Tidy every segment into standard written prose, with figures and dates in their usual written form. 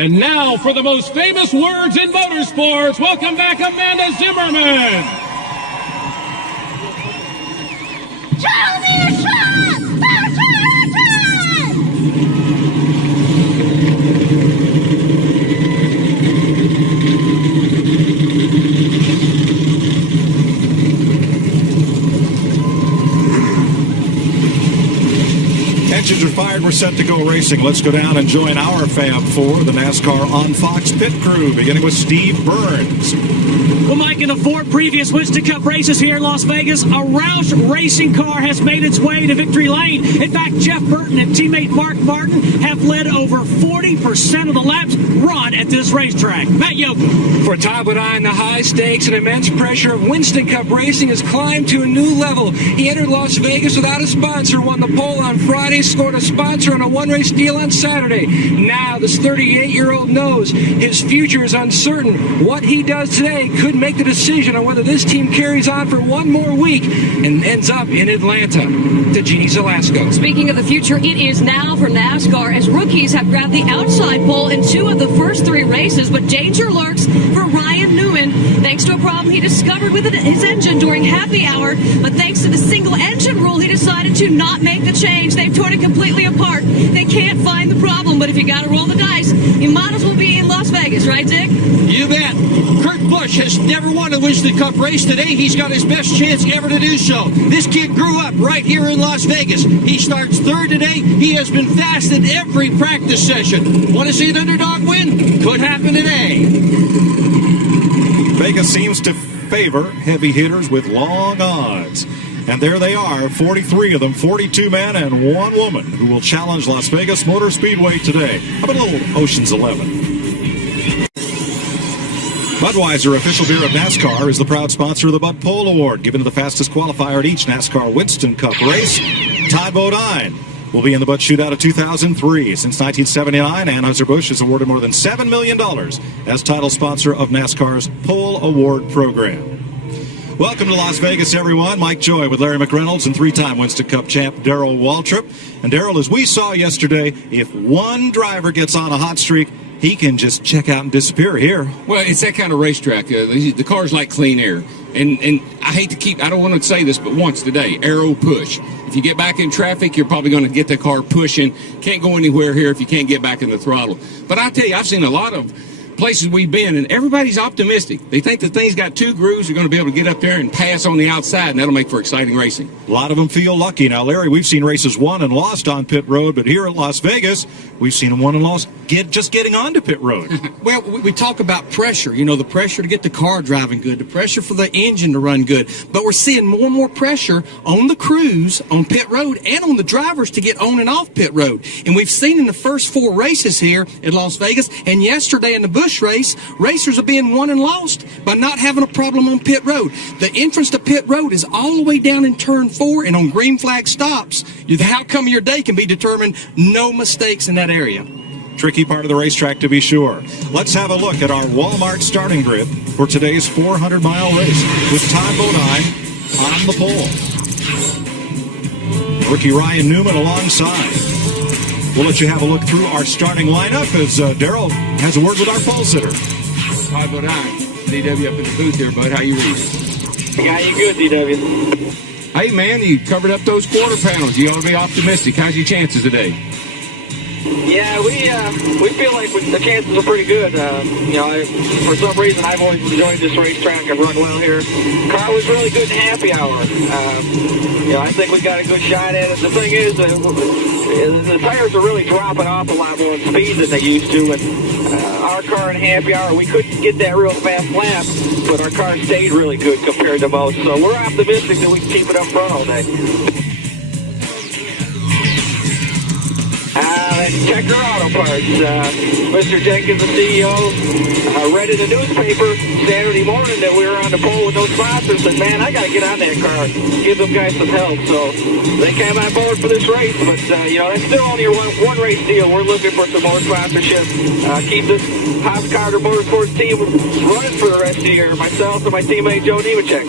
And now for the most famous words in motorsports, welcome back Amanda Zimmerman. Show me your shots! Engines are fired. We're set to go racing. Let's go down and join our Fab Four, the NASCAR on Fox pit crew, beginning with Steve Burns. Well, Mike, in the 4 previous Winston Cup races here in Las Vegas, a Roush racing car has made its way to victory lane. In fact, Jeff Burton and teammate Mark Martin have led over 40% of the laps run at this racetrack. Matt Yoakum. For Todd Bodine, the high stakes and immense pressure of Winston Cup racing has climbed to a new level. He entered Las Vegas without a sponsor, won the pole on Friday, scored a sponsor on a one-race deal on Saturday. Now, this 38-year-old knows his future is uncertain. What he does today could make the decision on whether this team carries on for one more week and ends up in Atlanta. To Jeannie Zelasco. Speaking of the future, it is now for NASCAR as rookies have grabbed the outside pole in 2 of the first 3 races, but danger lurks for Ryan Newman thanks to a problem he discovered with his engine during happy hour. But thanks to the single engine rule, he decided to not make the change. They've torn it completely apart. They can't find the problem, but if you got to roll the dice, you might as well be in Las Vegas, right, Dick? You bet. Kurt Busch has never won a Winston Cup race. Today, he's got his best chance ever to do so. This kid grew up right here in Las Vegas. He starts 3rd today. He has been fast at every practice session. Want to see an underdog win? Could happen today. Vegas seems to favor heavy hitters with long odds. And there they are, 43 of them, 42 men and 1 woman who will challenge Las Vegas Motor Speedway today. How about a little Ocean's 11? Budweiser, official beer of NASCAR, is the proud sponsor of the Bud Pole Award, given to the fastest qualifier at each NASCAR Winston Cup race. Todd Bodine will be in the Bud Shootout of 2003. Since 1979, Anheuser-Busch has awarded more than $7 million as title sponsor of NASCAR's Pole Award program. Welcome to Las Vegas, everyone. Mike Joy with Larry McReynolds and 3-time Winston Cup champ Darrell Waltrip. And Darrell, as we saw yesterday, if one driver gets on a hot streak, he can just check out and disappear here. Well, it's that kind of racetrack. The cars like clean air. And I hate to keep, I don't want to say this, but once today, arrow push. If you get back in traffic, you're probably going to get the car pushing. Can't go anywhere here if you can't get back in the throttle. But I tell you, I've seen a lot of places we've been, and everybody's optimistic. They think the thing's got 2 grooves. They're going to be able to get up there and pass on the outside, and that'll make for exciting racing. A lot of them feel lucky. Now, Larry, we've seen races won and lost on pit road, but here at Las Vegas, we've seen them won and lost just getting onto pit road. Well, we talk about pressure, you know, the pressure to get the car driving good, the pressure for the engine to run good, but we're seeing more and more pressure on the crews on pit road and on the drivers to get on and off pit road. And we've seen in the first 4 races here at Las Vegas, and yesterday in the Busch race, racers are being won and lost by not having a problem on pit road. The entrance to pit road is all the way down in turn 4, and on green flag stops, the outcome of your day can be determined. No mistakes in that area. Tricky part of the racetrack, to be sure. Let's have a look at our Walmart starting grid for today's 400-mile race with Todd Bodine on the pole. Rookie Ryan Newman alongside. We'll let you have a look through our starting lineup as Darrell has a word with our pole sitter. Todd Bodine, DW up in the booth here, bud. How you reading? Yeah, you good, DW. Hey, man, you covered up those quarter panels. You ought to be optimistic. How's your chances today? Yeah, we feel like the chances are pretty good. For some reason, I've always enjoyed this racetrack. I've run well here. Car was really good in happy hour. I think we got a good shot at it. The thing is, the tires are really dropping off a lot more in speed than they used to. And our car in happy hour, we couldn't get that real fast lap, but our car stayed really good compared to most. So we're optimistic that we can keep it up front all day. Checker Auto Parts. Mr. Jenkins, the CEO, read in the newspaper Saturday morning that we were on the pole with no sponsors. Said, man, I got to get on that car, give them guys some help. So they came on board for this race. But, that's still only a one race deal. We're looking for some more sponsorship. Keep this Hobbs Carter Motorsports team running for the rest of the year. Myself and my teammate Joe Nemechek.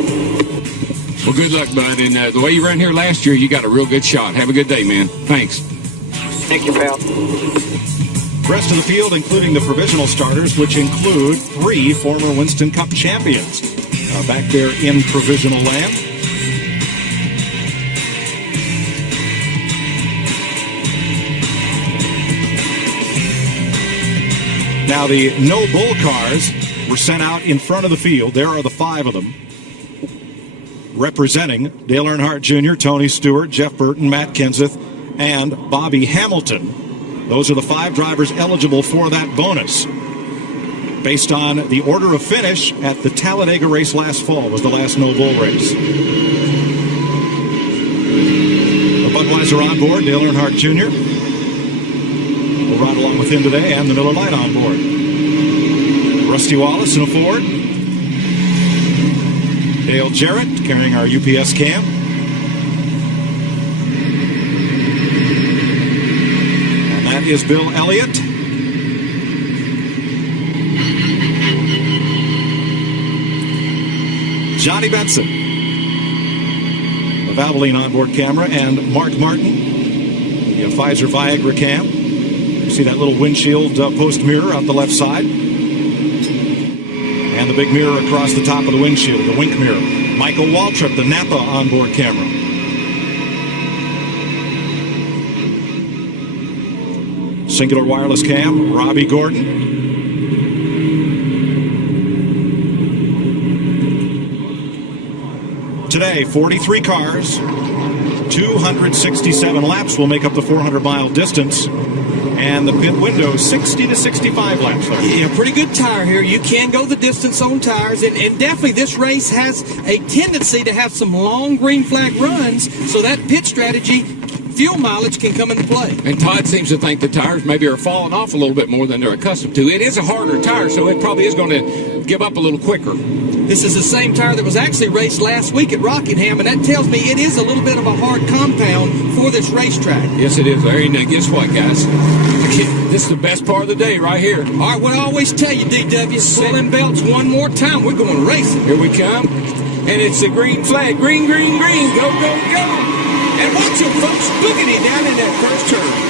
Well, good luck, bud. And the way you ran here last year, you got a real good shot. Have a good day, man. Thanks. Thank you, pal. Rest of the field, including the provisional starters, which include 3 former Winston Cup champions back there in provisional land. Now, the no bull cars were sent out in front of the field. There are the 5 of them, representing Dale Earnhardt Jr., Tony Stewart, Jeff Burton, Matt Kenseth, and Bobby Hamilton. Those are the 5 drivers eligible for that bonus. Based on the order of finish at the Talladega race last fall, was the last no bull race. The Budweiser on board, Dale Earnhardt Jr. will ride along with him today, and the Miller Lite on board. Rusty Wallace in a Ford. Dale Jarrett carrying our UPS cam. And that is Bill Elliott. Johnny Benson of Valvoline onboard camera, and Mark Martin, the Pfizer Viagra cam. You see that little windshield post mirror out the left side. And the big mirror across the top of the windshield, the wink mirror. Michael Waltrip, the Napa onboard camera. Singular wireless cam, Robbie Gordon. Today, 43 cars, 267 laps will make up the 400-mile distance. And the pit window, 60 to 65 laps. Yeah, pretty good tire here. You can go the distance on tires, and definitely this race has a tendency to have some long green flag runs, so that pit strategy, fuel mileage, can come into play. And Todd seems to think the tires maybe are falling off a little bit more than they're accustomed to. It is a harder tire, so it probably is going to give up a little quicker. This is the same tire that was actually raced last week at Rockingham, and that tells me it is a little bit of a hard compound for this racetrack. Yes, it is, Larry. Now, guess what, guys? This is the best part of the day right here. All right, what I always tell you, DW, pull them belts one more time. We're going racing. Here we come. And it's the green flag. Green, green, green. Go, go, go. And watch them folks boogity down in that first turn.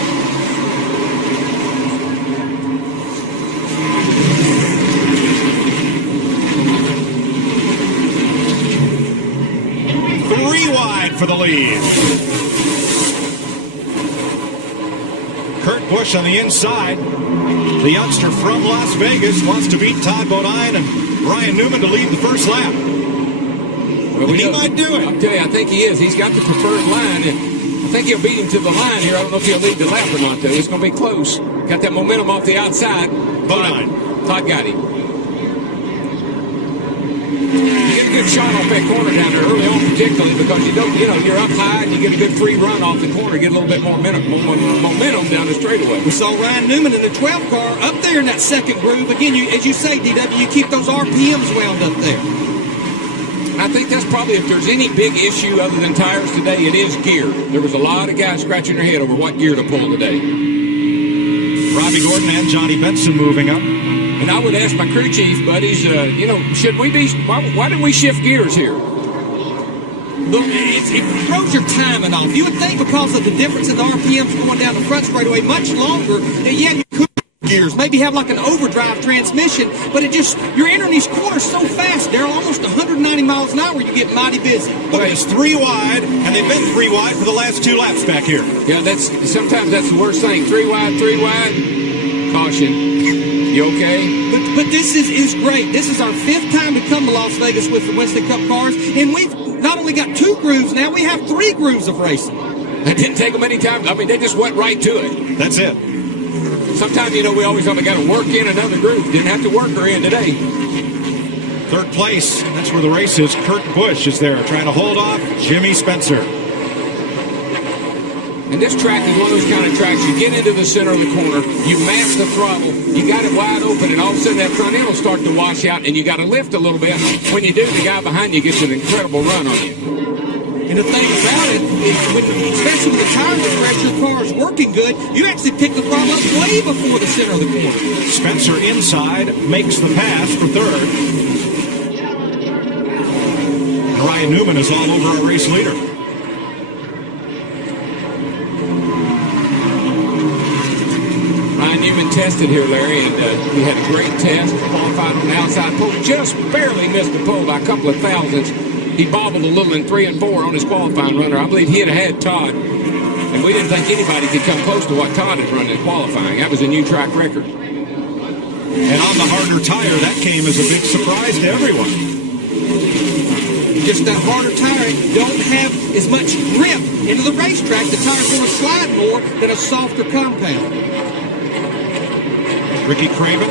For the lead. Kurt Busch on the inside. The youngster from Las Vegas wants to beat Todd Bodine and Ryan Newman to lead the first lap. Well, he might do it. I'll tell you, I think he is. He's got the preferred line, and I think he'll beat him to the line here. I don't know if he'll lead the lap or not, though. It's going to be close. Got that momentum off the outside. Bodine. Todd got him. You get a good shot off that corner down there early on, particularly because you're up high and you get a good free run off the corner, get a little bit more momentum down the straightaway. We saw Ryan Newman in the 12 car up there in that second groove. Again, as you say, DW, you keep those RPMs wound up there. I think that's probably, if there's any big issue other than tires today, it is gear. There was a lot of guys scratching their head over what gear to pull today. Robbie Gordon and Johnny Benson moving up. And I would ask my crew chief buddies, should we be? Why didn't we shift gears here? Look, it throws your timing off. You would think because of the difference in the RPMs going down the front straightaway much longer, that you could gears, maybe have like an overdrive transmission, but you're entering these corners so fast, Darryl, almost 190 miles an hour, you get mighty busy. Look, it's 3 wide, and they've been 3 wide for the last 2 laps back here. Yeah, sometimes that's the worst thing. 3 wide, caution. You okay? But this is great. This is our 5th time to come to Las Vegas with the Winston Cup cars, and we've not only got 2 grooves now, we have 3 grooves of racing. It didn't take them any time. I mean, they just went right to it. That's it. Sometimes, we always thought we got to work in another groove. Didn't have to work her in today. 3rd place, that's where the race is. Kurt Busch is there trying to hold off Jimmy Spencer. And this track is one of those kind of tracks. You get into the center of the corner, you mash the throttle, you got it wide open, and all of a sudden that front end will start to wash out, and you got to lift a little bit. When you do, the guy behind you gets an incredible run on you. And the thing about it is, especially when the tires are fresh, your car is working good, you actually pick the throttle up way before the center of the corner. Spencer inside makes the pass for 3rd. And Ryan Newman is all over our race leader. you've been tested here, Larry, and you had a great test, qualified on the outside pole, just barely missed the pole by a couple of thousandths. He bobbled a little in 3 and 4 on his qualifying runner. I believe he'd have had Todd, and we didn't think anybody could come close to what Todd had run in qualifying. That was a new track record. And on the harder tire, that came as a big surprise to everyone. Just that harder tire don't have as much grip into the racetrack. The tire's going to slide more than a softer compound. Ricky Craven,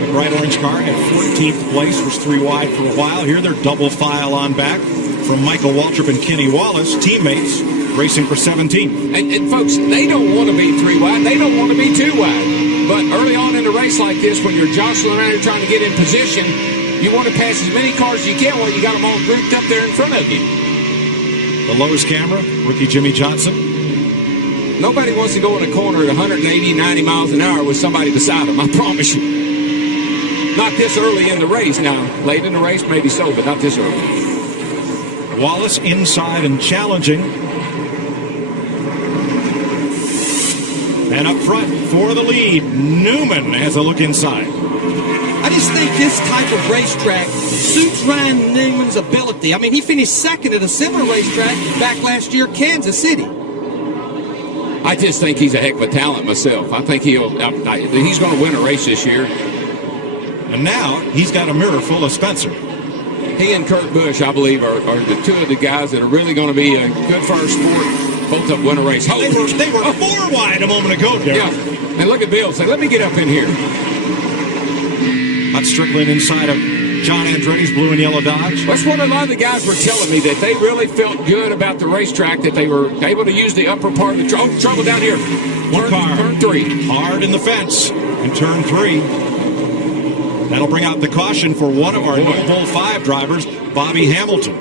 the bright orange car, at 14th place, was 3 wide for a while. Here they're double file on back from Michael Waltrip and Kenny Wallace, teammates, racing for 17th. And folks, they don't want to be 3 wide. They don't want to be 2 wide. But early on in a race like this, when you're jostling around and trying to get in position, you want to pass as many cars as you can while you got them all grouped up there in front of you. The Lowe's camera, rookie Jimmy Johnson. Nobody wants to go in a corner at 180, 90 miles an hour with somebody beside them, I promise you. Not this early in the race. Now, late in the race, maybe so, but not this early. Wallace inside and challenging. And up front for the lead, Newman has a look inside. I just think this type of racetrack suits Ryan Newman's ability. I mean, he finished second at a similar racetrack back last year, Kansas City. I just think he's a heck of a talent myself. I think he's going to win a race this year. And now he's got a mirror full of Spencer. He and Kurt Busch, I believe, are the two of the guys that are really going to be good for our sport. Both of them win a race. They were 4 wide a moment ago, Derek. Yeah. And look at Bill. Say, let me get up in here. Not Strickland inside of John Andretti's blue and yellow Dodge. That's what a lot of the guys were telling me, that they really felt good about the racetrack, that they were able to use the upper part of the trouble down here. Turn 3. Hard in the fence in turn 3. That'll bring out the caution for one of our No Bull 5 drivers, Bobby Hamilton.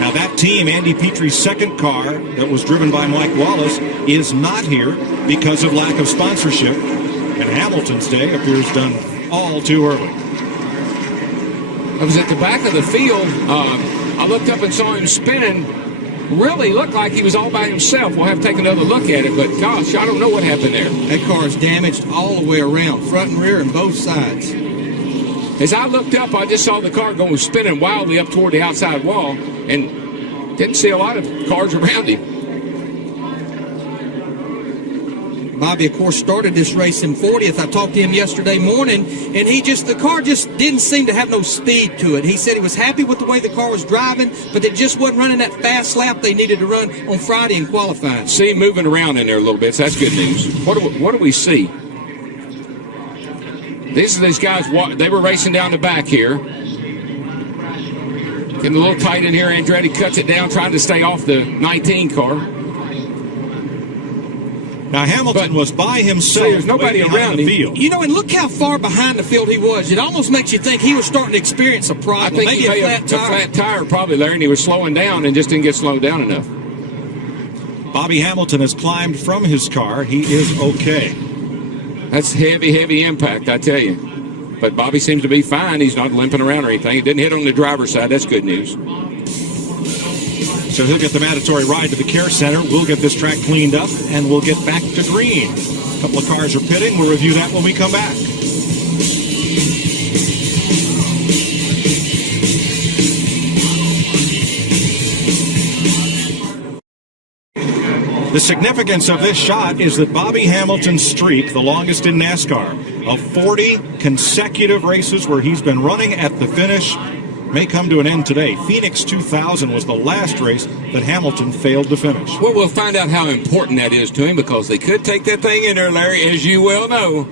Now that team, Andy Petrie's second car that was driven by Mike Wallace, is not here because of lack of sponsorship. And Hamilton's day appears done all too early. I was at the back of the field. I looked up and saw him spinning. Really looked like he was all by himself. We'll have to take another look at it, but gosh, I don't know what happened there. That car is damaged all the way around, front and rear and both sides. As I looked up, I just saw the car going spinning wildly up toward the outside wall and didn't see a lot of cars around him. Bobby, of course, started this race in 40th. I talked to him yesterday morning, and the car just didn't seem to have no speed to it. He said he was happy with the way the car was driving, but it just wasn't running that fast lap they needed to run on Friday in qualifying. See him moving around in there a little bit, so that's good news. What do we see? These guys, they were racing down the back here. Getting a little tight in here. Andretti cuts it down, trying to stay off the 19 car. Now, Hamilton was by himself. There's nobody around the him. field. You know, and look how far behind the field he was. It almost makes you think he was starting to experience a problem. I think maybe he a made flat tire. a flat tire probably, Larry, and he was slowing down and just didn't get slowed down enough. Bobby Hamilton has climbed from his car. He is okay. That's heavy impact, I tell you. But Bobby seems to be fine. He's not limping around or anything. He didn't hit on the driver's side. That's good news. So he'll get the mandatory ride to the care center. We'll get this track cleaned up, and we'll get back to green. A couple of cars are pitting. We'll review that when we come back. The significance of this shot is that Bobby Hamilton's streak, the longest in NASCAR, of 40 consecutive races where he's been running at the finish, may come to an end today. Phoenix 2000 was the last race that Hamilton failed to finish. Well, we'll find out how important that is to him, because they could take that thing in there, Larry, as you well know.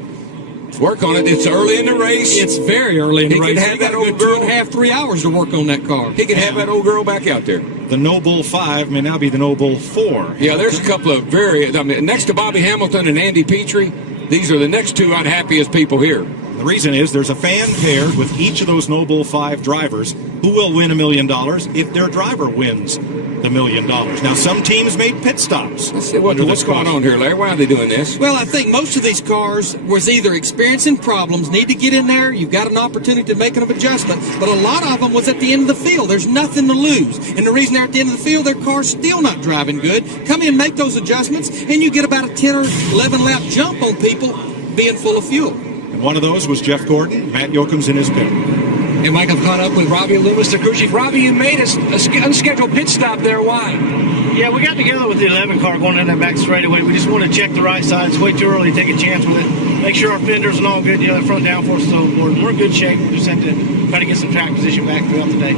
Work on it. It's early in the race. It's very early in the race. He could have that old girl. 2.5, 3 hours to work on that car. He could have that old girl back out there. The No Bull 5 may now be the No Bull 4. Yeah, there's a couple of next to Bobby Hamilton and Andy Petrie, these are the next two unhappiest people here. The reason is there's a fan paired with each of those No Bull 5 drivers who will win $1 million if their driver wins the $1 million. Now, some teams made pit stops. Let's see what's going on here, Larry. Why are they doing this? Well, I think most of these cars was either experiencing problems, need to get in there, you've got an opportunity to make an adjustment, but a lot of them was at the end of the field. There's nothing to lose. And the reason they're at the end of the field, their car's still not driving good. Come in, make those adjustments, and you get about a 10 or 11 lap jump on people being full of fuel. And one of those was Jeff Gordon. Matt Yoakum's in his pit. And Mike, I've caught up with Robbie Loomis, the crew chief. Robbie, you made a unscheduled pit stop there. Why? Yeah, we got together with the 11 car going in that back straightaway. We just want to check the right side. It's way too early to take a chance with it. Make sure our fenders and all good. The front downforce is all board. We're in good shape. We just have to try to get some track position back throughout the day.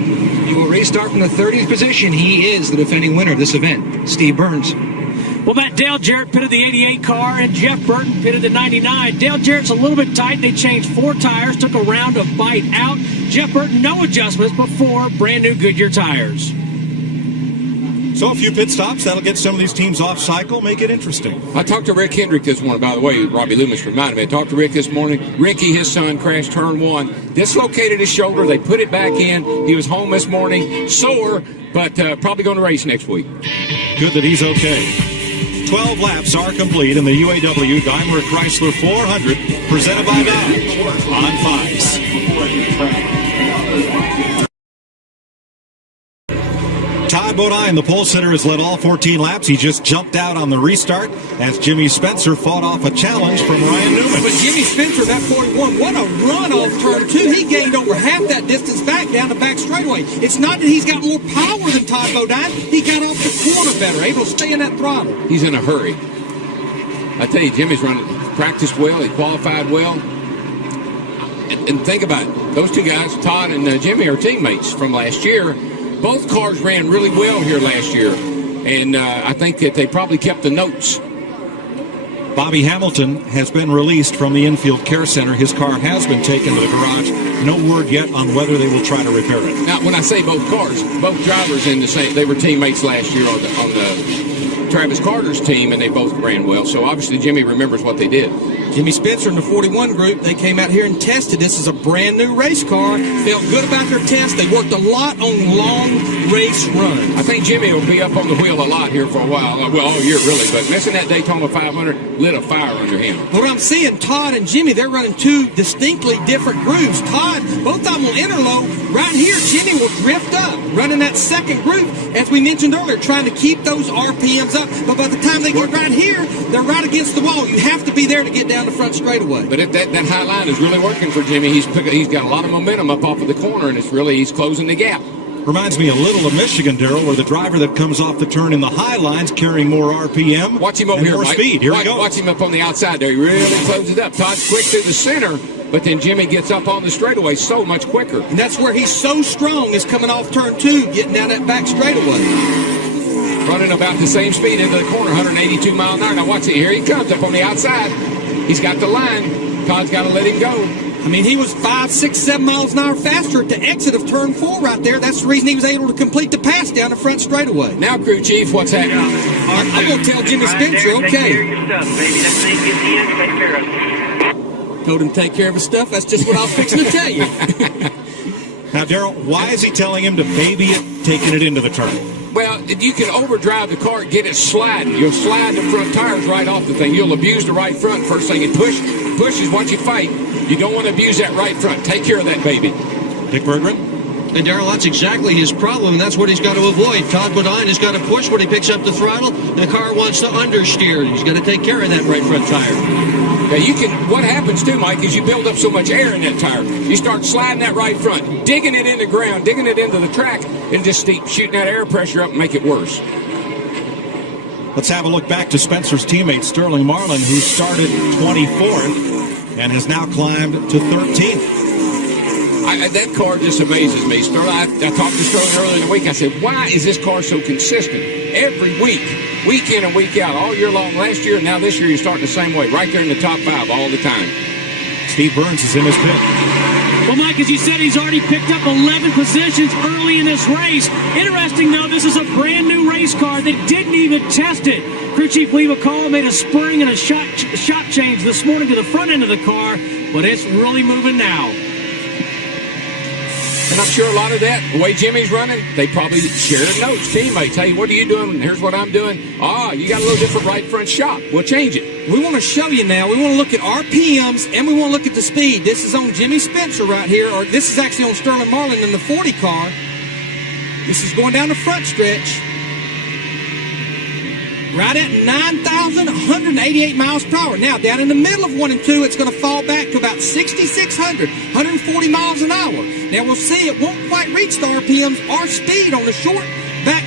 You will restart from the 30th position. He is the defending winner of this event, Steve Burns. Well, Matt, Dale Jarrett pitted the 88 car, and Jeff Burton pitted the 99. Dale Jarrett's a little bit tight. They changed 4 tires, took a round of bite out. Jeff Burton, no adjustments, but 4 brand-new Goodyear tires. So a few pit stops, that'll get some of these teams off cycle, make it interesting. I talked to Rick Hendrick this morning, by the way. Robbie Loomis reminded me. I talked to Rick this morning. Ricky, his son, crashed turn 1, dislocated his shoulder. They put it back in. He was home this morning, sore, but probably going to race next week. Good that he's okay. 12 laps are complete in the UAW-Daimler Chrysler 400, presented by Dodge on Fox. Todd Bodine, the pole sitter, has led all 14 laps. He just jumped out on the restart as Jimmy Spencer fought off a challenge from Ryan Newman. But Jimmy Spencer, that 41, what a run off turn 2. He gained over half that distance back down the back straightaway. It's not that he's got more power than Todd Bodine. He got off the corner better, able to stay in that throttle. He's in a hurry. I tell you, Jimmy's running, practiced well. He qualified well. And think about it. Those two guys, Todd and Jimmy, are teammates from last year. Both cars ran really well here last year, and I think that they probably kept the notes. Bobby Hamilton has been released from the infield care center. His car has been taken to the garage. No word yet on whether they will try to repair it. Now, when I say both cars, both drivers in the same, they were teammates last year on the Travis Carter's team, and they both ran well. So obviously Jimmy remembers what they did. Jimmy Spencer in the 41 group, they came out here and tested this as a brand new race car. Felt good about their test. They worked a lot on long race runs. I think Jimmy will be up on the wheel a lot here for a while. Well, all year really, but missing that Daytona 500 lit a fire under him. What I'm seeing, Todd and Jimmy, they're running 2 distinctly different grooves. Todd, both of them will interlope. Right here, Jimmy will drift up, running that second groove, as we mentioned earlier, trying to keep those RPMs up. But by the time they get right here, they're right against the wall. You have to be there to get down the front straightaway. But if that high line is really working for Jimmy, he's got a lot of momentum up off of the corner, and he's closing the gap. Reminds me a little of Michigan, Darrell, where the driver that comes off the turn in the high line's carrying more RPM. Watch him over here, more Mike. Speed. Here we go. Watch him up on the outside there. He really closes up. Todd's quick through the center, but then Jimmy gets up on the straightaway so much quicker. And that's where he's so strong, is coming off turn 2, getting down that back straightaway. Running about the same speed into the corner, 182 mile an hour. Now watch it. Here he comes up on the outside. He's got the line. Todd's got to let him go. I mean, he was 5, 6, 7 miles an hour faster at the exit of turn 4 right there. That's the reason he was able to complete the pass down the front straightaway. Now, crew chief, what's happening? I'm going to tell Jimmy Spencer, okay. Take care of your stuff, baby. That's the thing. Get the end, take care of it. Told him to take care of his stuff. That's just what I was fixing to tell you. Now, Darrell, why is he telling him to baby it, taking it into the turn? Well, if you can overdrive the car, get it sliding. You'll slide the front tires right off the thing. You'll abuse the right front first thing. And push is what you fight. You don't want to abuse that right front. Take care of that baby. Dick Berggren? And Darrell, that's exactly his problem, and that's what he's got to avoid. Todd Bodine has got to push when he picks up the throttle. The car wants to understeer. He's got to take care of that right front tire. Yeah, what happens too, Mike, is you build up so much air in that tire. You start sliding that right front, digging it in the ground, digging it into the track, and just shooting that air pressure up and make it worse. Let's have a look back to Spencer's teammate, Sterling Marlin, who started 24th and has now climbed to 13th. That car just amazes me. Sterling, I talked to Sterling earlier in the week. I said, why is this car so consistent? Every week, week in and week out, all year long, last year, and now this year, you're starting the same way, right there in the top 5 all the time. Steve Burns is in his pit. Well, Mike, as you said, he's already picked up 11 positions early in this race. Interesting, though, this is a brand new race car that didn't even test it. Crew Chief Lee McCall made a spring and a shot change this morning to the front end of the car, but it's really moving now. And I'm sure a lot of that, the way Jimmy's running, they probably shared notes, teammates. Hey, what are you doing? Here's what I'm doing. You got a little different right front shock. We'll change it. We want to show you now. We want to look at RPMs, and we want to look at the speed. This is on Jimmy Spencer right here, or this is actually on Sterling Marlin in the 40 car. This is going down the front stretch. right at 9,188 miles per hour. Now, down in the middle of 1 and 2, it's going to fall back to about 6,600, 140 miles an hour. Now, we'll see it won't quite reach the RPMs or speed on the short back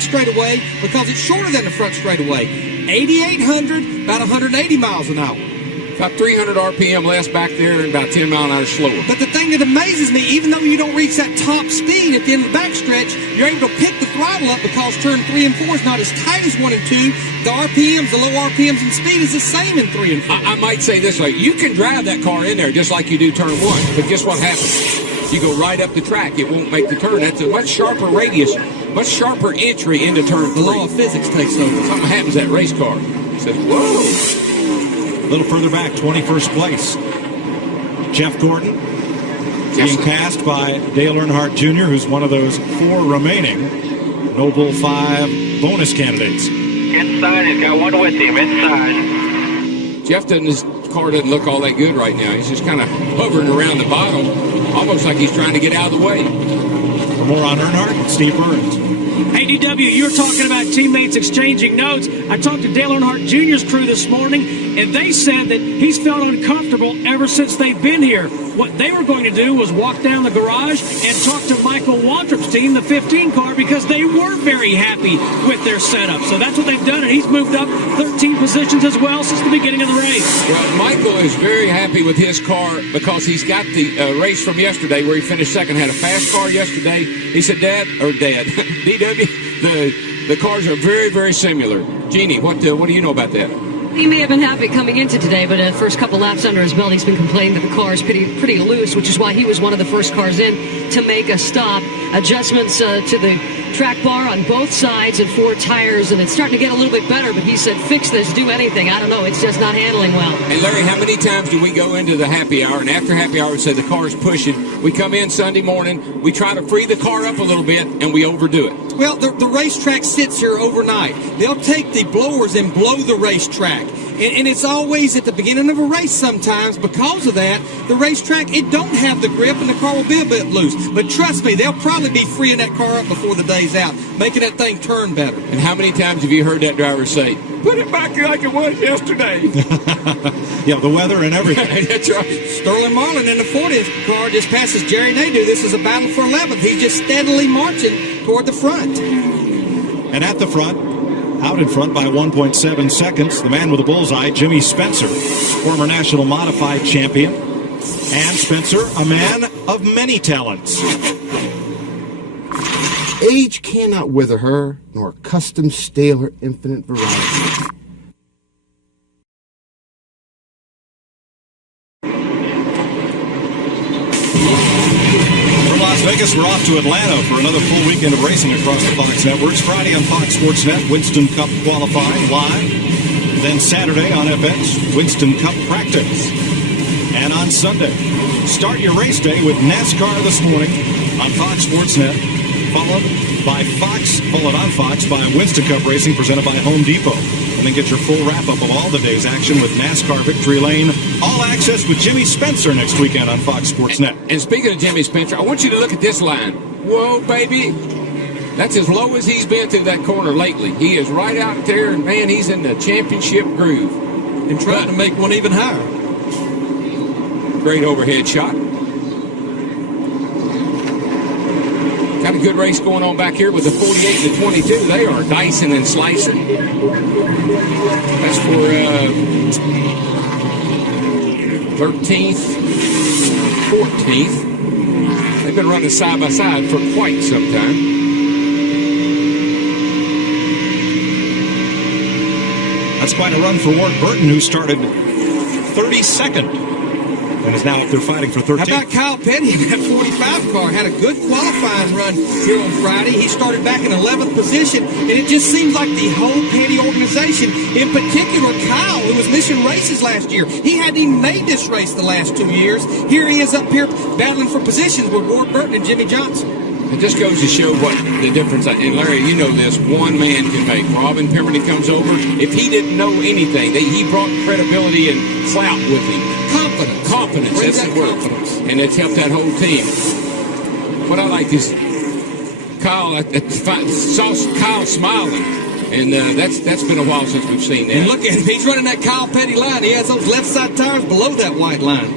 straightaway because it's shorter than the front straightaway. 8,800, about 180 miles an hour. About 300 RPM less back there and about 10 mile an hour slower. But the thing that amazes me, even though you don't reach that top speed at the end of the backstretch, you're able to pick the throttle up because turn 3 and 4 is not as tight as 1 and 2. The RPMs, the low RPMs and speed is the same in 3 and 4. I might say this way. You can drive that car in there just like you do turn 1. But guess what happens? You go right up the track. It won't make the turn. That's a much sharper radius, much sharper entry into turn 3. The law of physics takes over. Something happens to that race car. It says, whoa. A little further back, 21st place. Jeff Gordon being passed by Dale Earnhardt Jr., who's one of those 4 remaining Noble 5 bonus candidates. Inside, he's got one with him, inside. Jeff his car doesn't look all that good right now. He's just kind of hovering around the bottom, almost like he's trying to get out of the way. For more on Earnhardt, Steve Burns. Hey, DW, you were talking about teammates exchanging notes. I talked to Dale Earnhardt Jr.'s crew this morning, and they said that he's felt uncomfortable ever since they've been here. What they were going to do was walk down the garage and talk to Michael Waltrip's team, the 15 car, because they were very happy with their setup. So that's what they've done, and he's moved up 13 positions as well since the beginning of the race. Well, Michael is very happy with his car because he's got the race from yesterday where he finished second, had a fast car yesterday. He said, Dad, DW, the cars are very, very similar. Jeannie, what do you know about that? He may have been happy coming into today, but the first couple laps under his belt, he's been complaining that the car is pretty loose, which is why he was one of the first cars in to make a stop. Adjustments to the track bar on both sides and 4 tires, and it's starting to get a little bit better, but he said, fix this, do anything. I don't know, it's just not handling well. Hey, Larry, how many times do we go into the happy hour, and after happy hour we say the car's pushing, we come in Sunday morning, we try to free the car up a little bit, and we overdo it? Well, the racetrack sits here overnight. They'll take the blowers and blow the racetrack. And it's always at the beginning of a race sometimes. Because of that, the racetrack, it don't have the grip and the car will be a bit loose. But trust me, they'll probably be freeing that car up before the day's out, making that thing turn better. And how many times have you heard that driver say, put it back like it was yesterday? Yeah, the weather and everything. That's right. Sterling Marlin in the 40th car just passes Jerry Nadeau. This is a battle for 11th. He's just steadily marching toward the front. And at the front, out in front by 1.7 seconds, the man with the bullseye, Jimmy Spencer, former national modified champion. And Spencer, a man of many talents. Age cannot wither her, nor custom stale her infinite variety. Las Vegas, we're off to Atlanta for another full weekend of racing across the Fox networks. Friday on Fox Sports Net, Winston Cup qualifying live. Then Saturday on FX, Winston Cup practice. And on Sunday, start your race day with NASCAR this morning on Fox Sports Net, followed on Fox by Winston Cup Racing presented by Home Depot. And then get your full wrap-up of all the day's action with NASCAR Victory Lane. All access with Jimmy Spencer next weekend on Fox Sports Net. And speaking of Jimmy Spencer, I want you to look at this line. Whoa, baby. That's as low as he's been through that corner lately. He is right out there, and, man, he's in the championship groove. And trying to make one even higher. Great overhead shot. Got a good race going on back here with the 48 and the 22. They are dicing and slicing. That's for 13th, 14th. They've been running side by side for quite some time. That's quite a run for Ward Burton, who started 32nd. And is now up there fighting for 13th. How about Kyle Petty in that 45 car? Had a good qualifying run here on Friday. He started back in 11th position, and it just seems like the whole Petty organization, in particular Kyle, who was missing races last year, he hadn't even made this race the last 2 years. Here he is up here battling for positions with Ward Burton and Jimmy Johnson. It just goes to show what the difference, and Larry, you know this, one man can make. Robin Pemberton comes over. If he didn't know anything, he brought credibility and clout with him. Confidence, that's the word. And it's helped that whole team. What I like is Kyle, I saw Kyle smiling. And that's been a while since we've seen that. And look at him. He's running that Kyle Petty line. He has those left side tires below that white line.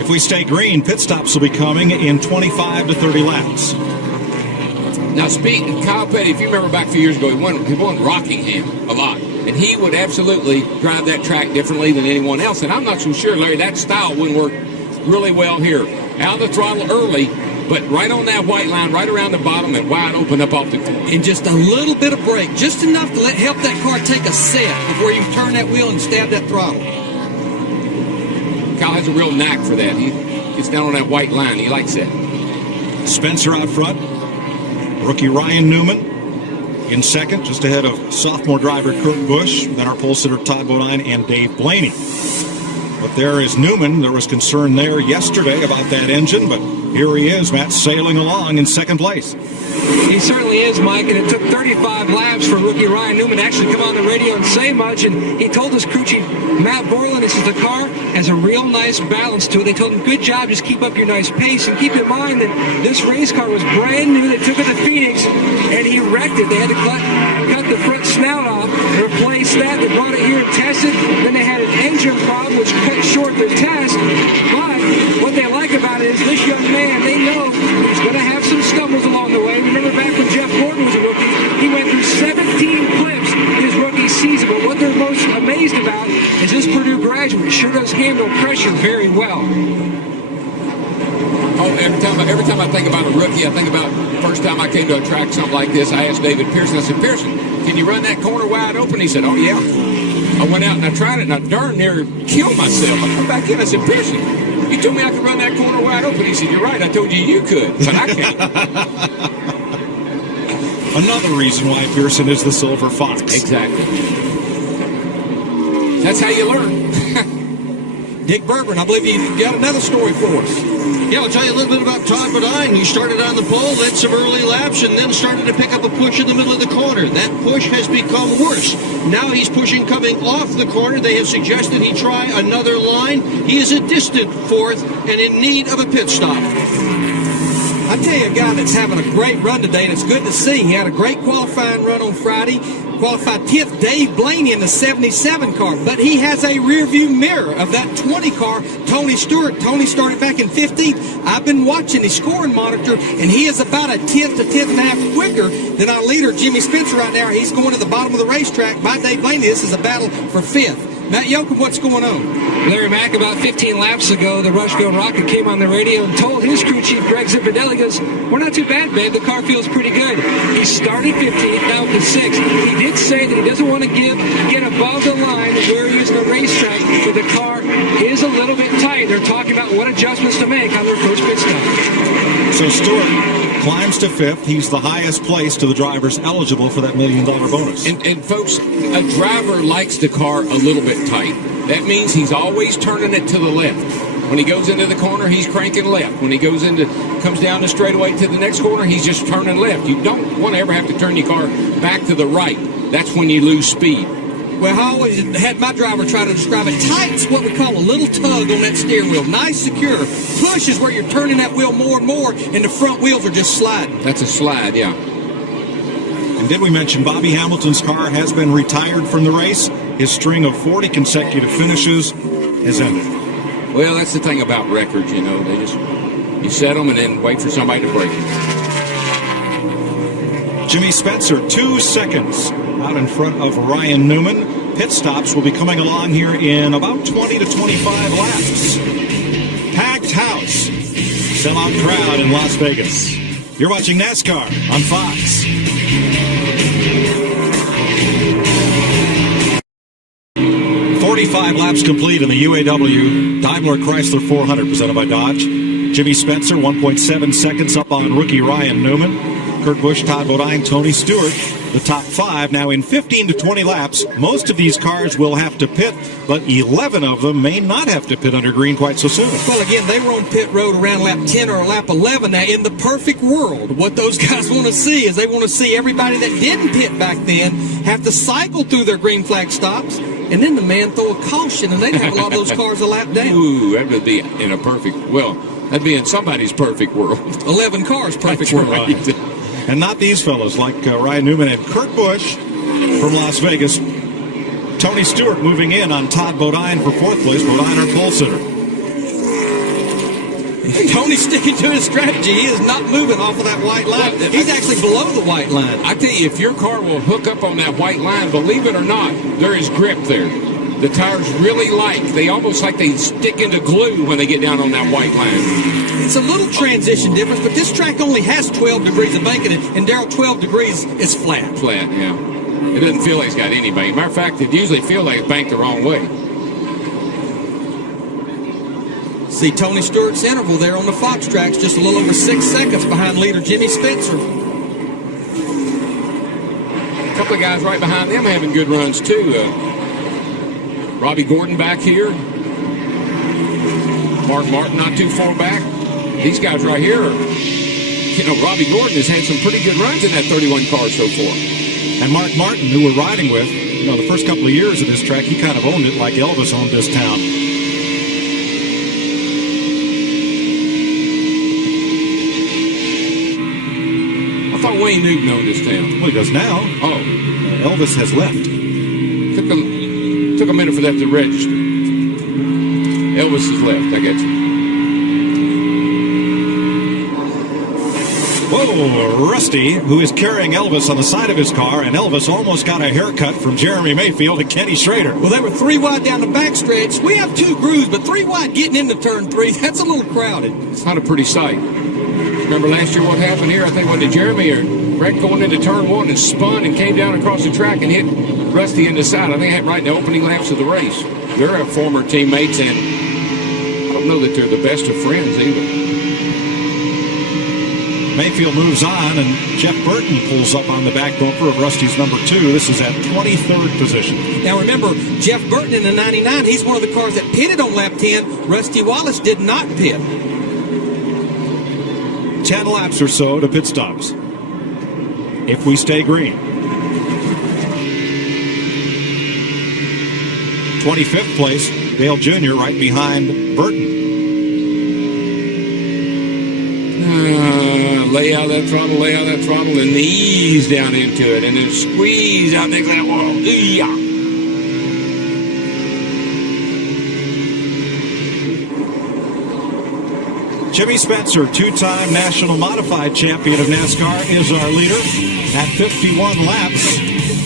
If we stay green, pit stops will be coming in 25 to 30 laps. Now, Kyle Petty, if you remember back a few years ago, he won Rockingham a lot. And he would absolutely drive that track differently than anyone else. And I'm not so sure, Larry, that style wouldn't work really well here. Out of the throttle early, but right on that white line, right around the bottom and wide open up off the corner. And just a little bit of brake, just enough to help that car take a set before you turn that wheel and stab that throttle. Kyle has a real knack for that. He gets down on that white line. He likes that. Spencer out front. Rookie Ryan Newman in second, just ahead of sophomore driver Kurt Busch, then our pole sitter Todd Bodine and Dave Blaney. But there is Newman. There was concern there yesterday about that engine, but here he is, Matt, sailing along in second place. He certainly is, Mike, and it took 35 laps for rookie Ryan Newman to actually come on the radio and say much, and he told his crew chief, Matt Borland, he says the car has a real nice balance to it. They told him, good job, just keep up your nice pace, and keep in mind that this race car was brand new. They took it to Phoenix, and he wrecked it. They had to cut the front snout off, replace that. They brought it here and tested. Then they had an engine problem, which cut short their test, but what they like about it is this young man, they know he's going to have some stumbles along the way. Remember back when Jeff Gordon was a rookie, he went through 17 clips his rookie season. But what they're most amazed about is this Purdue graduate sure does handle pressure very well. Oh, every time I think about a rookie, I think about the first time I came to a track, something like this. I asked David Pearson, I said, Pearson, can you run that corner wide open? He said, oh, yeah. I went out and I tried it, and I darn near killed myself. I come back in, I said, Pearson, you told me I could run that corner wide open. He said, you're right, I told you you could, but I can't. Another reason why Pearson is the Silver Fox. Exactly. That's how you learn. Dick Bergman, I believe you got another story for us. Yeah, I'll tell you a little bit about Todd Bodine. He started on the pole, led some early laps, and then started to pick up a push in the middle of the corner. That push has become worse. Now he's pushing coming off the corner. They have suggested he try another line. He is a distant fourth and in need of a pit stop. I tell you, a guy that's having a great run today, and it's good to see. He had a great qualifying run on Friday. Qualified 10th, Dave Blaney in the 77 car, but he has a rear view mirror of that 20 car, Tony Stewart. Tony started back in 15th. I've been watching his scoring monitor, and he is about a 10th to 10th and a half quicker than our leader, Jimmy Spencer, right now. He's going to the bottom of the racetrack by Dave Blaney. This is a battle for 5th. Matt Yoakum, what's going on? Larry Mack, about 15 laps ago, the Rushville Rocket came on the radio and told his crew chief, Greg Zipadelli, goes, we're not too bad, babe. The car feels pretty good. He started 15th, now to 6th. He did say that he doesn't want to get above the line where he is in the racetrack, but the car is a little bit tight. They're talking about what adjustments to make on their first pit stop. So Stewart climbs to 5th. He's the highest place to the drivers eligible for that $1 million bonus. And folks, a driver likes the car a little bit tight. That means he's always turning it to the left. When he goes into the corner, he's cranking left. When he comes down the straightaway to the next corner, he's just turning left. You don't want to ever have to turn your car back to the right. That's when you lose speed. Well, I always had my driver try to describe it. Tight's what we call a little tug on that steering wheel. Nice, secure. Push is where you're turning that wheel more and more, and the front wheels are just sliding. That's a slide, yeah. And did we mention Bobby Hamilton's car has been retired from the race? His string of 40 consecutive finishes has ended. Well, that's the thing about records, you know. You set them and then wait for somebody to break them. Jimmy Spencer, 2 seconds out in front of Ryan Newman. Pit stops will be coming along here in about 20 to 25 laps. Packed house. Sellout crowd in Las Vegas. You're watching NASCAR on Fox. .45 laps complete in the UAW-Daimler Chrysler 400 presented by Dodge. Jimmy Spencer, 1.7 seconds up on rookie Ryan Newman. Kurt Busch, Todd Bodine, Tony Stewart, the top 5. Now in 15 to 20 laps, most of these cars will have to pit, but 11 of them may not have to pit under green quite so soon. Well, again, they were on pit road around lap 10 or lap 11. Now, in the perfect world, what those guys want to see is they want to see everybody that didn't pit back then have to cycle through their green flag stops, and then the man throw a caution, and they'd have a lot of those cars a lap down. Ooh, that would be in a perfect, well, that'd be in somebody's perfect world. 11 cars, perfect world. Right. And not these fellows like Ryan Newman and Kurt Busch from Las Vegas. Tony Stewart moving in on Todd Bodine for 4th place. Bodine, our pole sitter. Tony's sticking to his strategy. He is not moving off of that white line. He's actually below the white line. I tell you, if your car will hook up on that white line, believe it or not, there is grip there. The tires really they almost like they stick into glue when they get down on that white line. It's a little transition difference, but this track only has 12 degrees of banking, and Darrell, 12 degrees is flat. Flat, yeah. It doesn't feel like it's got any bank. Matter of fact, it usually feels like it's banked the wrong way. See Tony Stewart's interval there on the Fox tracks, just a little over 6 seconds behind leader Jimmy Spencer. A couple of guys right behind them having good runs, too. Robbie Gordon back here. Mark Martin not too far back. These guys right here Robbie Gordon has had some pretty good runs in that 31 car so far. And Mark Martin, who we're riding with, the first couple of years of this track, he kind of owned it like Elvis owned this town. I thought Wayne Newton owned this town. Well, he does now. Oh. Elvis has left. Took a minute for that to register. Elvis has left, I get you. Whoa, Rusty, who is carrying Elvis on the side of his car, and Elvis almost got a haircut from Jeremy Mayfield and Kenny Schrader. Well, they were 3 wide down the backstretch. We have 2 grooves, but 3 wide getting into turn 3, that's a little crowded. It's not a pretty sight. Remember last year what happened here? I think when Jeremy or Greg going into turn 1 and spun and came down across the track and hit Rusty in the side. I think that right in the opening laps of the race. They're former teammates, and I don't know that they're the best of friends either. Mayfield moves on, and Jeff Burton pulls up on the back bumper of Rusty's number 2. This is at 23rd position. Now remember, Jeff Burton in the 99, he's one of the cars that pitted on lap 10. Rusty Wallace did not pit. 10 laps or so to pit stops, if we stay green. 25th place, Dale Jr. right behind Burton. Lay out that throttle, and ease down into it, and then squeeze out next to that wall. Jimmy Spencer, 2-time National Modified Champion of NASCAR, is our leader at 51 laps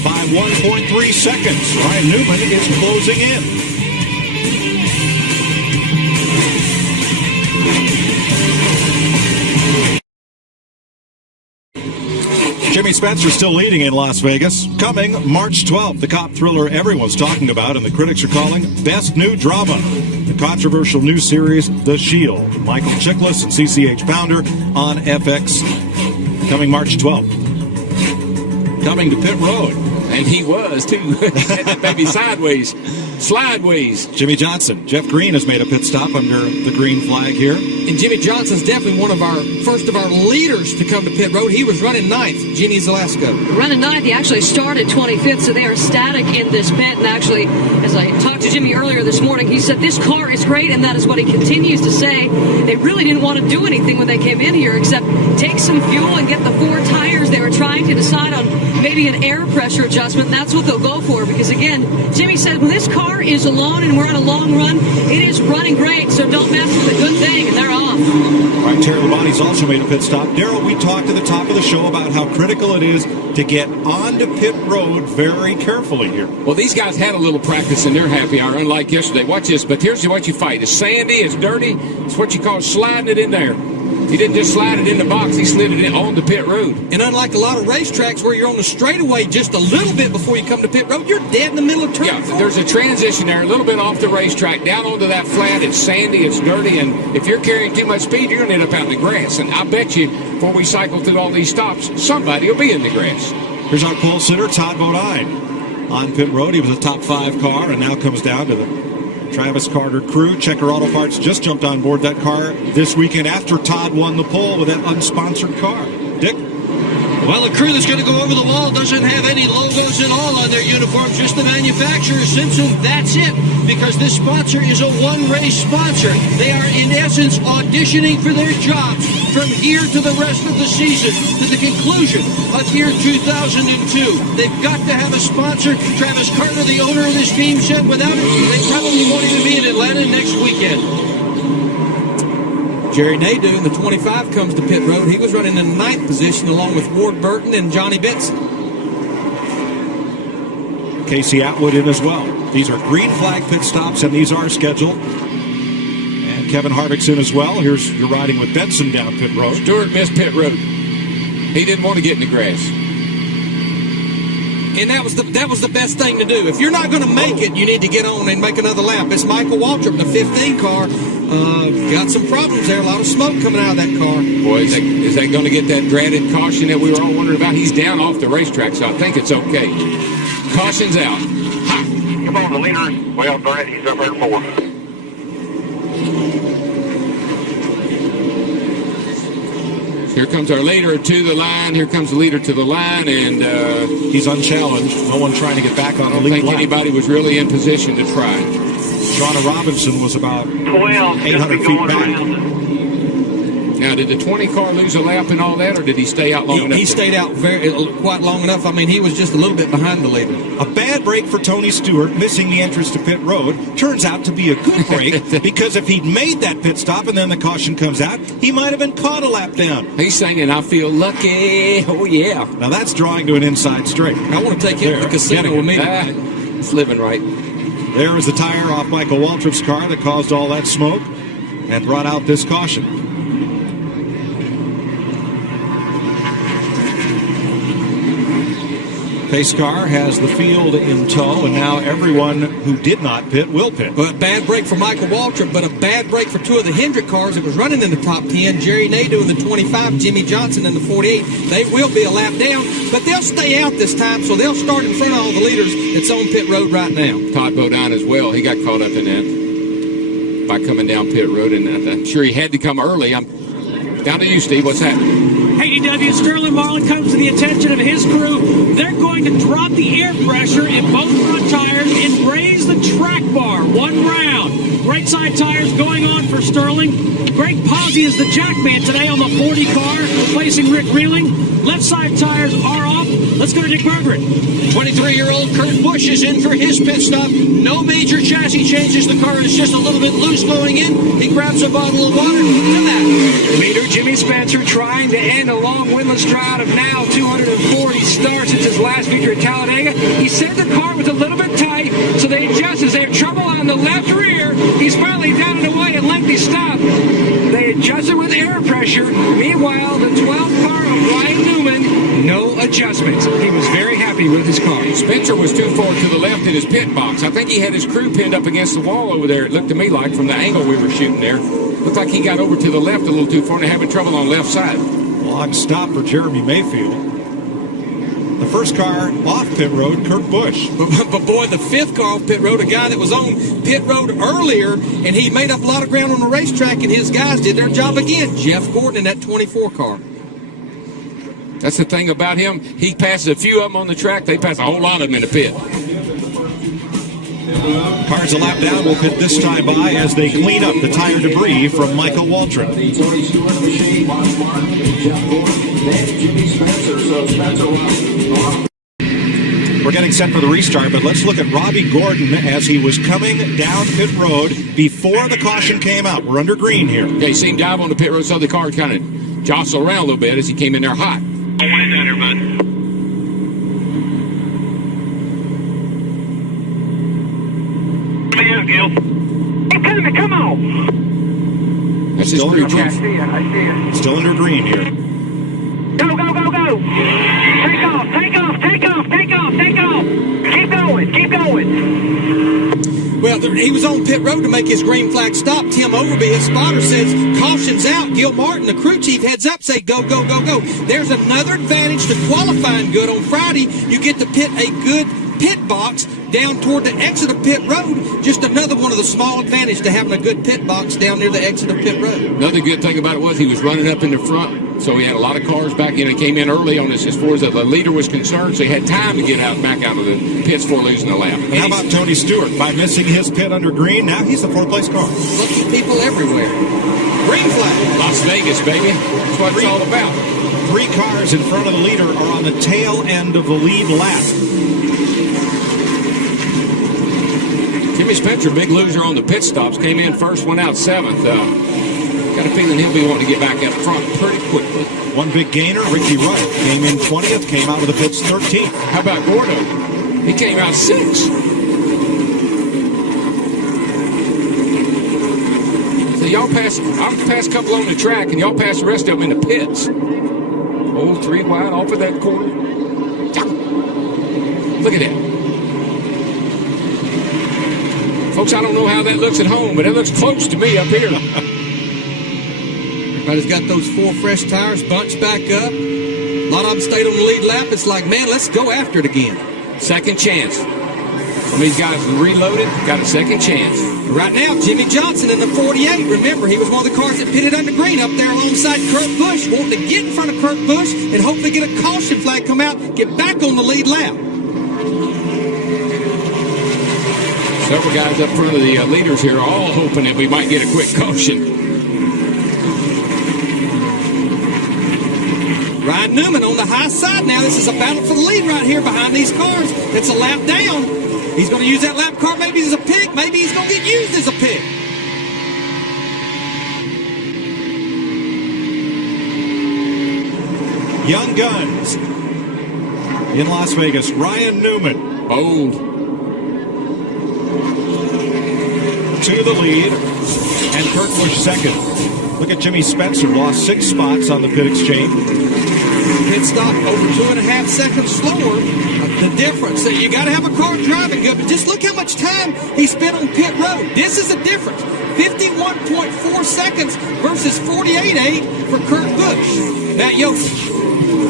by 1.3 seconds. Ryan Newman is closing in. Jimmy Spencer still leading in Las Vegas. Coming March 12th, the cop thriller everyone's talking about and the critics are calling Best New Drama. The controversial new series, The Shield. Michael Chiklis and CCH Pounder on FX. Coming March 12th. Coming to pit road. And he was, too. Had that baby sideways. Slideways. Jimmy Johnson. Jeff Green has made a pit stop under the green flag here. And Jimmy Johnson's definitely one of our first of our leaders to come to pit road. He was running 9th, Jimmy Zalesko. Running 9th, he actually started 25th, so they are static in this pit. And actually, as I talked to Jimmy earlier this morning, he said this car is great, and that is what he continues to say. They really didn't want to do anything when they came in here except take some fuel and get the 4 tires. They were trying to decide on maybe an air pressure adjustment. That's what they'll go for because, again, Jimmy said when this car is alone and we're on a long run, it is running great, so don't mess with a good thing, and they're off. All right, Terry Labonte's also made a pit stop. Darrell, we talked at the top of the show about how critical it is to get onto pit road very carefully here. Well, these guys had a little practice in their happy hour, unlike yesterday. Watch this, but here's what you fight. It's sandy, it's dirty, it's what you call sliding it in there. He didn't just slide it in the box, he slid it in on the pit road. And unlike a lot of racetracks where you're on the straightaway just a little bit before you come to pit road, you're dead in the middle of turn 4. There's a transition there, a little bit off the racetrack, down onto that flat. It's sandy, it's dirty, and if you're carrying too much speed, you're going to end up out in the grass. And I bet you, before we cycle through all these stops, somebody will be in the grass. Here's our pole sitter, Todd Bodine. On pit road, he was a top 5 car, and now comes down to the Travis Carter crew. Checker Auto Parts just jumped on board that car this weekend after Todd won the pole with that unsponsored car. Dick? Well, the crew that's going to go over the wall doesn't have any logos at all on their uniforms, just the manufacturer, Simpson. That's it, because this sponsor is a one-race sponsor. They are, in essence, auditioning for their jobs from here to the rest of the season, to the conclusion of year 2002. They've got to have a sponsor. Travis Carter, the owner of this team, said without it, they probably won't even be in Atlanta next weekend. Jerry Nadeau in the 25 comes to pit road. He was running in the 9th position along with Ward Burton and Johnny Benson. Casey Atwood in as well. These are green flag pit stops, and these are scheduled. And Kevin Harvick's in as well. Here's you're riding with Benson down pit road. Stewart missed pit road. He didn't want to get in the grass. And that was the best thing to do. If you're not going to make it, you need to get on and make another lap. It's Michael Waltrip, the 15 car. Got some problems there. A lot of smoke coming out of that car. Boy, is that going to get that dreaded caution that we were all wondering about? He's down off the racetrack, so I think it's okay. Caution's out. Ha! Come on, the leader. Well, Brett, he's up there at 4. Here comes our leader to the line. Here comes the leader to the line, and he's unchallenged. No one trying to get back on the lead. I don't think anybody was really in position to try. Shauna Robinson was about 800 feet back. Now, did the 20 car lose a lap and all that, or did he stay out long enough? He stayed out quite long enough. I mean, he was just a little bit behind the leader. A bad break for Tony Stewart, missing the entrance to pit road, turns out to be a good break because if he'd made that pit stop and then the caution comes out, he might have been caught a lap down. He's singing, I feel lucky. Oh, yeah. Now, that's drawing to an inside straight. I want to take him to the casino with me. It's living right. There is the tire off Michael Waltrip's car that caused all that smoke and brought out this caution. Pace car has the field in tow, and now everyone who did not pit will pit. But bad break for Michael Waltrip, but a bad break for two of the Hendrick cars that was running in the top 10. Jerry Nadeau in the 25, Jimmy Johnson in the 48. They will be a lap down, but they'll stay out this time, so they'll start in front of all the leaders that's on pit road right now. Todd Bodine as well. He got caught up in that by coming down pit road, and I'm sure he had to come early. I'm down to you, Steve. What's happening? AEW Sterling Marlin comes to the attention of his crew. They're going to drop the air pressure in both front tires and raise the track bar one round. Right side tires going on for Sterling. Greg Posey is the jackman today on the 40 car, replacing Rick Reeling. Left side tires are off. Let's go to Dick Berggren. 23-year-old Kurt Busch is in for his pit stop. No major chassis changes. The car is just a little bit loose going in. He grabs a bottle of water. To that. Leader Jimmy Spencer trying to end a long winless drought of now 240 starts since his last victory at Talladega. He said the car was a little bit tight, so they adjusted. They have trouble on the left rear. He's finally down and away at lengthy stop. They adjusted with air pressure. Meanwhile, the 12th car of Ryan Newman, no adjustments. He was very happy with his car. Spencer was too far to the left in his pit box. I think he had his crew pinned up against the wall over there. It looked to me like from the angle we were shooting there. Looked like he got over to the left a little too far and having trouble on the left side. Long stop for Jeremy Mayfield. The first car off pit road, Kurt Busch. But boy, the fifth car off pit road, a guy that was on pit road earlier, and he made up a lot of ground on the racetrack, and his guys did their job again. Jeff Gordon in that 24 car. That's the thing about him. He passes a few of them on the track. They pass a whole lot of them in the pit. Cars a lap down will pit this time by as they clean up the tire debris from Michael Waltrip. We're getting set for the restart, but let's look at Robbie Gordon as he was coming down pit road before the caution came out. We're under green here. Yeah, you see him dive on the pit road, so the car kind of jostled around a little bit as he came in there hot. What is that, everybody? Gil. Come on. That's his crew chief. I see it. Still under green here. Go. Take off. Keep going. Well, he was on pit road to make his green flag stop. Tim Overby, his spotter, says, caution's out. Gil Martin, the crew chief, heads up, say, go. There's another advantage to qualifying good on Friday. You get to pit a good pit box down toward the exit of pit road. Just another one of the small advantage to having a good pit box down near the exit of pit road. Another good thing about it was he was running up in the front, so he had a lot of cars back in. He came in early on this as far as the leader was concerned, so he had time to get back out of the pits before losing the lap. And how about Tony Stewart? By missing his pit under green, now he's the fourth-place car. Lucky people everywhere. Green flag. Las Vegas, baby. That's what it's all about. 3 cars in front of the leader are on the tail end of the lead lap. Jimmy Spencer, big loser on the pit stops, came in first, went out 7th. Got a feeling he'll be wanting to get back out front pretty quickly. One big gainer, Ricky Wright, came in 20th, came out of the pits 13th. How about Gordo? He came out 6th. So y'all pass, I'm past a couple on the track, and y'all pass the rest of them in the pits. Oh, 3 wide off of that corner. Look at that. Folks, I don't know how that looks at home, but it looks close to me up here. Everybody's got those 4 fresh tires bunched back up. A lot of them stayed on the lead lap. It's like, man, let's go after it again. Second chance. Some of these guys reloaded, got a second chance. Right now, Jimmy Johnson in the 48. Remember, he was one of the cars that pitted under green up there alongside Kurt Busch, wanting to get in front of Kurt Busch and hopefully get a caution flag come out, get back on the lead lap. Several guys up front of the leaders here are all hoping that we might get a quick caution. Ryan Newman on the high side now. This is a battle for the lead right here behind these cars. It's a lap down. He's going to use that lap car maybe as a pick. Maybe he's going to get used as a pick. Young guns in Las Vegas. Ryan Newman. Bold. To the lead, and Kurt Busch second. Look at Jimmy Spencer, lost 6 spots on the pit exchange. Pit stop over 2.5 seconds slower. The difference, you got to have a car driving good, but just look how much time he spent on pit road. This is a difference. 51.4 seconds versus 48.8 for Kurt Busch. Matt Yost.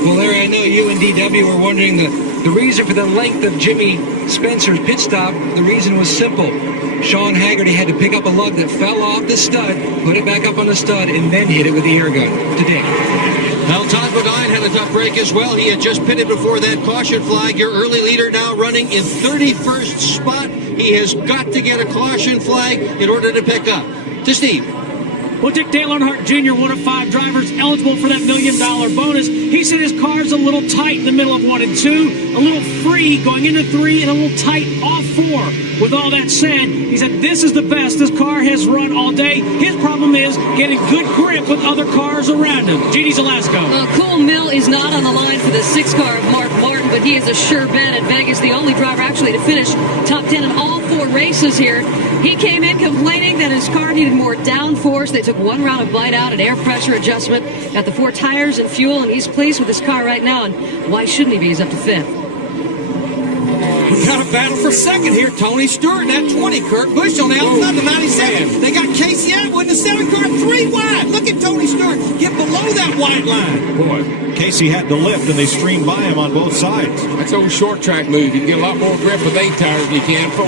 Well, Larry, I know you and DW were wondering the reason for the length of Jimmy Spencer's pit stop. The reason was simple. Sean Haggerty had to pick up a lug that fell off the stud, put it back up on the stud, and then hit it with the air gun to dig. Now, Todd Bodine had a tough break as well. He had just pitted before that caution flag. Your early leader now running in 31st spot. He has got to get a caution flag in order to pick up. To Steve. Well, Dick Dale Earnhardt Jr., one of 5 drivers eligible for that $1 million bonus. He said his car's a little tight in the middle of 1 and 2, a little free going into 3, and a little tight off 4. With all that said, he said this is the best this car has run all day. His problem is getting good grip with other cars around him. G.D. Zalasko. Cole Mill is not on the line for the 6 car of Mark Martin, but he is a sure bet at Vegas, the only driver actually to finish top 10 in all 4 races here. He came in complaining that his car needed more downforce. They took 1 round of bite out and air pressure adjustment, got the 4 tires and fuel, and he's pleased with his car right now. And why shouldn't he be? He's up to 5th. We got a battle for second here. Tony Stewart in that 20. Kurt Busch on the outside, the 97. They got Casey Atwood in the 7 car, 3 wide. Look at Tony Stewart get below that white line. Boy, Casey had to lift, and they streamed by him on both sides. That's old short track move. You can get a lot more grip with 8 tires than you can 4.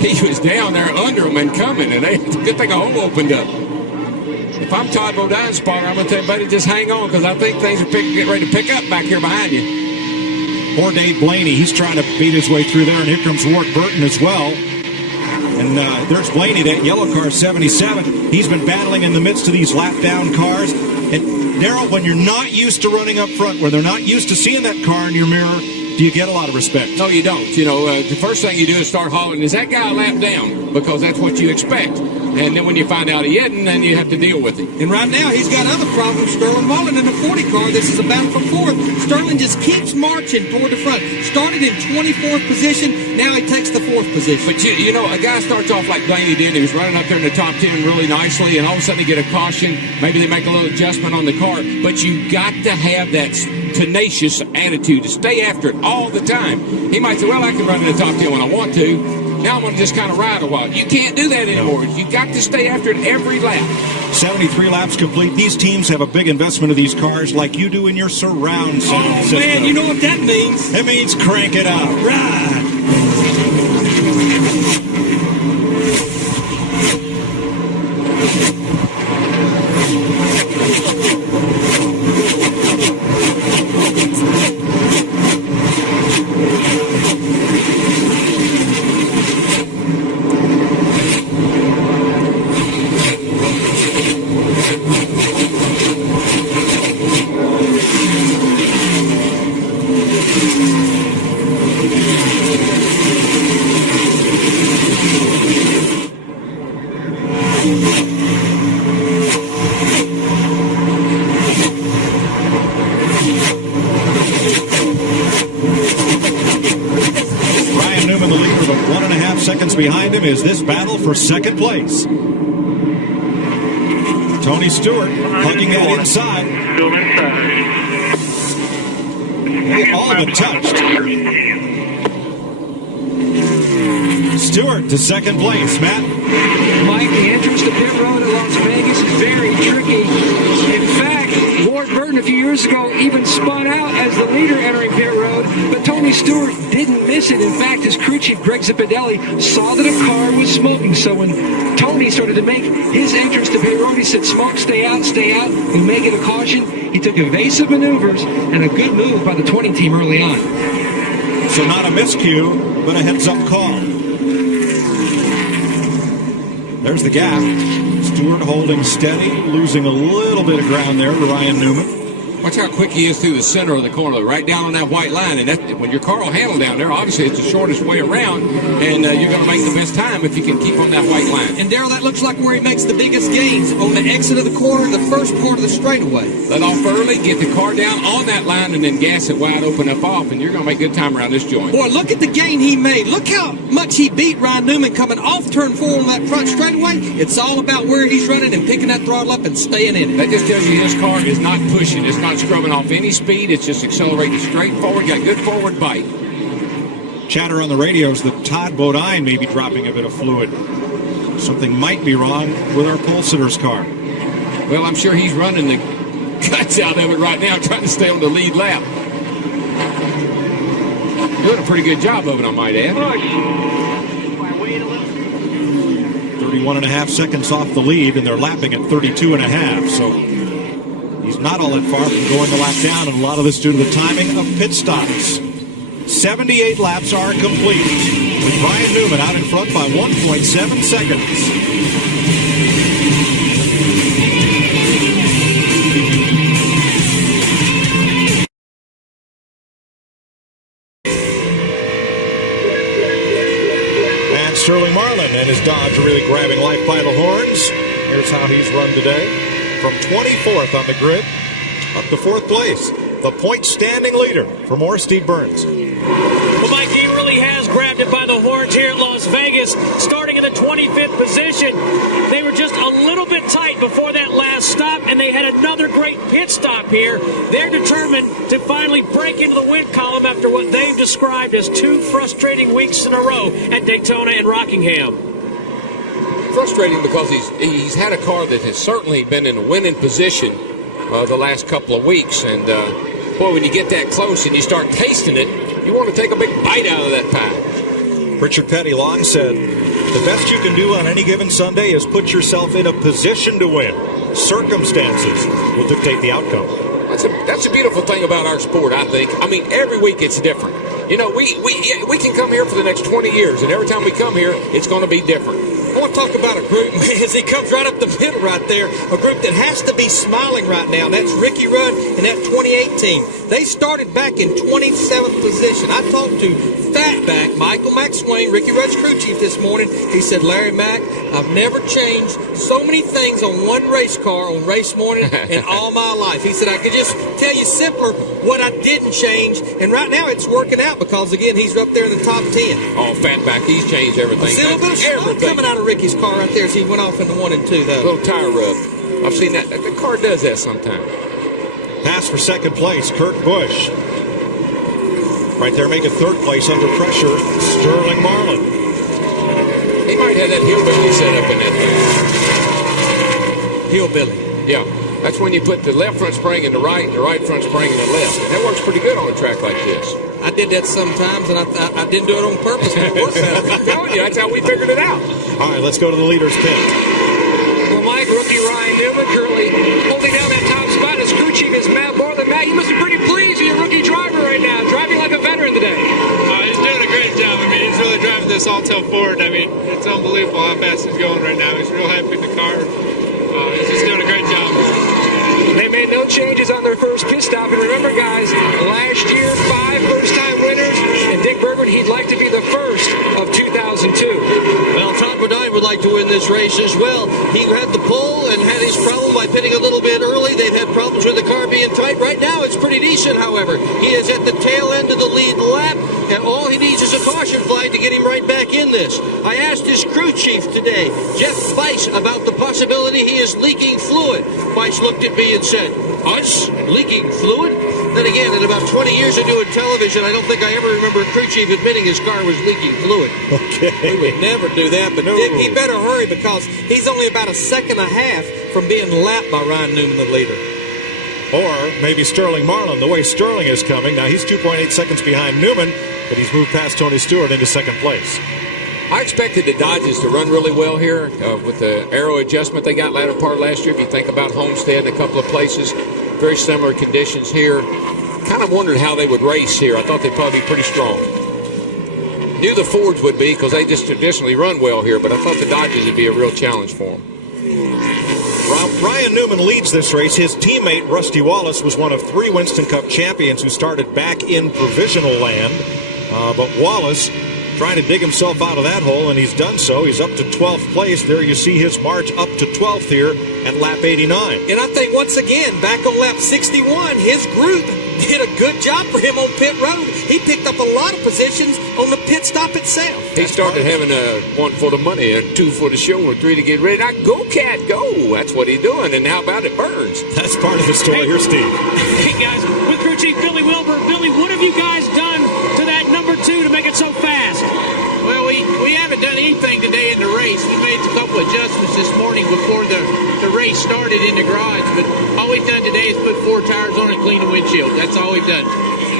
He was down there under them and coming, and good thing a hole opened up. If I'm Todd Bodine's spotter, I'm going to tell everybody just hang on, because I think things are getting ready to pick up back here behind you. Poor Dave Blaney, he's trying to beat his way through there, and here comes Ward Burton as well. And there's Blaney, that yellow car, 77. He's been battling in the midst of these lap-down cars. And, Darrell, when you're not used to running up front, when they're not used to seeing that car in your mirror, do you get a lot of respect? No, you don't. You know, the first thing you do is start hollering, is that guy a lap down? Because that's what you expect. And then when you find out he isn't, then you have to deal with him. And right now, he's got other problems. Sterling Marlin in the 40 car. This is a battle for 4th. Sterling just keeps marching toward the front. Started in 24th position. Now he takes the 4th position. But, you know, a guy starts off like Blaney did. He was running up there in the top 10 really nicely, and all of a sudden they get a caution. Maybe they make a little adjustment on the car. But you got to have that tenacious attitude to stay after it all the time. He might say, well, I can run in the top 10 when I want to. Now I'm going to just kind of ride a while. You can't do that anymore. You've got to stay after it every lap. 73 laps complete. These teams have a big investment of these cars like you do in your surround sound system. Man, you know what that means? It means crank it up. Right. Behind him is this battle for second place. Tony Stewart hugging that inside. All but touched. Stewart to second place. Matt? Mike, the entrance to pit road at Las Vegas is very tricky. In fact, Ward Burton a few years ago even spun out as the leader entering pit road, but Tony Stewart didn't miss it. In fact, his crew chief, Greg Zipadelli, saw that a car was smoking. So when Tony started to make his entrance to pit road, he said, smoke, stay out, we'll make it a caution. He took evasive maneuvers and a good move by the 20 team early on. So not a miscue, but a heads-up call. There's the gap. Stewart holding steady, losing a little bit of ground there to Ryan Newman. Watch how quick he is through the center of the corner, right down on that white line. And that, when your car will handle down there, obviously it's the shortest way around, and you're going to make the best time if you can keep on that white line. And Darrell, that looks like where he makes the biggest gains, on the exit of the corner, the first part of the straightaway. Let off early, get the car down on that line, and then gas it wide open up off, and you're going to make good time around this joint. Boy, look at the gain he made. Look how much he beat Ryan Newman coming off turn 4 on that front straightaway. It's all about where he's running and picking that throttle up and staying in it. That just tells you his car is not pushing. It's not scrubbing off any speed. It's just accelerating straight forward. Got good forward bite. Chatter on the radios that Todd Bodine may be dropping a bit of fluid. Something might be wrong with our pole sitter's car. Well, I'm sure he's running the guts out of it right now, trying to stay on the lead lap. Doing a pretty good job of it, I might add. 31.5 seconds off the lead, and they're lapping at 32.5. So he's not all that far from going the lap down, and a lot of this due to the timing of pit stops. 78 laps are complete, with Ryan Newman out in front by 1.7 seconds. And Sterling Marlin and his Dodge are really grabbing life by the horns. Here's how he's run today. From 24th on the grid up to 4th place. The point standing leader for more, Steve Burns. Well, Mike, he really has grabbed it by the horns here at Las Vegas, starting in the 25th position. They were just a little bit tight before that last stop, and they had another great pit stop here. They're determined to finally break into the win column after what they've described as 2 frustrating weeks in a row at Daytona and Rockingham. Frustrating because he's had a car that has certainly been in a winning position the last couple of weeks, and boy, when you get that close and you start tasting it, you want to take a big bite out of that pie. Richard Petty long said, the best you can do on any given Sunday is put yourself in a position to win. Circumstances will dictate the outcome. That's a beautiful thing about our sport, I think. I mean, every week it's different. You know, we can come here for the next 20 years, and every time we come here, it's going to be different. I want to talk about a group, man, as he comes right up the middle right there, a group that has to be smiling right now. That's Ricky Rudd and that 28 team. They started back in 27th position. I talked to Fatback Michael McSwain, Ricky Rudd's crew chief, this morning. He said, Larry Mack, I've never changed so many things on one race car on race morning in all my life. He said, I could just tell you simpler what I didn't change, and right now it's working out because, again, he's up there in the top 10. Oh, Fatback, he's changed everything. I see a little bit of smoke coming out of Ricky's car right there as he went off into 1 and 2, though. A little tire rub. I've seen that. The car does that sometimes. Pass for second place, Kurt Busch. Right there, making third place under pressure, Sterling Marlin. He might have that hillbilly set up in that thing. Hillbilly. Yeah. That's when you put the left front spring in the right and the right front spring in the left. And that works pretty good on a track like this. I did that sometimes, and I didn't do it on purpose. But it worked out. I'm telling you, that's how we figured it out. All right, let's go to the leader's pit. Well, Mike, rookie Ryan Newman currently holding down that top spot as crew chief is Matt Borland. Matt, you must be pretty pleased with your rookie driver right now, driving like a veteran today. He's doing a great job. I mean, he's really driving this all-tail Ford. I mean, it's unbelievable how fast he's going right now. He's real happy with the car. He's just doing a great job. They made no changes on their first pit stop. And remember, guys, last year, 5 first-time winners. And Dick Bergman, he'd like to be the first of 2002. Well, Todd Bodine would like to win this race as well. He had the pole and had his problem by pitting a little bit early. They've had problems with the car being tight. Right now, it's pretty decent, however. He is at the tail end of the lead lap, and all he needs is a caution flag to get him right back in this. I asked his crew chief today, Jeff Weiss, about the possibility he is leaking fluid. Weiss looked at me and said, "Us? Leaking fluid?" Then again, in about 20 years of doing television, I don't think I ever remember a crew chief admitting his car was leaking fluid. Okay. We would never do that, but No. Dick, he better hurry because he's only about a second and a half from being lapped by Ryan Newman, the leader. Or maybe Sterling Marlin, the way Sterling is coming. Now, he's 2.8 seconds behind Newman, but he's moved past Tony Stewart into second place. I expected the Dodges to run really well here with the aero adjustment they got latter part last year. If you think about Homestead and a couple of places, very similar conditions here. Kind of wondered how they would race here. I thought they'd probably be pretty strong. Knew the Fords would be because they just traditionally run well here, but I thought the Dodges would be a real challenge for them. Ryan Newman leads this race. His teammate, Rusty Wallace, was one of 3 Winston Cup champions who started back in provisional land. But Wallace trying to dig himself out of that hole, and he's done so. He's up to 12th place. There you see his march up to 12th here at lap 89. And I think, once again, back on lap 61, his group did a good job for him on pit road. He picked up a lot of positions on the pit stop itself. He started having a 1 for the money, a 2 for the show, and 3 to get ready. Go, Cat, go. That's what he's doing. And how about it burns? That's part of the story. Here's Steve. Hey, guys, with crew chief Billy Wilbur. Billy, what have you guys done to that number 2 to make it so fast? Well, we haven't done anything today in the race. We made a couple adjustments this morning before the race started in the garage, but all we've done today is put 4 tires on and clean the windshield. That's all we've done.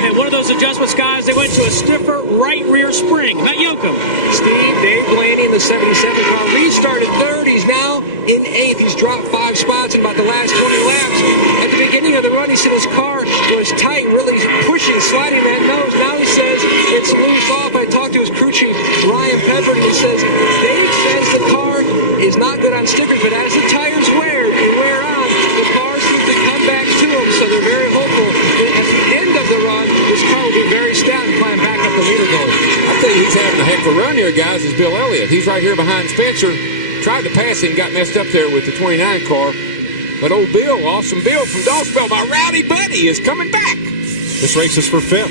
And one of those adjustments, guys, they went to a stiffer right rear spring. Matt Yoakum. Steve, Dave Blaney in the 77 car restarted third. He's now in 8th. He's dropped 5 spots in about the last 20 laps. At the beginning of the run, he said his car was tight, really pushing, sliding that nose. Now he says it's loose off. I talked to his crew chief, Ryan Pepper, and he says Dave says the car is not good on stickers, but as the tires wear on, the car seems to come back to him. So they're very hopeful that at the end of the run, this car will be very stout and climb back up the leaderboard. I tell you, he's having a heck of a run here, guys, is Bill Elliott. He's right here behind Spencer. Tried to pass him, got messed up there with the 29 car. But old Bill, awesome Bill from Dogspell, my rowdy buddy, is coming back. This race is for 5th.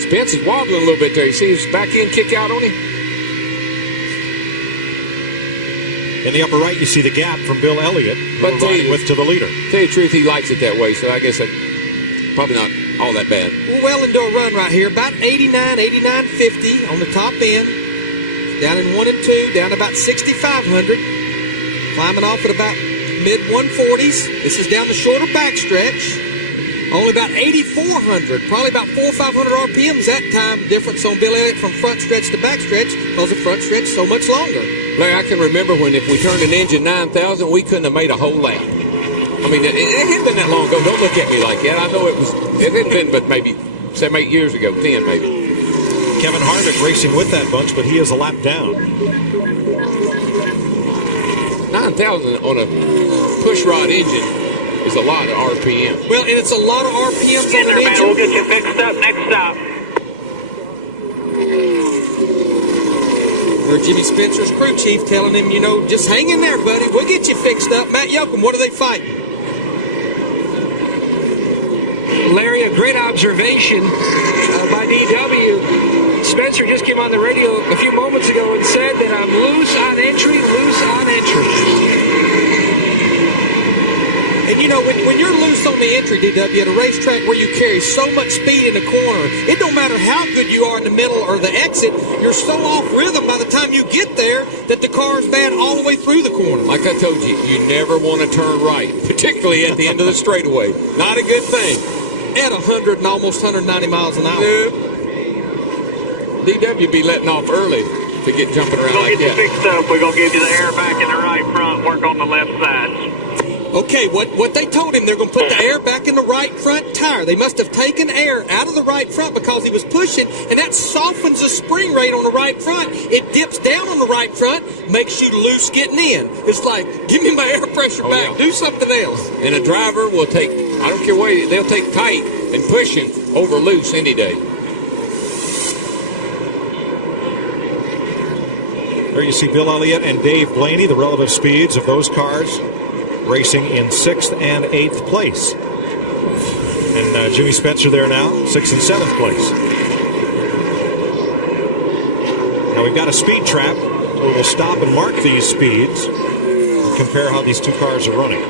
Spence is wobbling a little bit there. You see his back end kick out on him? In the upper right, you see the gap from Bill Elliott, But with to the leader. Tell you the truth, he likes it that way, so I guess that's probably not all that bad. We're well into a run right here, about 89.50 on the top end. Down in 1 and 2, down about 6,500. Climbing off at about mid-140s. This is down the shorter backstretch. Only about 8,400, probably about 400 or 500 RPMs that time difference on Bill Elliott from front stretch to back stretch because the front stretch is so much longer. Larry, I can remember when if we turned an engine 9,000, we couldn't have made a whole lap. I mean, it hadn't been that long ago. Don't look at me like that. I know it hadn't been but maybe 7, 8 years ago, 10 maybe. Kevin Harvick racing with that bunch, but he is a lap down. 9,000 on a push rod engine is a lot of RPM. Well, and it's a lot of RPMs on the engine. We'll get you fixed up next stop. Or Jimmy Spencer's crew chief telling him, just hang in there, buddy. We'll get you fixed up. Matt Yoakum, what are they fighting? Larry, a great observation by DW. Spencer just came on the radio a few moments ago and said that I'm loose on entry. And, you know, when you're loose on the entry, DW, at a racetrack where you carry so much speed in the corner, it don't matter how good you are in the middle or the exit, you're so off rhythm by the time you get there that the car's bad all the way through the corner. Like I told you, you never want to turn right, particularly at the end of the straightaway. Not a good thing. At 100 and almost 190 miles an hour. DW be letting off early to get jumping around like that. We're going to get you fixed up. We're going to give you the air back in the right front, work on the left side. Okay, what they told him, they're going to put the air back in the right front tire. They must have taken air out of the right front because he was pushing, and that softens the spring rate on the right front. It dips down on the right front, makes you loose getting in. It's like, give me my air pressure back. Yeah. Do something else. And a driver will take, I don't care what, they'll take tight and pushing over loose any day. There you see Bill Elliott and Dave Blaney, the relative speeds of those cars, racing in 6th and 8th place. And Jimmy Spencer there now, 6th and 7th place. Now we've got a speed trap where we'll stop and mark these speeds and compare how these two cars are running.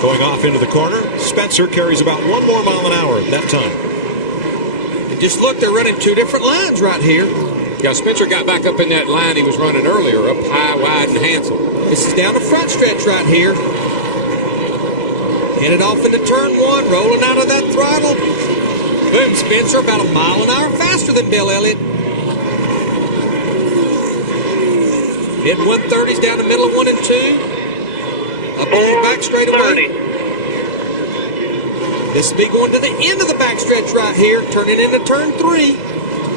Going off into the corner, Spencer carries about 1 more mile an hour at that time. And just look, they're running two different lines right here. Yeah, Spencer got back up in that line he was running earlier, up high, wide, and handsome. This is down the front stretch right here. Headed off into turn 1, rolling out of that throttle. Boom, Spencer about a mile an hour faster than Bill Elliott. Mid 130s down the middle of 1 and 2. Up on the back straightaway. This will be going to the end of the back stretch right here, turning into turn 3.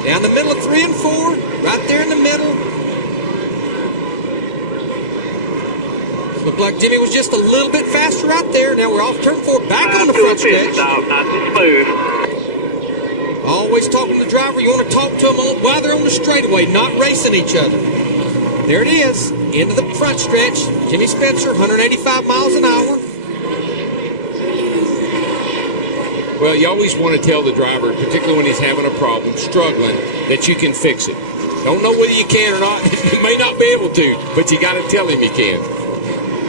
Down the middle of 3 and 4, right there in the middle. Looked like Jimmy was just a little bit faster right there. Now we're off turn 4, back on the front stretch. Nice and smooth. Always talking to the driver. You want to talk to them while they're on the straightaway, not racing each other. There it is, into the front stretch. Jimmy Spencer, 185 miles an hour. Well, you always want to tell the driver, particularly when he's having a problem, struggling, that you can fix it. Don't know whether you can or not. You may not be able to, but you got to tell him you can.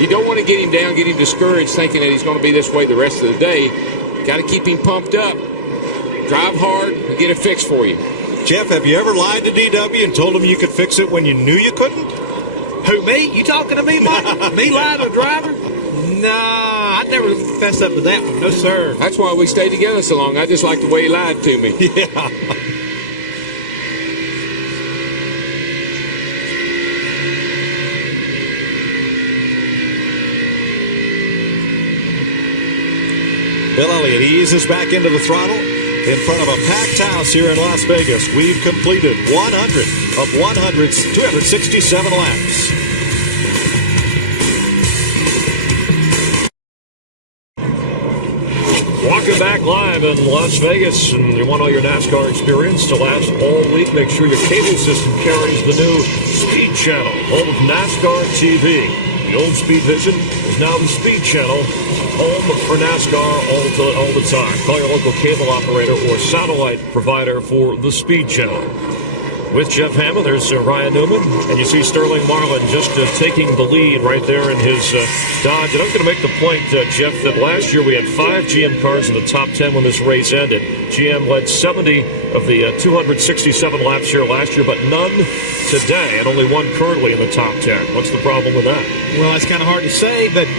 You don't want to get him down, get him discouraged, thinking that he's going to be this way the rest of the day. Got to keep him pumped up. Drive hard and get it fixed for you. Jeff, have you ever lied to DW and told him you could fix it when you knew you couldn't? Who, me? You talking to me, Mike? Me lying to a driver? Nah, I'd never fess up to that one. No, sir. That's why we stayed together so long. I just like the way he lied to me. Yeah. Bill Elliott eases back into the throttle in front of a packed house here in Las Vegas. We've completed 100 of 100's 267 laps. Walking back live in Las Vegas, and you want all your NASCAR experience to last all week, make sure your cable system carries the new Speed Channel, home of NASCAR TV. The old Speed Vision is now the Speed Channel, home for NASCAR all the time. Call your local cable operator or satellite provider for the Speed Channel. With Jeff Hama, there's Ryan Newman, and you see Sterling Marlin just taking the lead right there in his Dodge. And I was going to make the point, Jeff, that last year we had 5 GM cars in the top 10 when this race ended. GM led 70 of the 267 laps here last year, but none today, and only one currently in the top 10. What's the problem with that? Well, that's kind of hard to say, but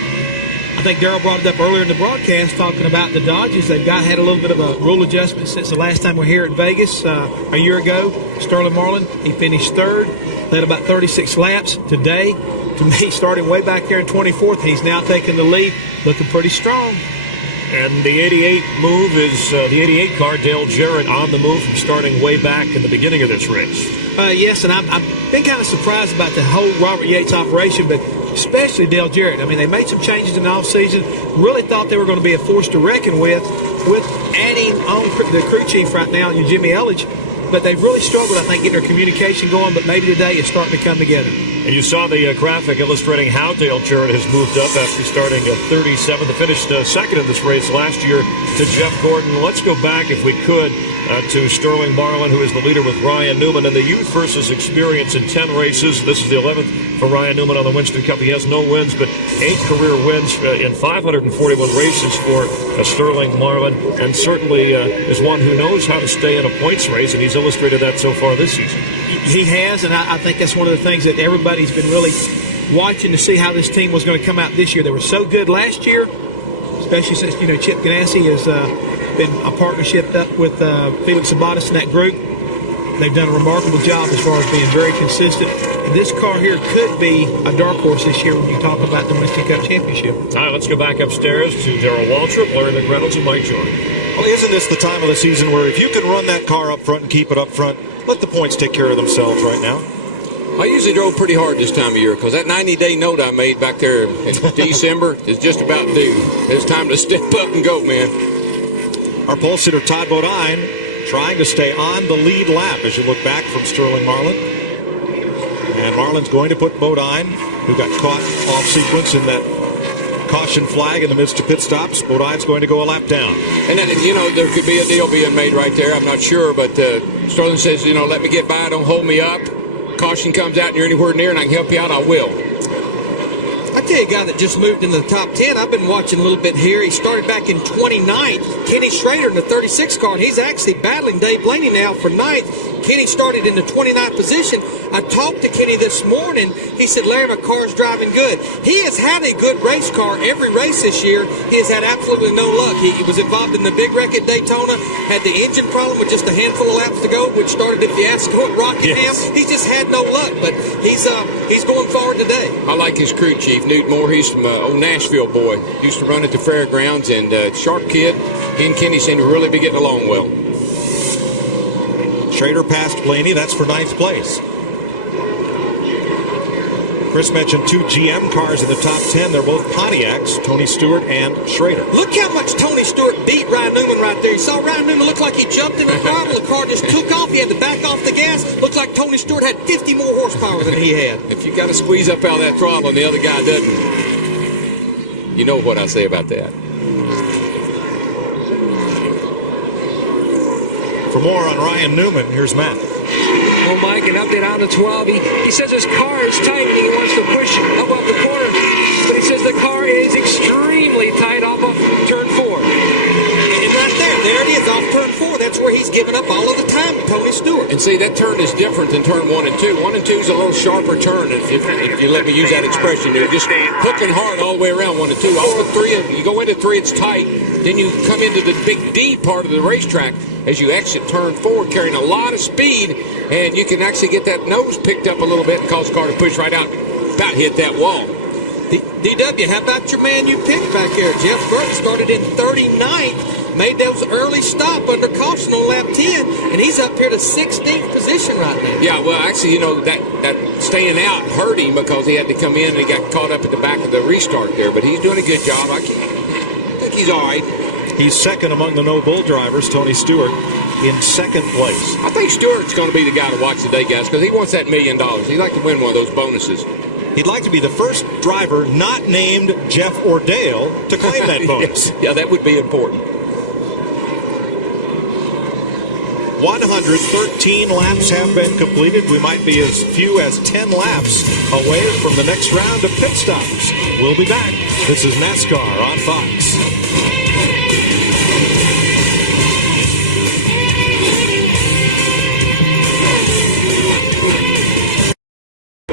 I think Darrell brought it up earlier in the broadcast talking about the Dodgers. They've had a little bit of a rule adjustment since the last time we were here at Vegas a year ago. Sterling Marlin, he finished 3rd, led about 36 laps. Today, to me, starting way back there in 24th, he's now taking the lead, looking pretty strong. And the 88 move is the 88 car, Dale Jarrett, on the move from starting way back in the beginning of this race. Yes, and I've been kind of surprised about the whole Robert Yates operation, but especially Dale Jarrett. I mean, they made some changes in the offseason. Really thought they were going to be a force to reckon with adding on the crew chief right now, Jimmy Elledge. but they've really struggled, I think, getting their communication going, but maybe today it's starting to come together. And you saw the graphic illustrating how Dale Jarrett has moved up after starting at 37th. Finished second in this race last year to Jeff Gordon. Let's go back, if we could, to Sterling Marlin, who is the leader with Ryan Newman. And the youth versus experience in 10 races. This is the 11th for Ryan Newman on the Winston Cup. He has no wins, but 8 career wins in 541 races for Sterling Marlin. And certainly is one who knows how to stay in a points race, and he's illustrated that so far this season. He has, and I think that's one of the things that everybody's been really watching to see how this team was going to come out this year. They were so good last year, especially since, Chip Ganassi has been a partnership up with Felix Sabatis in that group. They've done a remarkable job as far as being very consistent. And this car here could be a dark horse this year when you talk about the Winston Cup Championship. All right, let's go back upstairs to Darrell Waltrip, Larry McReynolds, and Mike Jordan. Well, isn't this the time of the season where if you can run that car up front and keep it up front, let the points take care of themselves right now? I usually drove pretty hard this time of year because that 90-day note I made back there in December is just about due. It's time to step up and go, man. Our pole sitter, Todd Bodine, trying to stay on the lead lap as you look back from Sterling Marlin. And Marlin's going to put Bodine, who got caught off sequence in that caution flag in the midst of pit stops. Bodine's going to go a lap down. And then, there could be a deal being made right there. I'm not sure, but Sterling says, let me get by, don't hold me up. Caution comes out and you're anywhere near and I can help you out, I will. I tell you a guy that just moved into the top 10. I've been watching a little bit here. He started back in 29th. Kenny Schrader in the 36 car, and he's actually battling Dave Blaney now for 9th. Kenny started in the 29th position. I talked to Kenny this morning. He said, Larry, my car's driving good. He has had a good race car every race this year. He has had absolutely no luck. He was involved in the big wreck at Daytona, had the engine problem with just a handful of laps to go, which started the fiasco at Rockingham. Yes. He's just had no luck, but he's going forward today. I like his crew chief, Newt Moore. He's from old Nashville boy. Used to run at the fairgrounds, and sharp kid. He and Kenny seem to really be getting along well. Schrader passed Blaney. That's for 9th place. Chris mentioned 2 GM cars in the top 10. They're both Pontiacs, Tony Stewart and Schrader. Look how much Tony Stewart beat Ryan Newman right there. You saw Ryan Newman look like he jumped in the throttle. The car just took off. He had to back off the gas. Looked like Tony Stewart had 50 more horsepower than he had. If you got to squeeze up out of that throttle and the other guy doesn't, you know what I say about that. For more on Ryan Newman, here's Matt. Well, Mike, an update on the 12. He says his car is tight and he wants to push up off the corner. But he says the car is extremely tight off of turn 4. And right there it is, off turn 4. That's where he's giving up all of the time to Tony Stewart. And see, that turn is different than turn 1 and 2. 1 and 2 is a little sharper turn, if you let me use that expression. You're just hooking hard all the way around 1 and 2. Off of 3, you go into 3, it's tight. Then you come into the big D part of the racetrack as you exit turn 4, carrying a lot of speed, and you can actually get that nose picked up a little bit and cause the car to push right out, about hit that wall. DW, how about your man you picked back there? Jeff Burton started in 39th, made those early stop under caution on lap 10, and he's up here to 16th position right now. Yeah, well, actually, that staying out hurt him because he had to come in and he got caught up at the back of the restart there, but he's doing a good job. I think he's all right. He's second among the no bull drivers, Tony Stewart, in 2nd place. I think Stewart's going to be the guy to watch today, guys, because he wants that $1 million. He'd like to win one of those bonuses. He'd like to be the first driver not named Jeff or Dale to claim that bonus. Yeah, that would be important. 113 laps have been completed. We might be as few as 10 laps away from the next round of pit stops. We'll be back. This is NASCAR on Fox.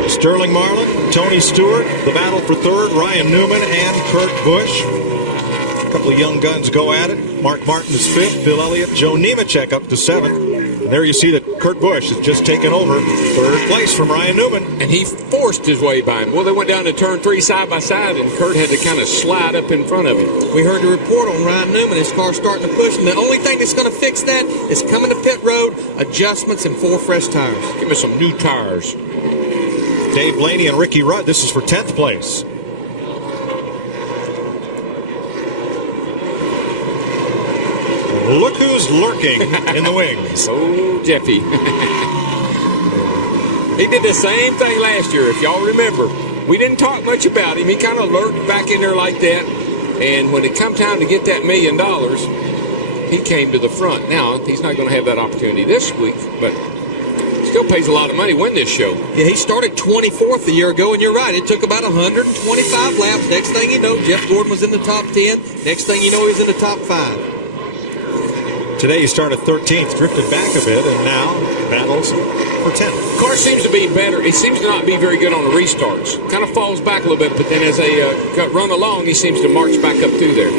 Sterling Marlin, Tony Stewart, the battle for 3rd, Ryan Newman and Kurt Busch. A couple of young guns go at it. Mark Martin is 5th, Bill Elliott, Joe Nemechek up to 7th. And there you see that Kurt Busch has just taken over 3rd place from Ryan Newman. And he forced his way by him. Well, they went down to turn 3 side by side, and Kurt had to kind of slide up in front of him. We heard the report on Ryan Newman. His car's starting to push, and the only thing that's going to fix that is coming to pit road, adjustments, and 4 fresh tires. Give me some new tires. Dave Blaney and Ricky Rudd, this is for 10th place. Look who's lurking in the wings. Oh, Jeffy. He did the same thing last year, if y'all remember. We didn't talk much about him. He kind of lurked back in there like that. And when it come time to get that $1 million, he came to the front. Now, he's not going to have that opportunity this week, but still pays a lot of money to win this show. Yeah, he started 24th a year ago, and you're right. It took about 125 laps. Next thing you know, Jeff Gordon was in the top 10. Next thing you know, he's in the top 5. Today he started 13th, drifted back a bit, and now battles for 10th. Car seems to be better. He seems to not be very good on the restarts. Kind of falls back a little bit, but then as they run along, he seems to march back up through there.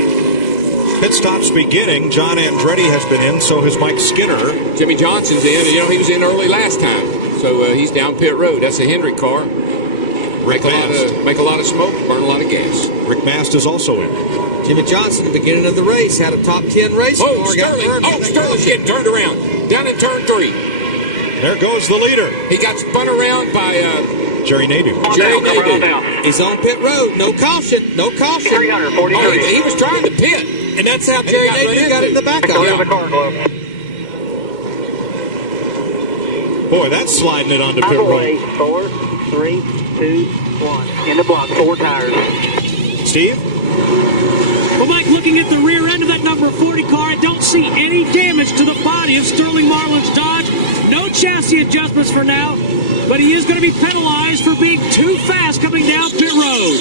Pit stops beginning. John Andretti has been in, so has Mike Skinner. Jimmy Johnson's in. You know, he was in early last time, so he's down pit road. That's a Hendrick car. Make a lot of smoke, burn a lot of gas. Rick Mast is also in. Jimmy Johnson, at the beginning of the race, had a top 10 race. Sterling's getting turned around. Down in turn 3. There goes the leader. He got spun around by Jerry Nadeau. He's on pit road. No caution. No caution. 343. Oh, he was trying to pit. And that's how Jerry Nadeau got in the back of him. Boy, that's sliding it onto pit road. 4, 3, 2, 1. In the block, 4 tires. Steve? Well, Mike, looking at the rear end of that number 40 car, I don't see any damage to the body of Sterling Marlin's Dodge. No chassis adjustments for now, but he is going to be penalized for being too fast coming down pit road.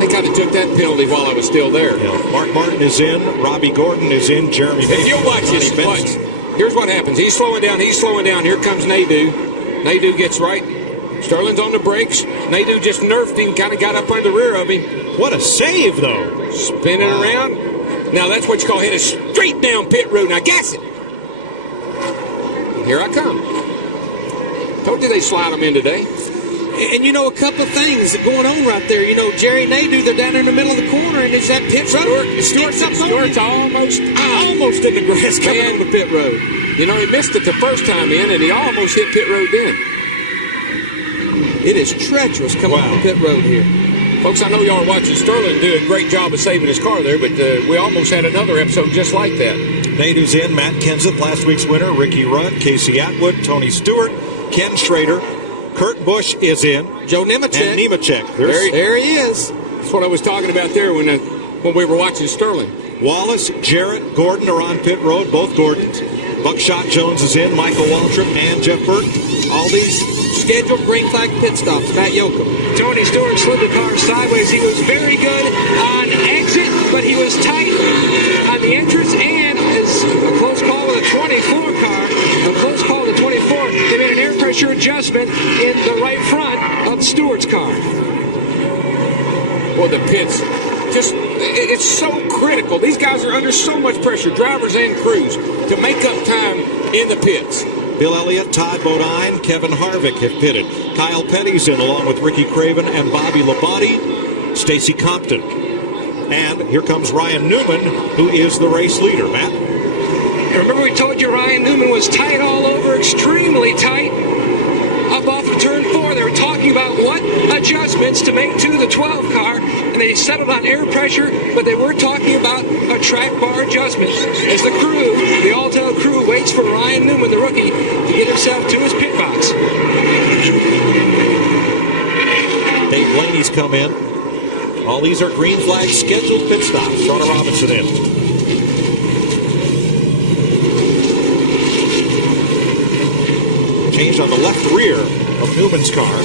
They kind of took that penalty while I was still there. Yeah. Mark Martin is in. Robbie Gordon is in. Jeremy. If you'll watch this, here's what happens. He's slowing down. Here comes Nadeau. Nadeau gets right. Sterling's on the brakes. Nadeau just nerfed him, kind of got up under the rear of him. What a save, though. Spinning around. Now, that's what you call hitting straight down pit road. Now, gas it. Here I come. Told you they slide them in today. And you know, a couple of things going on right there. You know, Jerry Nadeau, they're down in the middle of the corner, and it's that pit road. Stewart's almost in the grass coming on the pit road. You know, he missed it the first time in, and he almost hit pit road then. It is treacherous coming on the pit road here. Folks, I know y'all are watching Sterling do a great job of saving his car there, but we almost had another episode just like that. Nadeau's in. Matt Kenseth, last week's winner. Ricky Rudd, Casey Atwood, Tony Stewart, Ken Schrader. Kurt Busch is in. Joe Nemechek. And Nemechek. There he is. That's what I was talking about there when we were watching Sterling. Wallace, Jarrett, Gordon are on pit road. Both Gordons. Buckshot Jones is in. Michael Waltrip and Jeff Burton. All these scheduled green flag pit stops. Matt Yoakum. Tony Stewart slid the car sideways. He was very good on exit, but he was tight on the entrance, and is a close call with a 24 car. A close call with a 24. They made an air pressure adjustment in the right front of Stewart's car. Well, the pits, it's so critical. These guys are under so much pressure, drivers and crews, to make up time in the pits. Bill Elliott, Todd Bodine, Kevin Harvick have pitted. Kyle Petty's in along with Ricky Craven and Bobby Labonte, Stacy Compton. And here comes Ryan Newman, who is the race leader. Matt? Remember we told you Ryan Newman was tight all over, extremely tight, up off of turn 4. They were talking about what adjustments to make to the 12 car, and they settled on air pressure, but they were talking about a track bar adjustment. As the crew, the Alltel crew, waits for Ryan Newman, the rookie, to get himself to his pit box. Dave Blaney's come in. All these are green flag scheduled pit stops. Shauna Robinson in. Change on the left rear of Newman's car.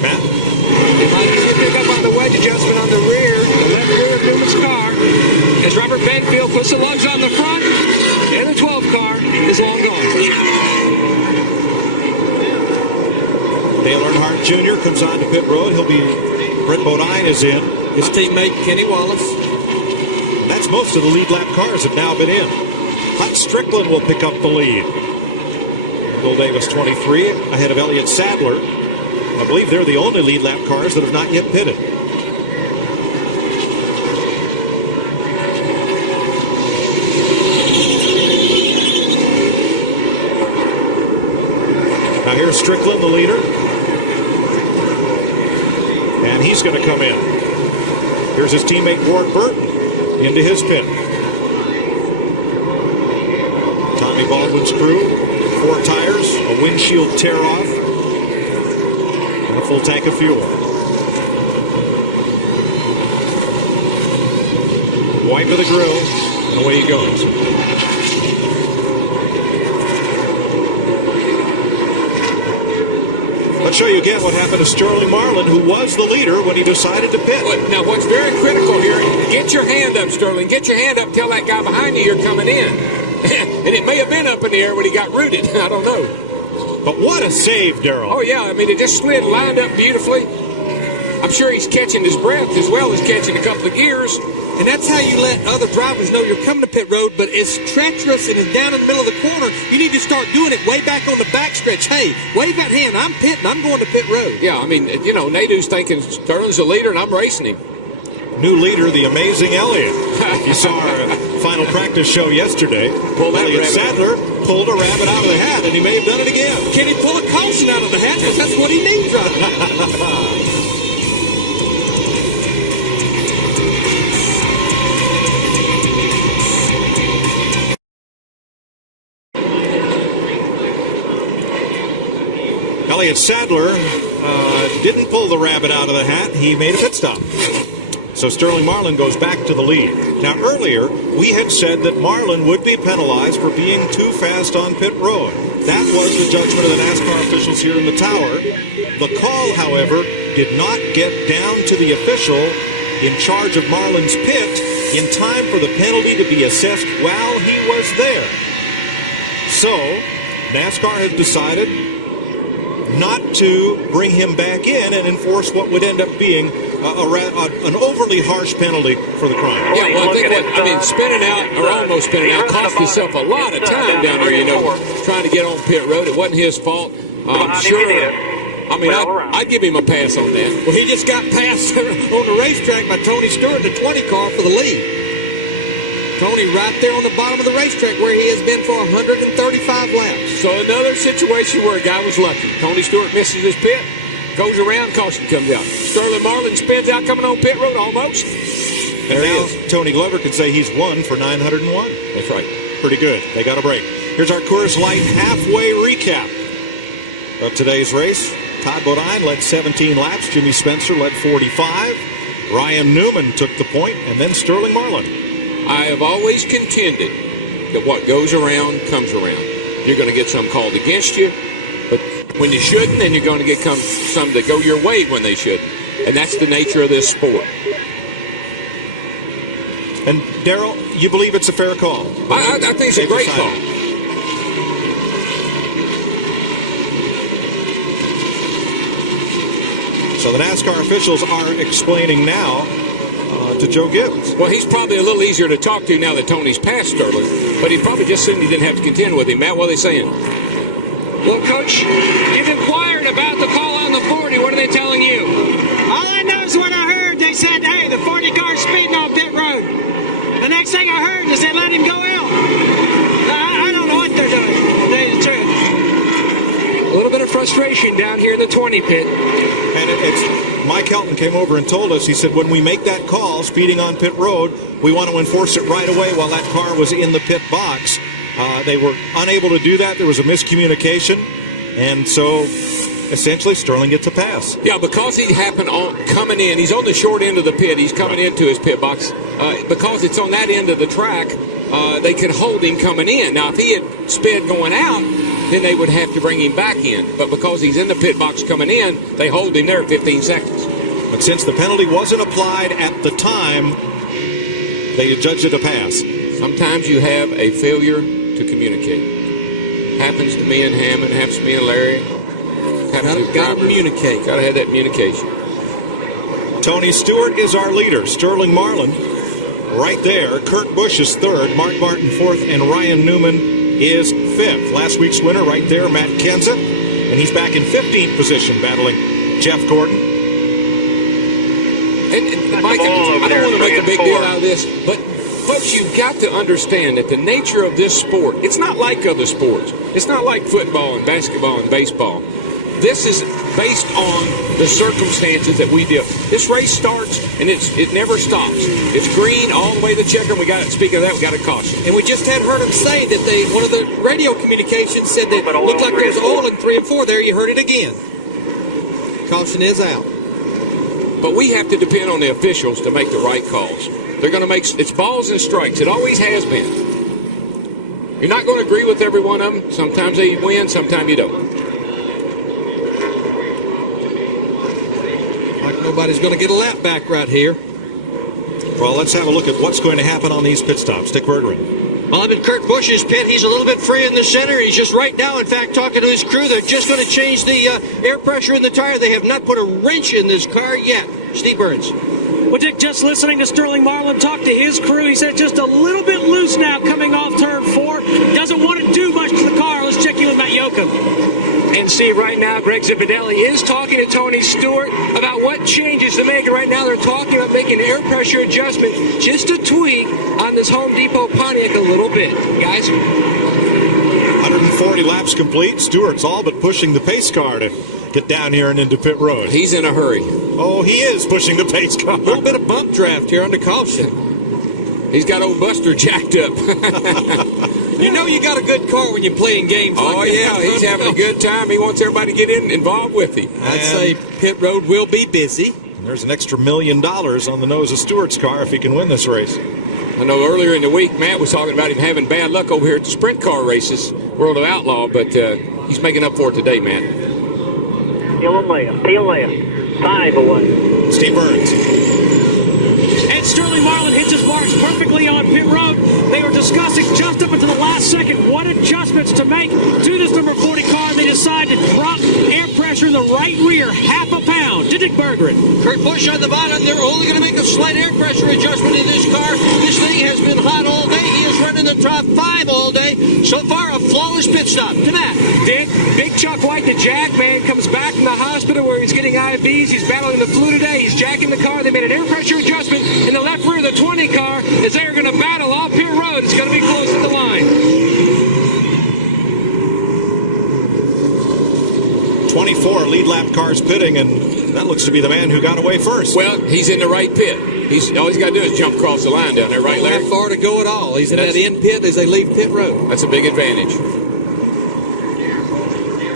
Matt? They might pick up on the wedge adjustment on the rear, the left rear of Newman's car. As Robert Bankfield puts the lugs on the front, and the 12 car is long gone. Dale Earnhardt Jr. comes on to pit road. Brett Bodine is in. His teammate Kenny Wallace. That's most of the lead lap cars have now been in. Hunt Strickland will pick up the lead. Bill Davis 23 ahead of Elliott Sadler. I believe they're the only lead lap cars that have not yet pitted. Now here's Strickland, the leader. And he's going to come in. Here's his teammate Ward Burton into his pit. Tommy Baldwin's crew, 4 tires, a windshield tear-off, and a full tank of fuel. Wipe of the grill, and away he goes. Let's show you again what happened to Sterling Marlin, who was the leader when he decided to pit. Now, what's very critical here, get your hand up, Sterling. Get your hand up, tell that guy behind you you're coming in. And it may have been up in the air when he got rooted. I don't know. But what a save, Darrell. Oh, yeah. I mean, it just slid, lined up beautifully. I'm sure he's catching his breath as well as catching a couple of gears. And that's how you let other drivers know you're coming to pit road, but it's treacherous and it's down in the middle of the corner. You need to start doing it way back on the backstretch. Hey, wave that hand. I'm pitting. I'm going to pit road. Yeah, I mean, you know, Nadu's thinking Sterling's the leader and I'm racing him. New leader, the amazing Elliott. You saw our final practice show yesterday. Elliott Sadler pulled a rabbit out of the hat, and he may have done it again. Can he pull a caution out of the hat? Because that's what he needs right now. Elliott Sadler didn't pull the rabbit out of the hat. He made a pit stop. So Sterling Marlin goes back to the lead. Now, earlier, we had said that Marlin would be penalized for being too fast on pit road. That was the judgment of the NASCAR officials here in the tower. The call, however, did not get down to the official in charge of Marlin's pit in time for the penalty to be assessed while he was there. So, NASCAR has decided not to bring him back in and enforce what would end up being an overly harsh penalty for the crime. Yeah, well, I mean, spinning out, or almost spinning out, cost himself a lot of time down there, you know, trying to get on pit road. It wasn't his fault. I'm sure. I mean, I'd give him a pass on that. Well, he just got passed on the racetrack by Tony Stewart in the 20 car for the lead. Tony right there on the bottom of the racetrack where he has been for 135 laps. So another situation where a guy was lucky. Tony Stewart misses his pit, goes around, caution comes out. Sterling Marlin spins out coming on pit road almost. There he is. Tony Glover could say he's won for 901. That's right. Pretty good. They got a break. Here's our Coors Light halfway recap of today's race. Todd Bodine led 17 laps. Jimmy Spencer led 45. Ryan Newman took the point, and then Sterling Marlin. I have always contended that what goes around comes around. You're going to get some called against you, but when you shouldn't, then you're going to get some that go your way when they shouldn't. And that's the nature of this sport. And, Darrell, you believe it's a fair call? I think it's a great call. So the NASCAR officials are explaining now to Joe Gibbs. Well, he's probably a little easier to talk to now that Tony's past Sterling, but he probably just assumed he didn't have to contend with him. Matt, what are they saying? Well, Coach, you've inquired about the call on the 40. What are they telling you? All I know is what I heard. They said, hey, the 40 car's speeding on pit road. The next thing I heard is they let him go out. I don't know what they're doing, to tell you the truth. A little bit of frustration down here in the 20 pit. And it's Mike Helton came over and told us, he said, when we make that call, speeding on pit road, we want to enforce it right away while that car was in the pit box. They were unable to do that. There was a miscommunication. And so, essentially, Sterling gets a pass. Yeah, because he happened on coming in. He's on the short end of the pit. He's coming into his pit box. Because it's on that end of the track, they could hold him coming in. Now, if he had sped going out, then they would have to bring him back in. But because he's in the pit box coming in, they hold him there 15 seconds. But since the penalty wasn't applied at the time, they judged it a pass. Sometimes you have a failure to communicate. Happens to me and Hammond, happens to me and Larry. Got to communicate. Got to have that communication. Tony Stewart is our leader. Sterling Marlin right there. Kurt Busch is third. Mark Martin fourth. And Ryan Newman is fifth. Last week's winner right there, Matt Kenseth. And he's back in 15th position battling Jeff Gordon. And Mike, I don't want to make a big deal out of this, but folks, you've got to understand that the nature of this sport, it's not like other sports. It's not like football and basketball and baseball. This is based on the circumstances that we deal. This race starts, and it never stops. It's green all the way to the checker, and speaking of that, we got a caution. And we just had heard him say that one of the radio communications said that it looked like there was oil in 3 and 4 there. You heard it again. Caution is out. But we have to depend on the officials to make the right calls. They're going to make it's balls and strikes. It always has been. You're not going to agree with every one of them. Sometimes they win, sometimes you don't. Like nobody's going to get a lap back right here. Well, let's have a look at what's going to happen on these pit stops. Dick Bergeron. Well, I'm in Kurt Busch's pit. He's a little bit free in the center. He's just right now, in fact, talking to his crew. They're just going to change the air pressure in the tire. They have not put a wrench in this car yet. Steve Burns. Well, Dick, just listening to Sterling Marlin talk to his crew, he said just a little bit loose now coming off turn 4. Doesn't want to do much to the car. Let's check in with Matt Yoakum. And see, right now, Greg Zipadelli is talking to Tony Stewart about what changes to make. And right now, they're talking about making an air pressure adjustment, just a tweak on this Home Depot Pontiac a little bit. Guys? 140 laps complete. Stewart's all but pushing the pace car to get down here and into pit road. He's in a hurry. Oh, he is pushing the pace car. A little bit of bump draft here under caution. He's got old Buster jacked up. You know you got a good car when you're playing games like that. Yeah, he's having a good time. He wants everybody to get involved with him. I'd say pit road will be busy. And there's an extra $1 million on the nose of Stewart's car if he can win this race. I know earlier in the week, Matt was talking about him having bad luck over here at the sprint car races, World of Outlaw, but he's making up for it today, Matt. Peel left. 5 away. Steve Burns. And Sterling Marlin hits his marks perfectly on pit road. They were discussing just up until the last second what adjustments to make to this number 40 car. They decide to drop air pressure in the right rear, half a pound. Dick Bergeron. Kurt Busch on the bottom. They're only going to make a slight air pressure adjustment in this car. This thing has been hot all day. He is running the top 5 all day. So far, a flawless pit stop. To that. Big Chuck White, the jack man, comes back from the hospital where he's getting IVs. He's battling the flu today. He's jacking the car. They made an air pressure adjustment in the left rear of the 20 car as they are going to battle off pit road. It's going to be close to the line. 24 lead lap cars pitting, and that looks to be the man who got away first. Well, he's in the right pit. All he's got to do is jump across the line down there, right, Larry? Not far to go at all. He's in that end pit as they leave pit road. That's a big advantage.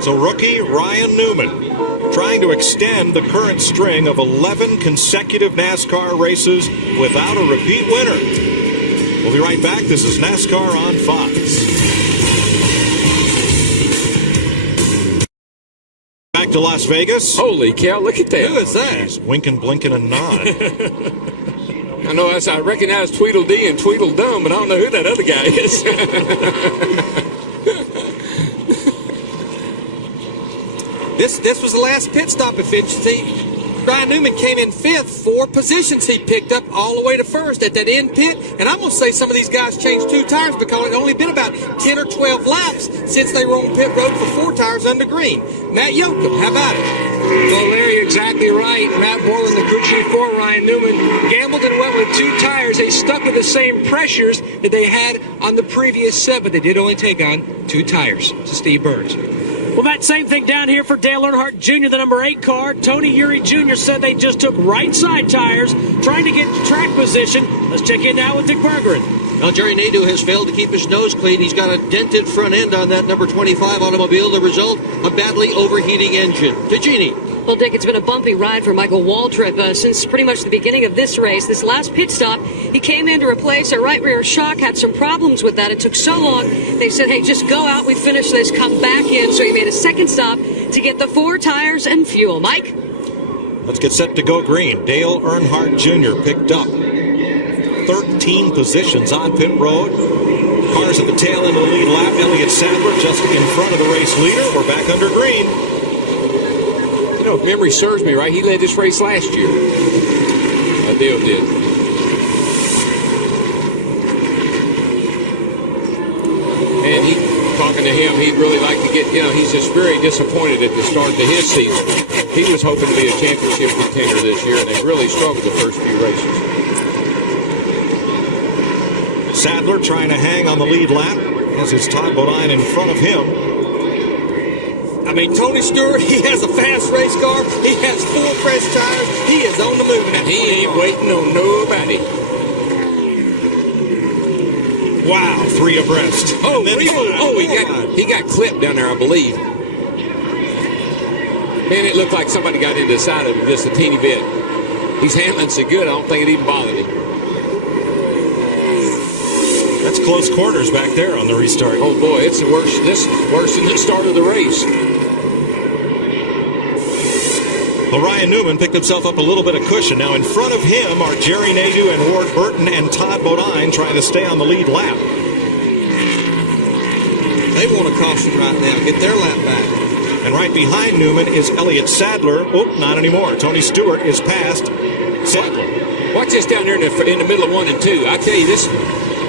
So rookie Ryan Newman trying to extend the current string of 11 consecutive NASCAR races without a repeat winner. We'll be right back. This is NASCAR on Fox. Back to Las Vegas. Holy cow, look at that. Who is that? He's winking, blinking, and nodding. I know, I recognize Tweedledee and Tweedledum, but I don't know who that other guy is. This was the last pit stop efficiency. Ryan Newman came in 5th. 4 positions he picked up all the way to 1st at that end pit. And I'm going to say some of these guys changed 2 tires because it only been about 10 or 12 laps since they were on pit road for 4 tires under green. Matt Yoakum, how about it? Well, Larry, you're exactly right. Matt Borland, the crew chief for Ryan Newman, gambled and went with 2 tires. They stuck with the same pressures that they had on the previous set, but they did only take on 2 tires. To Steve Burns. Well, that same thing down here for Dale Earnhardt Jr., the number 8 car. Tony Eury Jr. said they just took right side tires, trying to get track position. Let's check in now with Dick Bergeron. Now, Jerry Nadeau has failed to keep his nose clean. He's got a dented front end on that number 25 automobile. The result, a badly overheating engine. To Jeannie. Well, Dick, it's been a bumpy ride for Michael Waltrip since pretty much the beginning of this race. This last pit stop, he came in to replace a right rear shock, had some problems with that. It took so long, they said, hey, just go out, we finished this, come back in. So he made a second stop to get the 4 tires and fuel. Mike? Let's get set to go green. Dale Earnhardt Jr. picked up 13 positions on pit road. Cars at the tail end of the lead lap. Elliott Sadler just in front of the race leader. We're back under green. You know, if memory serves me right, he led this race last year. Dale did. And talking to him, he'd really like to get, he's just very disappointed at the start of his season. He was hoping to be a championship contender this year, and they really struggled the first few races. Sadler trying to hang on the lead lap as it's Todd Bodine in front of him. I mean, Tony Stewart, he has a fast race car. He has 4 fresh tires. He is on the move. He ain't waiting on nobody. Wow, 3 abreast. Oh, he got clipped down there, I believe. Man, it looked like somebody got into the side of him just a teeny bit. He's handling so good, I don't think it even bothered him. That's close quarters back there on the restart. Oh boy, it's the worst. This is worse than the start of the race. Well, Ryan Newman picked himself up a little bit of cushion. Now in front of him are Jerry Nadeau and Ward Burton and Todd Bodine trying to stay on the lead lap. They want a caution right now. Get their lap back. And right behind Newman is Elliott Sadler. Oh, not anymore. Tony Stewart is past Sadler. Watch this down there in the middle of 1 and 2. I tell you, this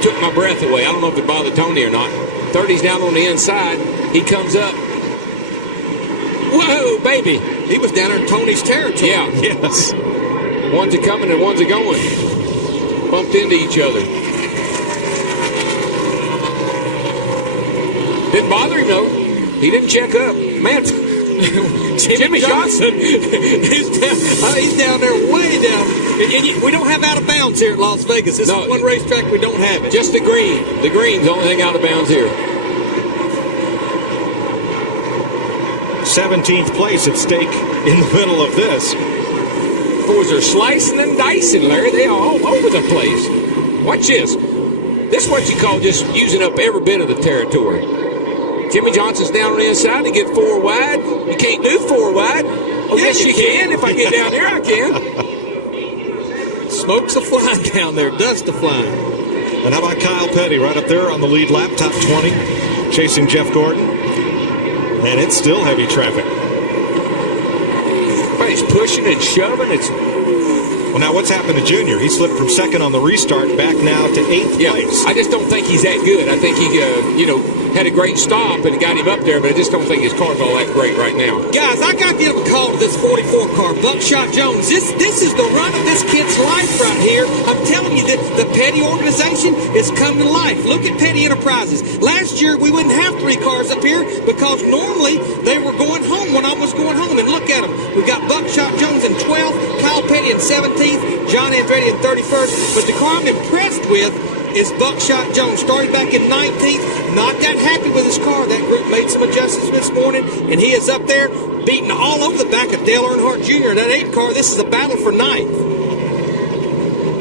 took my breath away. I don't know if it bothered Tony or not. 30's down on the inside. He comes up. Whoa, baby. He was down in Tony's territory. Yeah. Yes. One's a coming and one's a going. Bumped into each other. Didn't bother him, though. He didn't check up. Man, Jimmy Johnson, he's down there way down. And we don't have out of bounds here at Las Vegas. This is one racetrack we don't have it. Just the green. The green's the only thing out of bounds here. 17th place at stake in the middle of this. Boys are slicing and dicing, Larry. They are all over the place. Watch this. This is what you call just using up every bit of the territory. Jimmy Johnson's down on the inside to get 4 wide. You can't do 4 wide. Oh, yes, you can. If I get down there, I can. Smoke's a flying down there. Dust a flying. And how about Kyle Petty right up there on the lead lap, top 20, chasing Jeff Gordon. And it's still heavy traffic. But he's pushing and shoving. Well, now what's happened to Junior? He slipped from second on the restart back now to 8th place. I just don't think he's that good. I think he, had a great stop and got him up there, but I just don't think his car's all that great right now. Guys, I got to give a call to this 44 car, Buckshot Jones. This is the run of this kid's life right here. I'm telling you that the Petty organization is coming to life. Look at Petty Enterprises. Last year, we wouldn't have 3 cars up here because normally they were going home when I was going home. And look at them. We got Buckshot Jones in 12th, Kyle Petty in 17th, John Andretti in 31st. But the car I'm impressed with is Buckshot Jones. Started back in 19th, not that happy with his car. That group made some adjustments this morning, and he is up there beating all over the back of Dale Earnhardt Jr. That 8 car. This is a battle for 9th.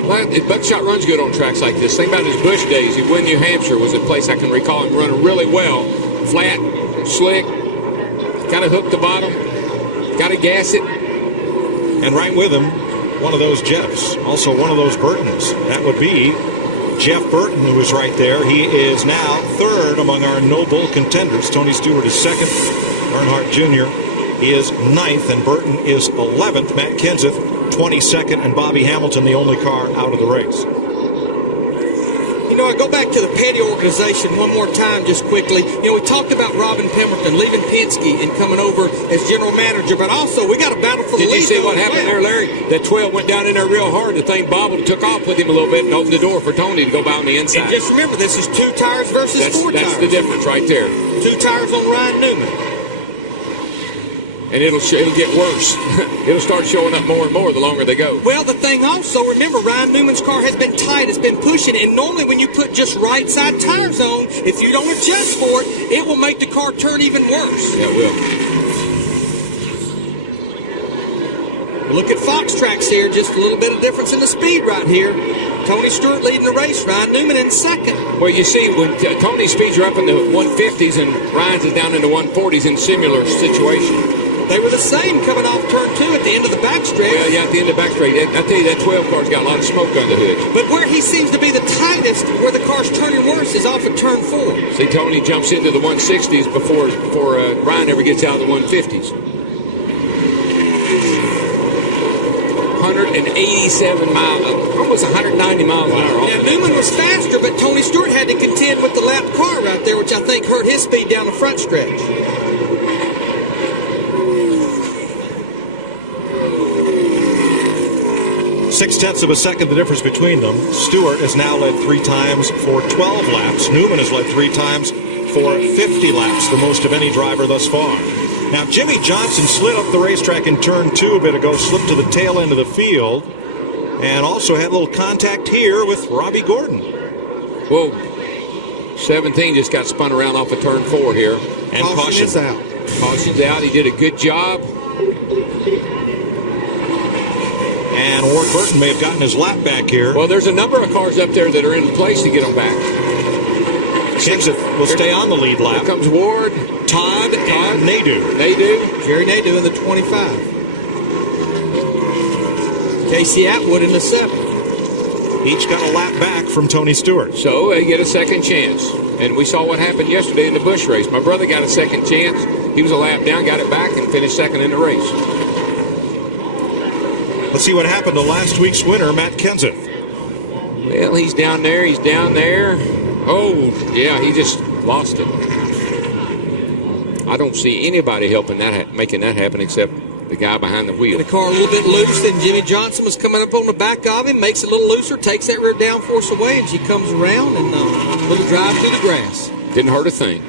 Well, Buckshot runs good on tracks like this. Think about his Busch days. He won New Hampshire was a place I can recall him running really well. Flat, slick, kind of hooked the bottom, got to gas it. And right with him, one of those Jeffs, also one of those Burtons. That would be Jeff Burton, who is right there. He is now 3rd among our no bull contenders. Tony Stewart is 2nd. Earnhardt Jr. is 9th, and Burton is 11th. Matt Kenseth, 22nd, and Bobby Hamilton, the only car out of the race. You know, I go back to the Petty organization one more time just quickly. You know, we talked about Robin Pemberton leaving Penske and coming over as general manager, but also we got a battle for the lead. Did you see what happened there, Larry? That 12 went down in there real hard. The thing bobbled, took off with him a little bit, and opened the door for Tony to go by on the inside. And just remember, this is 2 tires versus 4 tires. That's the difference right there. 2 tires on Ryan Newman. And it'll get worse. It'll start showing up more and more the longer they go. Well, the thing also, remember, Ryan Newman's car has been tight. It's been pushing. And normally when you put just right side tires on, if you don't adjust for it, it will make the car turn even worse. Yeah, it will. Look at Fox Tracks here. Just a little bit of difference in the speed right here. Tony Stewart leading the race. Ryan Newman in 2nd. Well, you see, when Tony's speeds are up in the 150s and Ryan's is down in the 140s in similar situation. They were the same coming off turn 2 at the end of the backstretch. Well, yeah, at the end of the backstretch. I tell you, that 12 car's got a lot of smoke under the hood. But where he seems to be the tightest, where the car's turning worse, is off of turn 4. See, Tony jumps into the 160s before Ryan ever gets out of the 150s. 187 miles, almost 190 miles an hour. Yeah, Newman was faster, but Tony Stewart had to contend with the lapped car right there, which I think hurt his speed down the front stretch. Six-tenths of a second, the difference between them. Stewart has now led 3 times for 12 laps. Newman has led 3 times for 50 laps, the most of any driver thus far. Now, Jimmy Johnson slid up the racetrack in turn 2 a bit ago, slipped to the tail end of the field, and also had a little contact here with Robbie Gordon. Whoa. 17 just got spun around off of turn 4 here. And caution is out. Caution's out. He did a good job. And Ward Burton may have gotten his lap back here. Well, there's a number of cars up there that are in place to get them back. Kenseth will stay on the lead lap. Here comes Ward. Todd and Nadeau. Jerry Nadeau in the 25. Casey Atwood in the 7. Each got a lap back from Tony Stewart. So they get a second chance. And we saw what happened yesterday in the Busch race. My brother got a second chance. He was a lap down, got it back, and finished second in the race. Let's see what happened to last week's winner, Matt Kenseth. Well, he's down there. He's down there. Oh, yeah, he just lost it. I don't see anybody helping making that happen except the guy behind the wheel. The car a little bit loose, then Jimmy Johnson was coming up on the back of him, makes it a little looser, takes that rear downforce away, and she comes around and a little drive through the grass. Didn't hurt a thing.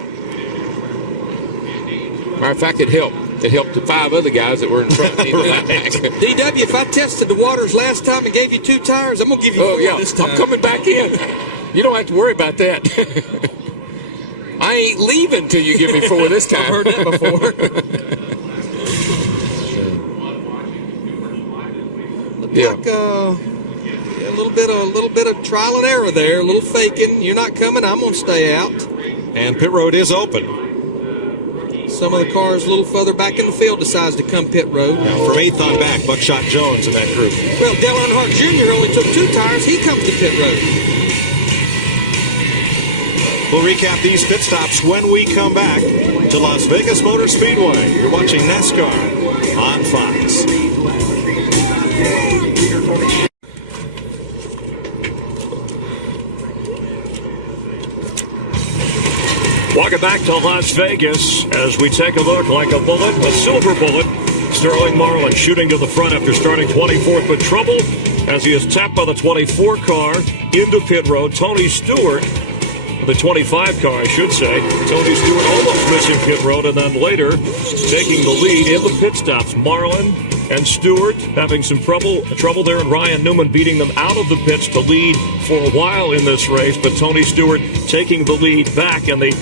Matter of fact, it helped. It helped the 5 other guys that were in front of me. DW, if I tested the waters last time and gave you 2 tires, I'm going to give you 4 this time. I'm coming back in. You don't have to worry about that. I ain't leaving till you give me 4 this time. I've heard that before. Like a little bit of trial and error there, a little faking. You're not coming, I'm going to stay out. And pit road is open. Some of the cars a little further back in the field decides to come pit road. Now from 8th on back, Buckshot Jones in that group. Well, Dale Earnhardt Jr. only took 2 tires. He comes to pit road. We'll recap these pit stops when we come back to Las Vegas Motor Speedway. You're watching NASCAR on Fox. Welcome back to Las Vegas as we take a look like a bullet, a silver bullet. Sterling Marlin shooting to the front after starting 24th, but trouble as he is tapped by the 24 car into pit road. Tony Stewart, the 25 car, I should say. Tony Stewart almost missing pit road, and then later taking the lead in the pit stops. Marlin and Stewart having some trouble there, and Ryan Newman beating them out of the pits to lead for a while in this race, but Tony Stewart taking the lead back, and the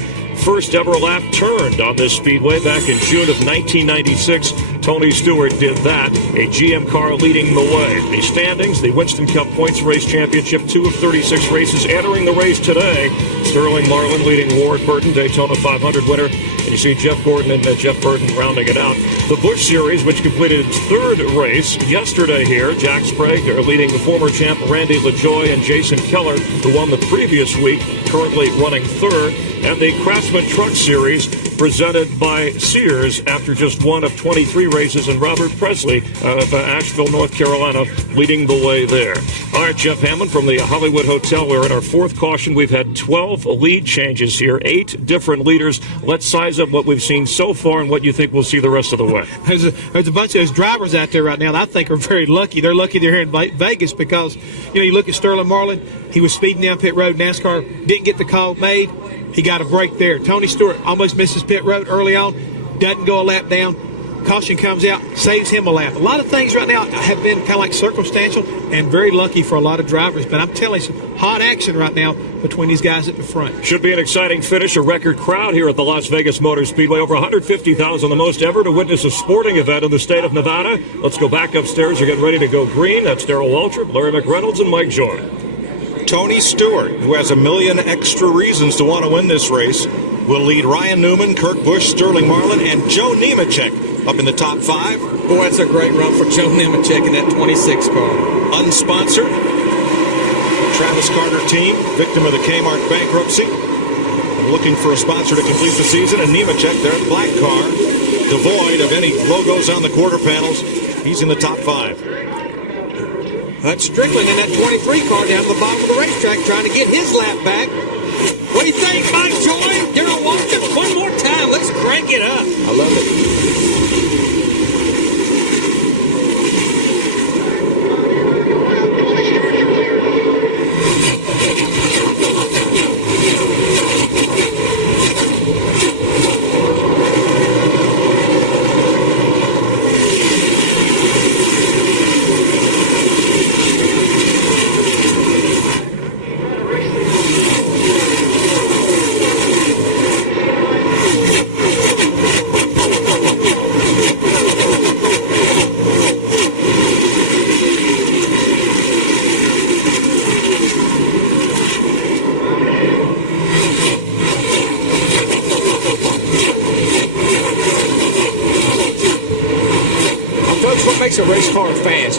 first ever lap turned on this speedway back in June of 1996. Tony Stewart did that, a GM car leading the way. The standings, the Winston Cup Points Race Championship, 2 of 36 races entering the race today. Sterling Marlin leading Ward Burton, Daytona 500 winner. And you see Jeff Gordon and Jeff Burton rounding it out. The Busch Series, which completed its 3rd race yesterday here. Jack Sprague leading the former champ Randy LaJoie and Jason Keller, who won the previous week, currently running 3rd. And the Craftsman Truck Series presented by Sears after just one of 23 races, and Robert Presley of Asheville, North Carolina, leading the way there. All right, Jeff Hammond from the Hollywood Hotel. We're in our 4th caution. We've had 12 lead changes here, 8 different leaders. Let's size up what we've seen so far and what you think we'll see the rest of the way. There's a bunch of those drivers out there right now that I think are very lucky. They're lucky they're here in Vegas because, you look at Sterling Marlin. He was speeding down pit road. NASCAR didn't get the call made. He got a break there. Tony Stewart almost misses pit road early on, doesn't go a lap down. Caution comes out, saves him a lap. A lot of things right now have been kind of like circumstantial and very lucky for a lot of drivers. But I'm telling you, some hot action right now between these guys at the front. Should be an exciting finish, a record crowd here at the Las Vegas Motor Speedway. Over 150,000, the most ever to witness a sporting event in the state of Nevada. Let's go back upstairs. You're getting ready to go green. That's Darrell Waltrip, Larry McReynolds, and Mike Joy. Tony Stewart, who has a million extra reasons to want to win this race, will lead Ryan Newman, Kurt Busch, Sterling Marlin, and Joe Nemechek up in the top 5. Boy, that's a great run for Joe Nemechek in that 26 car. Unsponsored. Travis Carter team, victim of the Kmart bankruptcy, looking for a sponsor to complete the season, and Nemechek, their black car, devoid of any logos on the quarter panels. He's in the top 5. That's Strickland in that 23 car down at the bottom of the racetrack trying to get his lap back. What do you think, Mike Joy? Darrell Waltrip, one more time. Let's crank it up. I love it.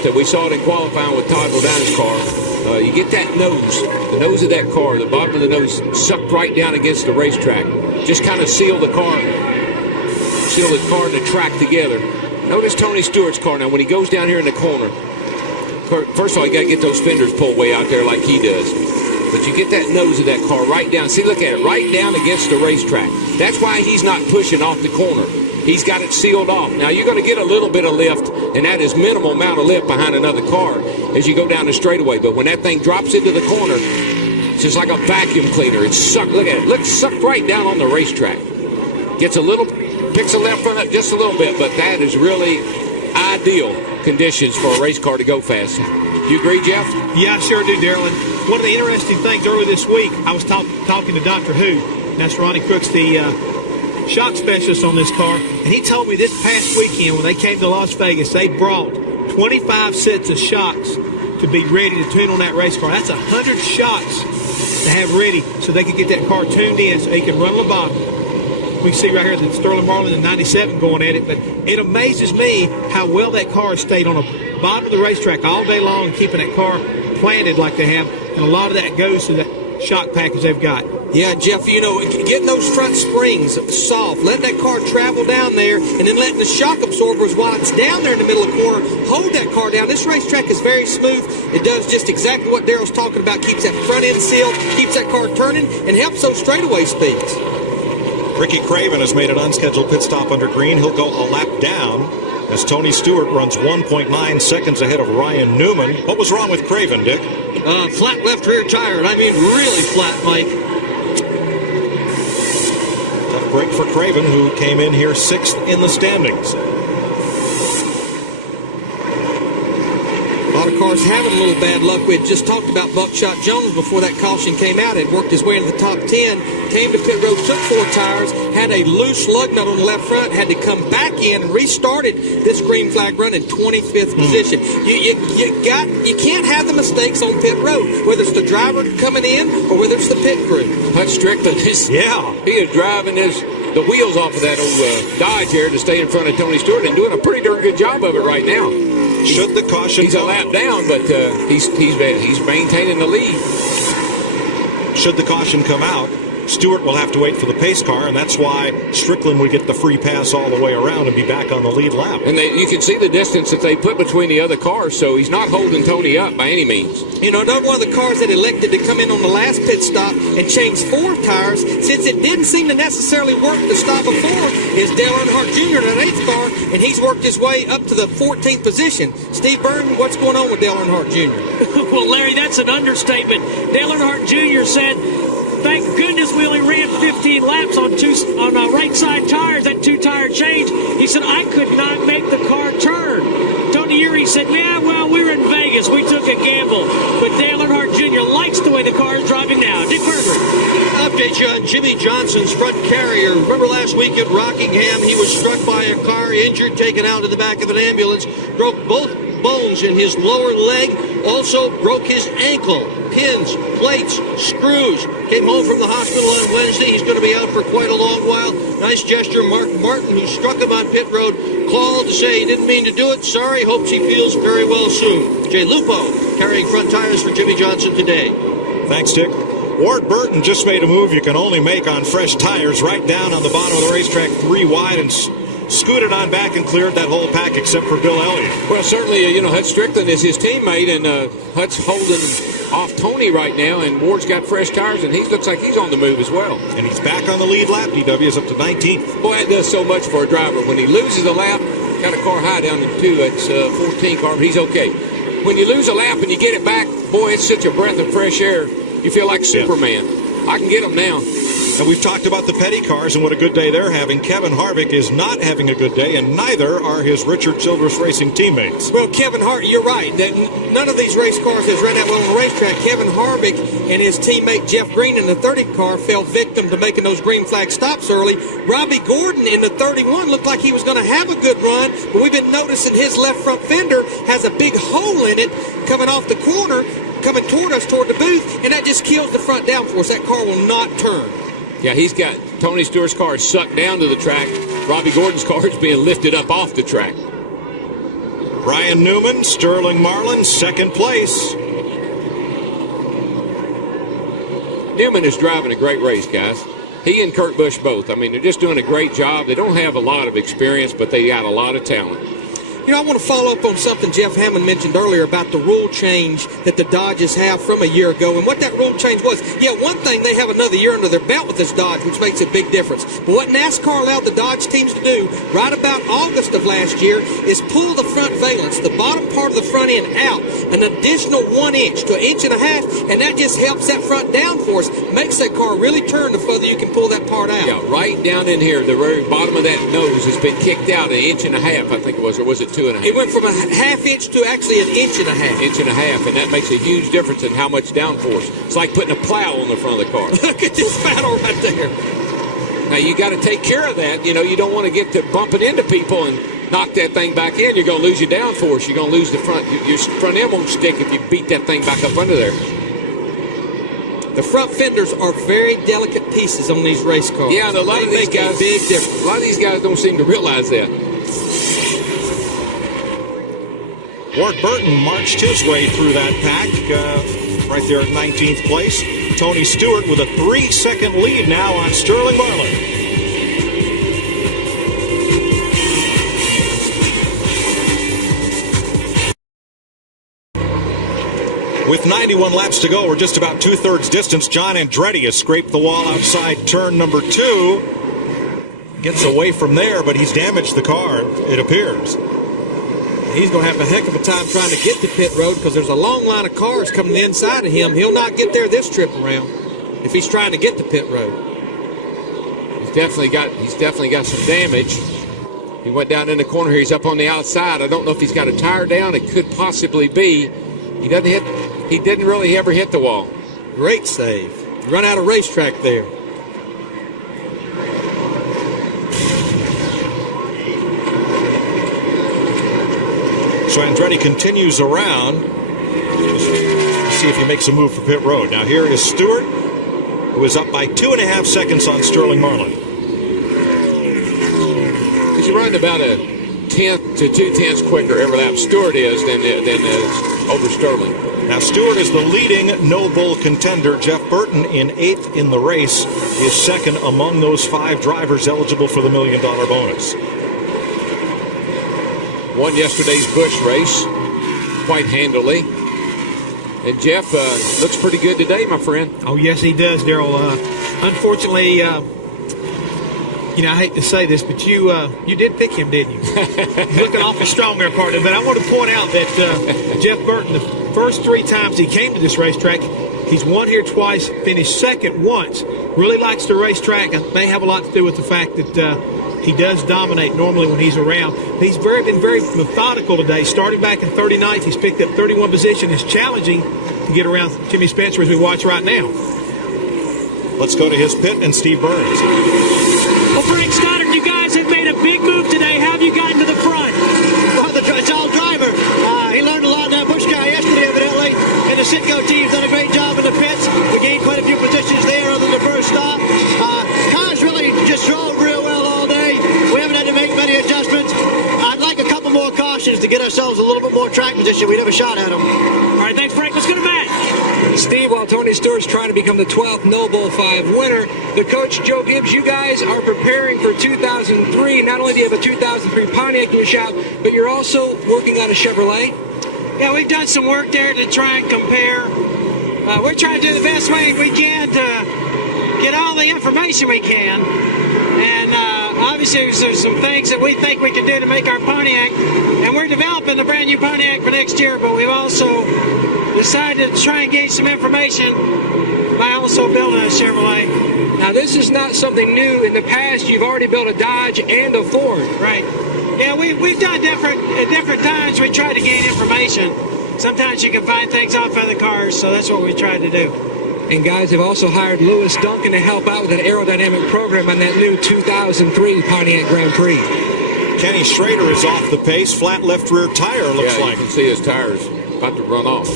noticed that we saw it in qualifying with Todd Bodine's car. You get that nose, the nose of that car, the bottom of the nose sucked right down against the racetrack. Just kind of seal the car and the track together. Notice Tony Stewart's car now when he goes down here in the corner. First of all, you got to get those fenders pulled way out there like he does. But you get that nose of that car right down. See, look at it, right down against the racetrack. That's why he's not pushing off the corner. He's got it sealed off. Now, you're going to get a little bit of lift, and that is minimal amount of lift behind another car as you go down the straightaway. But when that thing drops into the corner, it's just like a vacuum cleaner. It's sucked. Look at it. Look, sucked right down on the racetrack. Gets a little, picks a left front up just a little bit, but that is really ideal conditions for a race car to go fast. Do you agree, Jeff? Yeah, I sure do, Darrell. One of the interesting things earlier this week, I was talking to Dr. Who. That's Ronnie Crooks, the shock specialist on this car. And he told me this past weekend when they came to Las Vegas, they brought 25 sets of shocks to be ready to tune on that race car. That's 100 shocks to have ready so they could get that car tuned in so he can run on the bottom. We see right here that Sterling Marlin in 97 going at it, but it amazes me how well that car has stayed on the bottom of the racetrack all day long, keeping that car planted like they have, and a lot of that goes to that shock package they've got. Yeah, Jeff, you know, getting those front springs soft, letting that car travel down there, and then letting the shock absorbers, while it's down there in the middle of the corner, hold that car down. This racetrack is very smooth. It does just exactly what Darrell's talking about, keeps that front end sealed, keeps that car turning, and helps those straightaway speeds. Ricky Craven has made an unscheduled pit stop under green. He'll go a lap down as Tony Stewart runs 1.9 seconds ahead of Ryan Newman. What was wrong with Craven, Dick? Flat left rear tire, and I mean really flat, Mike. Tough break for Craven, who came in here 6th in the standings. A lot of cars having a little bad luck. We had just talked about Buckshot Jones before that caution came out. Had worked his way into the top 10, came to pit road, took 4 tires, had a loose lug nut on the left front, had to come back in and restarted this green flag run in 25th position. You can't have the mistakes on pit road, whether it's the driver coming in or whether it's the pit crew. Hutch Strickland is he is driving the wheels off of that old Dodge here to stay in front of Tony Stewart and doing a pretty darn good job of it right now. Should the caution He's a lap down, but he's maintaining the lead. Should the caution come out, Stewart will have to wait for the pace car, and that's why Strickland would get the free pass all the way around and be back on the lead lap. And you can see the distance that they put between the other cars, so he's not holding Tony up by any means. You know, another one of the cars that elected to come in on the last pit stop and change 4 tires, since it didn't seem to necessarily work the stop before, is Dale Earnhardt Jr. in an 8th car, and he's worked his way up to the 14th position. Steve Byrne, what's going on with Dale Earnhardt Jr.? Well, Larry, that's an understatement. Dale Earnhardt Jr. said, thank goodness we only ran 15 laps on right side tires, that 2-tire change. He said, I could not make the car turn. Tony Eury said, yeah, well, we were in Vegas. We took a gamble. But Dale Earnhardt Jr. likes the way the car is driving now. Dick Berger. Update you on Jimmy Johnson's front carrier. Remember last week at Rockingham, he was struck by a car, injured, taken out in the back of an ambulance, broke both bones in his lower leg, also broke his ankle. Pins, plates, screws. Came home from the hospital on Wednesday. He's going to be out for quite a long while. Nice gesture. Mark Martin, who struck him on pit road, called to say he didn't mean to do it. Sorry. Hopes he feels very well soon. Jay Lupo carrying front tires for Jimmy Johnson today. Thanks, Dick. Ward Burton just made a move you can only make on fresh tires, right down on the bottom of the racetrack, 3 wide, and scooted on back and cleared that whole pack except for Bill Elliott. Well, certainly, Hutch Strickland is his teammate, and Hutch holding off Tony right now, and Ward's got fresh tires, and he looks like he's on the move as well. And he's back on the lead lap. DW is up to 19th. Boy, that does so much for a driver. When he loses a lap, got a car high down in 2, it's 14 car, but he's okay. When you lose a lap and you get it back, boy, it's such a breath of fresh air. You feel like Superman. Yeah. I can get them now. And we've talked about the petty cars and what a good day they're having. Kevin Harvick is not having a good day, and neither are his Richard Childress Racing teammates. Well, Kevin Harvick, you're right. That none of these race cars has run that well on the racetrack. Kevin Harvick and his teammate Jeff Green in the 30 car fell victim to making those green flag stops early. Robbie Gordon in the 31 looked like he was going to have a good run, but we've been noticing his left front fender has a big hole in it coming off the corner, coming toward us, toward the booth, and that just kills the front downforce. That car will not turn. Yeah, he's got Tony Stewart's car sucked down to the track. Robbie Gordon's car is being lifted up off the track. Ryan Newman, Sterling Marlin, second place. Newman is driving a great race, guys. He and Kurt Busch both. I mean, they're just doing a great job. They don't have a lot of experience, but they got a lot of talent. You know, I want to follow up on something Jeff Hammond mentioned earlier about the rule change that the Dodges have from a year ago and what that rule change was. Yeah, one thing, they have another year under their belt with this Dodge, which makes a big difference. But what NASCAR allowed the Dodge teams to do right about August of last year is pull the front valence, the bottom part of the front end, out an additional 1 inch to 1.5 inches, and that just helps that front downforce, makes that car really turn the further you can pull that part out. Yeah, right down in here, the very bottom of that nose has been kicked out 1.5 inches, I think it was, or was it 2.5? It went from a 1/2 inch to actually 1.5 inches. 1.5 inches, and that makes a huge difference in how much downforce. It's like putting a plow on the front of the car. Look at this battle right there. Now, you got to take care of that. You know, you don't want to get to bumping into people and knock that thing back in. You're going to lose your downforce. You're going to lose the front. Your front end won't stick if you beat that thing back up under there. The front fenders are very delicate pieces on these race cars. Yeah, and a lot of these guys, big difference. A lot of these guys don't seem to realize that. Ward Burton marched his way through that pack right there at 19th place. Tony Stewart with a 3-second lead now on Sterling Marlin. With 91 laps to go, we're just about 2/3 distance. John Andretti has scraped the wall outside turn number 2. Gets away from there, but he's damaged the car, it appears. He's going to have a heck of a time trying to get to pit road because there's a long line of cars coming inside of him. He'll not get there this trip around if he's trying to get to pit road. He's definitely got some damage. He went down in the corner here. He's up on the outside. I don't know if he's got a tire down. It could possibly be. He didn't really ever hit the wall. Great save. Run out of racetrack there. So Andretti continues around. See if he makes a move for pit road. Now here is Stewart, who is up by 2.5 seconds on Sterling Marlin. He's running about a 1/10 to 2/10 quicker every lap Stewart is than over Sterling. Now Stewart is the leading No Bull contender. Jeff Burton in 8th in the race is second among those 5 drivers eligible for the $1 million bonus. Won yesterday's Busch race quite handily. And Jeff looks pretty good today, my friend. Oh, yes, he does, Darrell. Unfortunately, I hate to say this, but you did pick him, didn't you? He's looking awful strong there, partner. But I want to point out that Jeff Burton, the first 3 times he came to this racetrack, he's won here twice, finished second once. Really likes the racetrack. It may have a lot to do with the fact that he does dominate normally when he's around. He's been very methodical today. Starting back in 39th, he's picked up 31 position. It's challenging to get around Jimmy Spencer as we watch right now. Let's go to his pit and Steve Burns. Well, Frank Stoddard, you guys have made a big move today. How have you gotten to the front? Well, it's all driver. He learned a lot of that Busch guy yesterday, evidently. And the Sitco team's done a great job in the pits. We gained quite a few positions there other than the first stop. Cars really just drove real well all day. We haven't had to make many adjustments. I'd like a couple more cautions to get ourselves a little bit more track position. We never shot at them. All right, thanks, Frank. Let's go to Matt. Steve, while Tony Stewart's trying to become the 12th No Bull 5 winner, the coach, Joe Gibbs, you guys are preparing for 2003. Not only do you have a 2003 Pontiac in your shop, but you're also working on a Chevrolet. Yeah, we've done some work there to try and compare. We're trying to do the best way we can to get all the information we can. And obviously there's some things that we think we can do to make our Pontiac. And we're developing the brand new Pontiac for next year, but we've also decided to try and gain some information by also building a Chevrolet. Now, this is not something new. In the past, you've already built a Dodge and a Ford. Right. Yeah, we've done at different times. We try to gain information. Sometimes you can find things off other cars, so that's what we tried to do. And guys have also hired Lewis Duncan to help out with an aerodynamic program on that new 2003 Pontiac Grand Prix. Kenny Schrader is off the pace. Flat left rear tire, looks like. You can see his tires about to run off.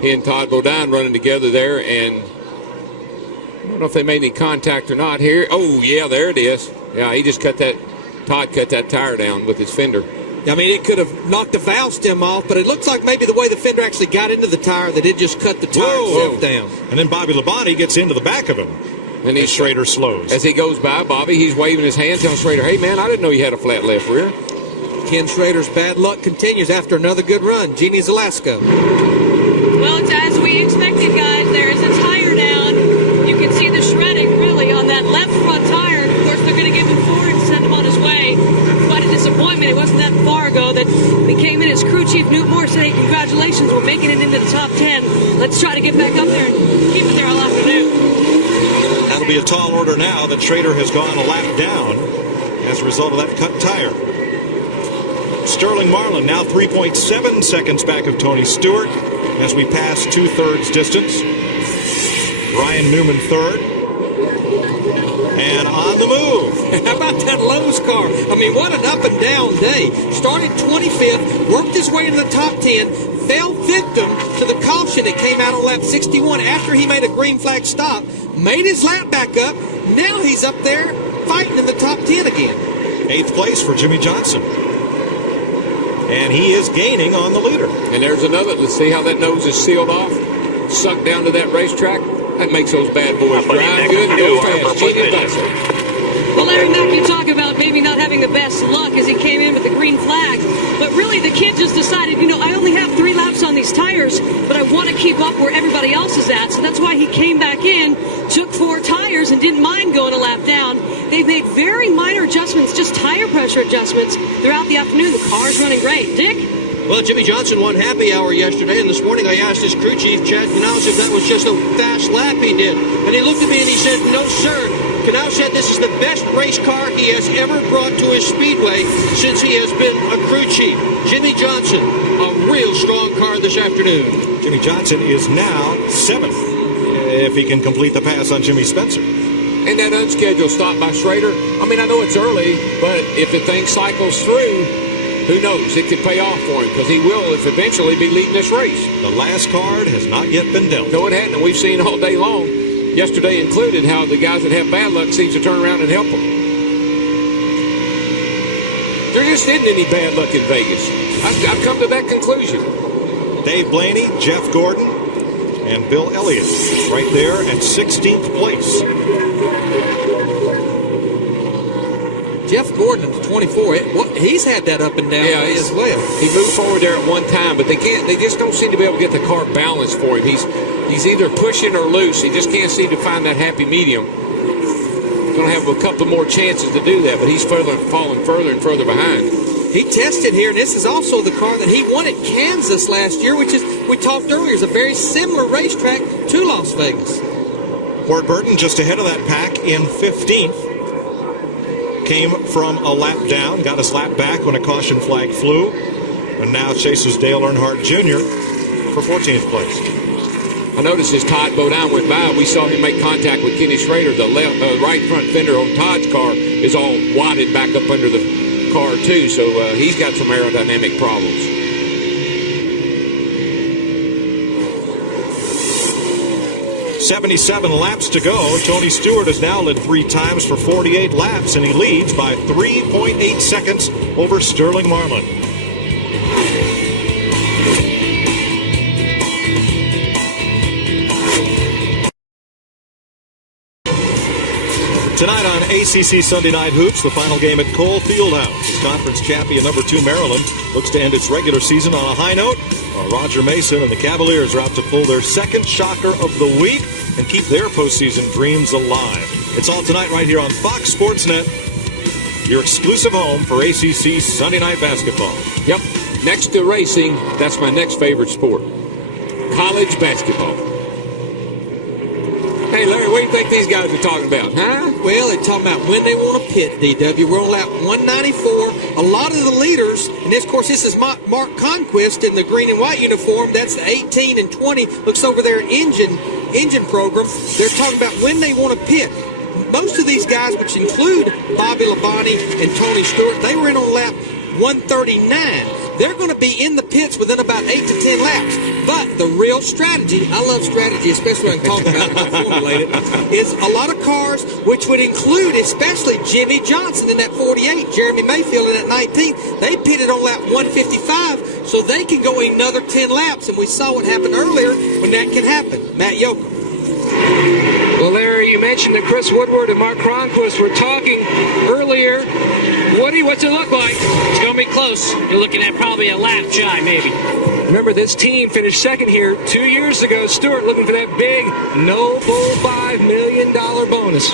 He and Todd Bodine running together there, and I don't know if they made any contact or not here. Oh, yeah, there it is. Yeah, he just cut that Todd cut that tire down with his fender. I mean, it could have knocked the valve stem off, but it looks like maybe the way the fender actually got into the tire, that it just cut the tire itself down. And then Bobby Labonte gets into the back of him. And Schrader slows. As he goes by, Bobby, he's waving his hand, telling Schrader, hey, man, I didn't know you had a flat left rear. Ken Schrader's bad luck continues after another good run. Jeannie Zalasko. Well, it's as we expected, guys. There is a tire down. You can see the shredding, really, on that left front tire. Of course, they're going to give him forward and send him on his way. Quite a disappointment. It wasn't that far ago that we came in as crew chief Newt Moore said, hey, congratulations, we're making it into the top 10. Let's try to get back up there and keep it there all afternoon. That'll be a tall order now that Schrader has gone a lap down as a result of that cut tire. Sterling Marlin now 3.7 seconds back of Tony Stewart as we pass 2/3 distance. Ryan Newman third. And on the move. How about that Lowe's car? I mean, what an up and down day. Started 25th, worked his way into the top 10, fell victim to the caution that came out on lap 61 after he made a green flag stop, made his lap back up. Now he's up there fighting in the top 10 again. 8th place for Jimmy Johnson. And he is gaining on the leader. And there's another. Let's see how that nose is sealed off. Sucked down to that racetrack. That makes those bad boys drive good and go fast. Well, Larry Mack, you talk about maybe not having the best luck as he came in with the green flag. But really, the kid just decided, I only have 3 laps on these tires, but I want to keep up where everybody else is at. So that's why he came back in, took 4 tires, and didn't mind going a lap down. They've made very minor adjustments, just tire pressure adjustments throughout the afternoon. The car's running great. Dick? Well, Jimmy Johnson won happy hour yesterday, and this morning I asked his crew chief, Chad Canals, if that was just a fast lap he did. And he looked at me and he said, no, sir. Canals said this is the best race car he has ever brought to his speedway since he has been a crew chief. Jimmy Johnson, a real strong car this afternoon. Jimmy Johnson is now 7th, if he can complete the pass on Jimmy Spencer. And that unscheduled stop by Schrader, I mean, I know it's early, but if the thing cycles through, who knows? It could pay off for him because he will eventually be leading this race. The last card has not yet been dealt. No, it hadn't, and we've seen all day long, yesterday included, how the guys that have bad luck seems to turn around and help them. There just isn't any bad luck in Vegas. I've come to that conclusion. Dave Blaney, Jeff Gordon, and Bill Elliott right there at 16th place. Jeff Gordon is 24. He's had that up and down as well. He moved forward there at one time, but they just don't seem to be able to get the car balanced for him. He's either pushing or loose. He just can't seem to find that happy medium. Going to have a couple more chances to do that, but he's falling further and further behind. He tested here, and this is also the car that he won at Kansas last year, which is, we talked earlier, is a very similar racetrack to Las Vegas. Ward Burton just ahead of that pack in 15th. Came from a lap down, got his lap back when a caution flag flew, and now chases Dale Earnhardt Jr. for 14th place. I noticed as Todd Bodine went by, we saw him make contact with Kenny Schrader. The right front fender on Todd's car is all wadded back up under the car too, so he's got some aerodynamic problems. .77 laps to go. Tony Stewart has now led 3 times for 48 laps, and he leads by 3.8 seconds over Sterling Marlin. Tonight on ACC Sunday Night Hoops, the final game at Cole Fieldhouse. As conference champion number 2 Maryland looks to end its regular season on a high note, while Roger Mason and the Cavaliers are out to pull their second shocker of the week and keep their postseason dreams alive. It's all tonight right here on Fox Sports Net, your exclusive home for ACC Sunday Night Basketball. Yep, next to racing, that's my next favorite sport, college basketball. Hey, Larry, what do you think these guys are talking about, huh? Well, they're talking about when they want to pit, DW. We're on lap 194. A lot of the leaders, and this, of course, this is Mark Conquest in the green and white uniform. That's the 18 and 20. Looks over their engine program. They're talking about when they want to pit. Most of these guys, which include Bobby Labonte and Tony Stewart, they were in on lap 139. They're going to be in the pits within about 8 to 10 laps. But the real strategy, I love strategy, especially when I talk about it, not formulate it, is a lot of cars, which would include especially Jimmy Johnson in that 48, Jeremy Mayfield in that 19, they pitted on lap 155 so they can go another 10 laps. And we saw what happened earlier when that can happen. Matt Yoakum. Well, Larry, you mentioned that Chris Woodward and Mark Cronquist were talking earlier. Woody, what's it look like? It's going to be close. You're looking at probably a lap shy, maybe. Remember, this team finished second here 2 years ago. Stewart looking for that big, no-bull $5 million bonus.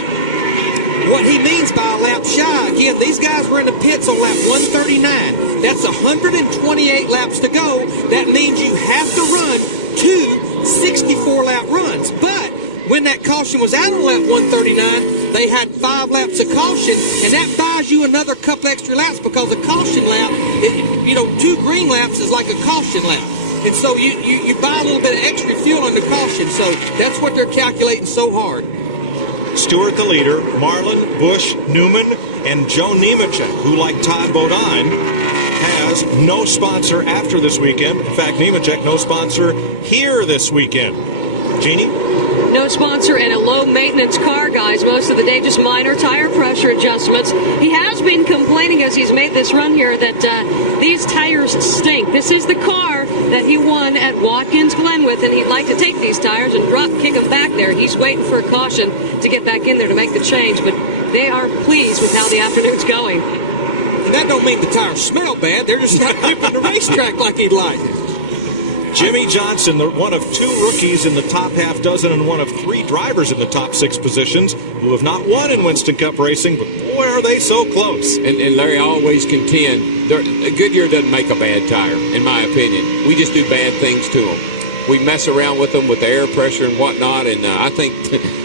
What he means by a lap shy, again, these guys were in the pits on lap 139. That's 128 laps to go. That means you have to run 2 64-lap runs. But when that caution was out on lap 139, they had 5 laps of caution, and that buys you another couple extra laps because a caution lap, 2 green laps is like a caution lap. And so you buy a little bit of extra fuel on the caution. So that's what they're calculating so hard. Stewart the leader, Marlin, Busch, Newman, and Joe Nemechek, who, like Todd Bodine, has no sponsor after this weekend. In fact, Nemechek, no sponsor here this weekend. Jeannie? No sponsor and a low-maintenance car, guys. Most of the day, just minor tire pressure adjustments. He has been complaining as he's made this run here that these tires stink. This is the car that he won at Watkins Glen with, and he'd like to take these tires and kick them back there. He's waiting for a caution to get back in there to make the change, but they are pleased with how the afternoon's going. And that don't mean the tires smell bad. They're just not ripping the racetrack like he'd like. Jimmy Johnson, one of 2 rookies in the top half dozen and one of 3 drivers in the top 6 positions who have not won in Winston Cup racing, but boy, are they so close. And Larry, I always contend, Goodyear doesn't make a bad tire, in my opinion. We just do bad things to them. We mess around with them with the air pressure and whatnot, and I think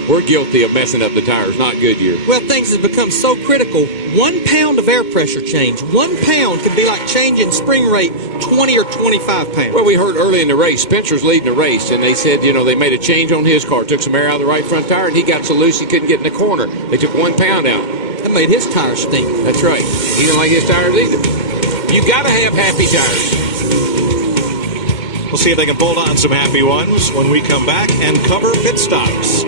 we're guilty of messing up the tires, not Goodyear. Well, things have become so critical. 1 pound of air pressure change, 1 pound could be like changing spring rate 20 or 25 pounds. Well, we heard early in the race, Spencer's leading the race, and they said, they made a change on his car, took some air out of the right front tire, and he got so loose he couldn't get in the corner. They took 1 pound out. That made his tires stink. That's right. He didn't like his tires either. You got to have happy tires. We'll see if they can bolt on some happy ones when we come back and cover pit stops.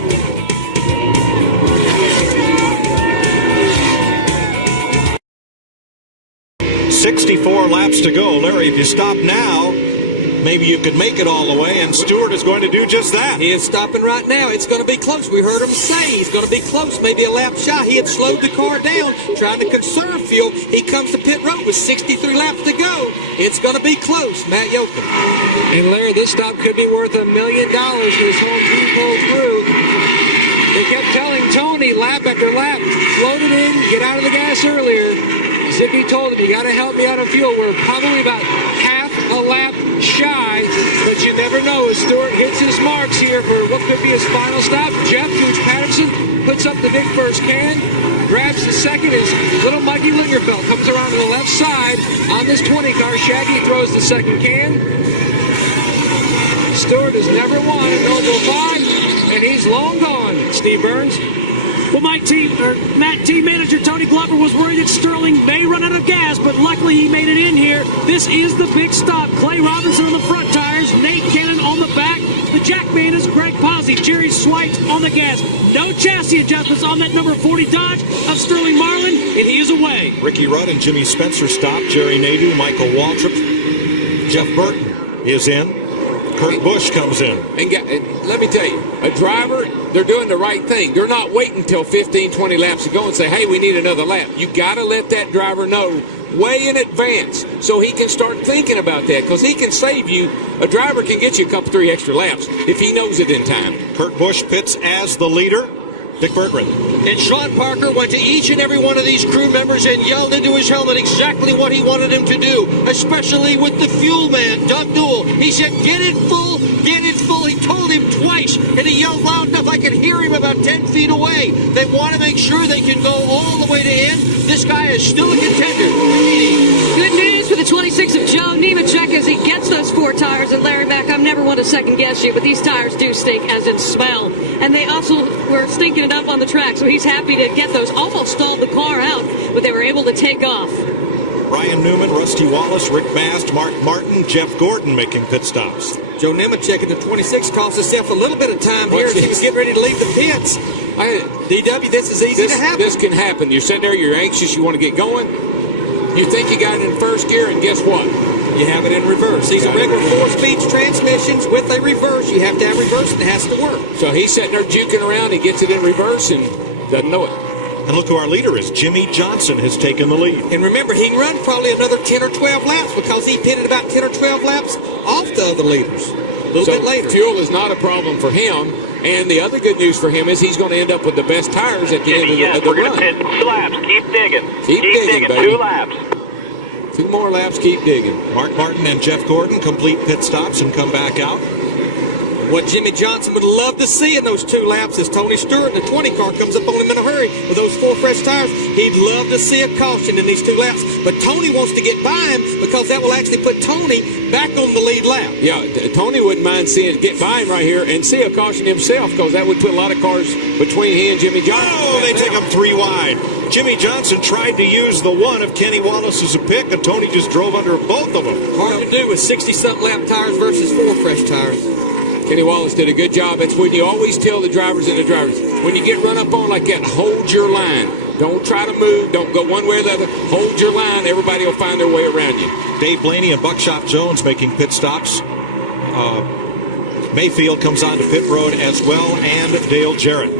"64 laps to go." Larry, if you stop now, maybe you could make it all the way, and Stewart is going to do just that. He is stopping right now. It's going to be close. We heard him say he's going to be close, maybe a lap shy. He had slowed the car down, trying to conserve fuel. He comes to pit road with 63 laps to go. It's going to be close. Matt Yoakum. And Larry, this stop could be worth $1 million if this whole team pulls through. They kept telling Tony lap after lap, float it in, get out of the gas earlier. Zippy told him, you got to help me out of fuel. We're probably about half a lap shy, but you never know as Stewart hits his marks here for what could be his final stop. Jeff Gooch Patterson puts up the big first can, grabs the second as little Mikey Lingerfeld comes around to the left side on this 20 car. Shaggy throws the second can. Stewart has never won a Noble 5, and he's long gone, Steve Burns. Well, Matt, team manager Tony Glover was worried that Sterling may run out of gas, but luckily he made it in here. This is the big stop. Clay Robinson on the front tires, Nate Cannon on the back. The jack man is Greg Posey, Jerry Swipes on the gas. No chassis adjustments on that number 40 Dodge of Sterling Marlin, and he is away. Ricky Rudd and Jimmy Spencer stop. Jerry Nadeau, Michael Waltrip, Jeff Burton is in. Kurt Busch comes in. And let me tell you, a driver, they're doing the right thing. They're not waiting until 15, 20 laps to go and say, hey, we need another lap. You got to let that driver know way in advance so he can start thinking about that, because he can save you. A driver can get you a couple, 3 extra laps if he knows it in time. Kurt Busch pits as the leader. Dick Berggren. And Sean Parker went to each and every one of these crew members and yelled into his helmet exactly what he wanted him to do, especially with the fuel man, Doug Newell. He said, get it full, get it full. He told him twice, and he yelled loud enough I could hear him about 10 feet away. They want to make sure they can go all the way to end. This guy is still a contender. Good news for the 26 of Joe Nemechek as he gets those 4 tires. And Larry Mack, I'm never one to second guess you, but these tires do stink, as in smell. And they also were stinking it up on the track, so he's happy to get those. Almost stalled the car out, but they were able to take off. Ryan Newman, Rusty Wallace, Rick Mast, Mark Martin, Jeff Gordon making pit stops. Joe Nemechek in the 26 cost himself a little bit of time here as he was getting ready to leave the pits. DW, this is easy to happen. This can happen. You're sitting there, you're anxious, you want to get going. You think you got it in first gear, and guess what? You have it in reverse. These are regular 4-speed transmissions with a reverse. You have to have reverse, and it has to work. So he's sitting there juking around. He gets it in reverse and doesn't know it. And look who our leader is. Jimmy Johnson has taken the lead. And remember, he can run probably another 10 or 12 laps because he pitted about 10 or 12 laps off the other leaders a little bit later. Fuel is not a problem for him. And the other good news for him is he's going to end up with the best tires at the end of the we're run. We're going to pit 2 laps. Keep digging. Keep digging, baby. 2 laps. 2 more laps, keep digging. Mark Martin and Jeff Gordon complete pit stops and come back out. What Jimmy Johnson would love to see in those 2 laps is Tony Stewart in the 20 car comes up on him in a hurry with those 4 fresh tires. He'd love to see a caution in these 2 laps, but Tony wants to get by him because that will actually put Tony back on the lead lap. Yeah, Tony wouldn't mind get by him right here and see a caution himself because that would put a lot of cars between he and Jimmy Johnson. Oh, they take him 3 wide. Jimmy Johnson tried to use the one of Kenny Wallace as a pick, and Tony just drove under both of them. Hard to do with 60-something lap tires versus 4 fresh tires. Kenny Wallace did a good job. That's when you always tell the drivers when you get run up on like that, hold your line. Don't try to move. Don't go one way or the other. Hold your line. Everybody will find their way around you. Dave Blaney and Buckshot Jones making pit stops. Mayfield comes onto pit road as well, and Dale Jarrett.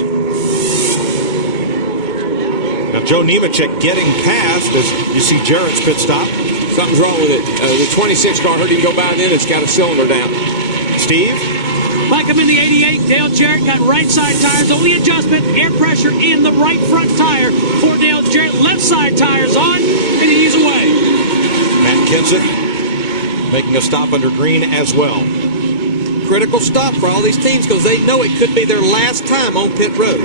Now Joe Nemechek getting past as you see Jarrett's pit stop. Something's wrong with it. The 26 car heard him go by, and then it's got a cylinder down. Steve? Like him in the 88, Dale Jarrett got right side tires, only adjustment, air pressure in the right front tire for Dale Jarrett. Left side tires on, and he's away. Matt Kenseth making a stop under green as well. Critical stop for all these teams because they know it could be their last time on pit road.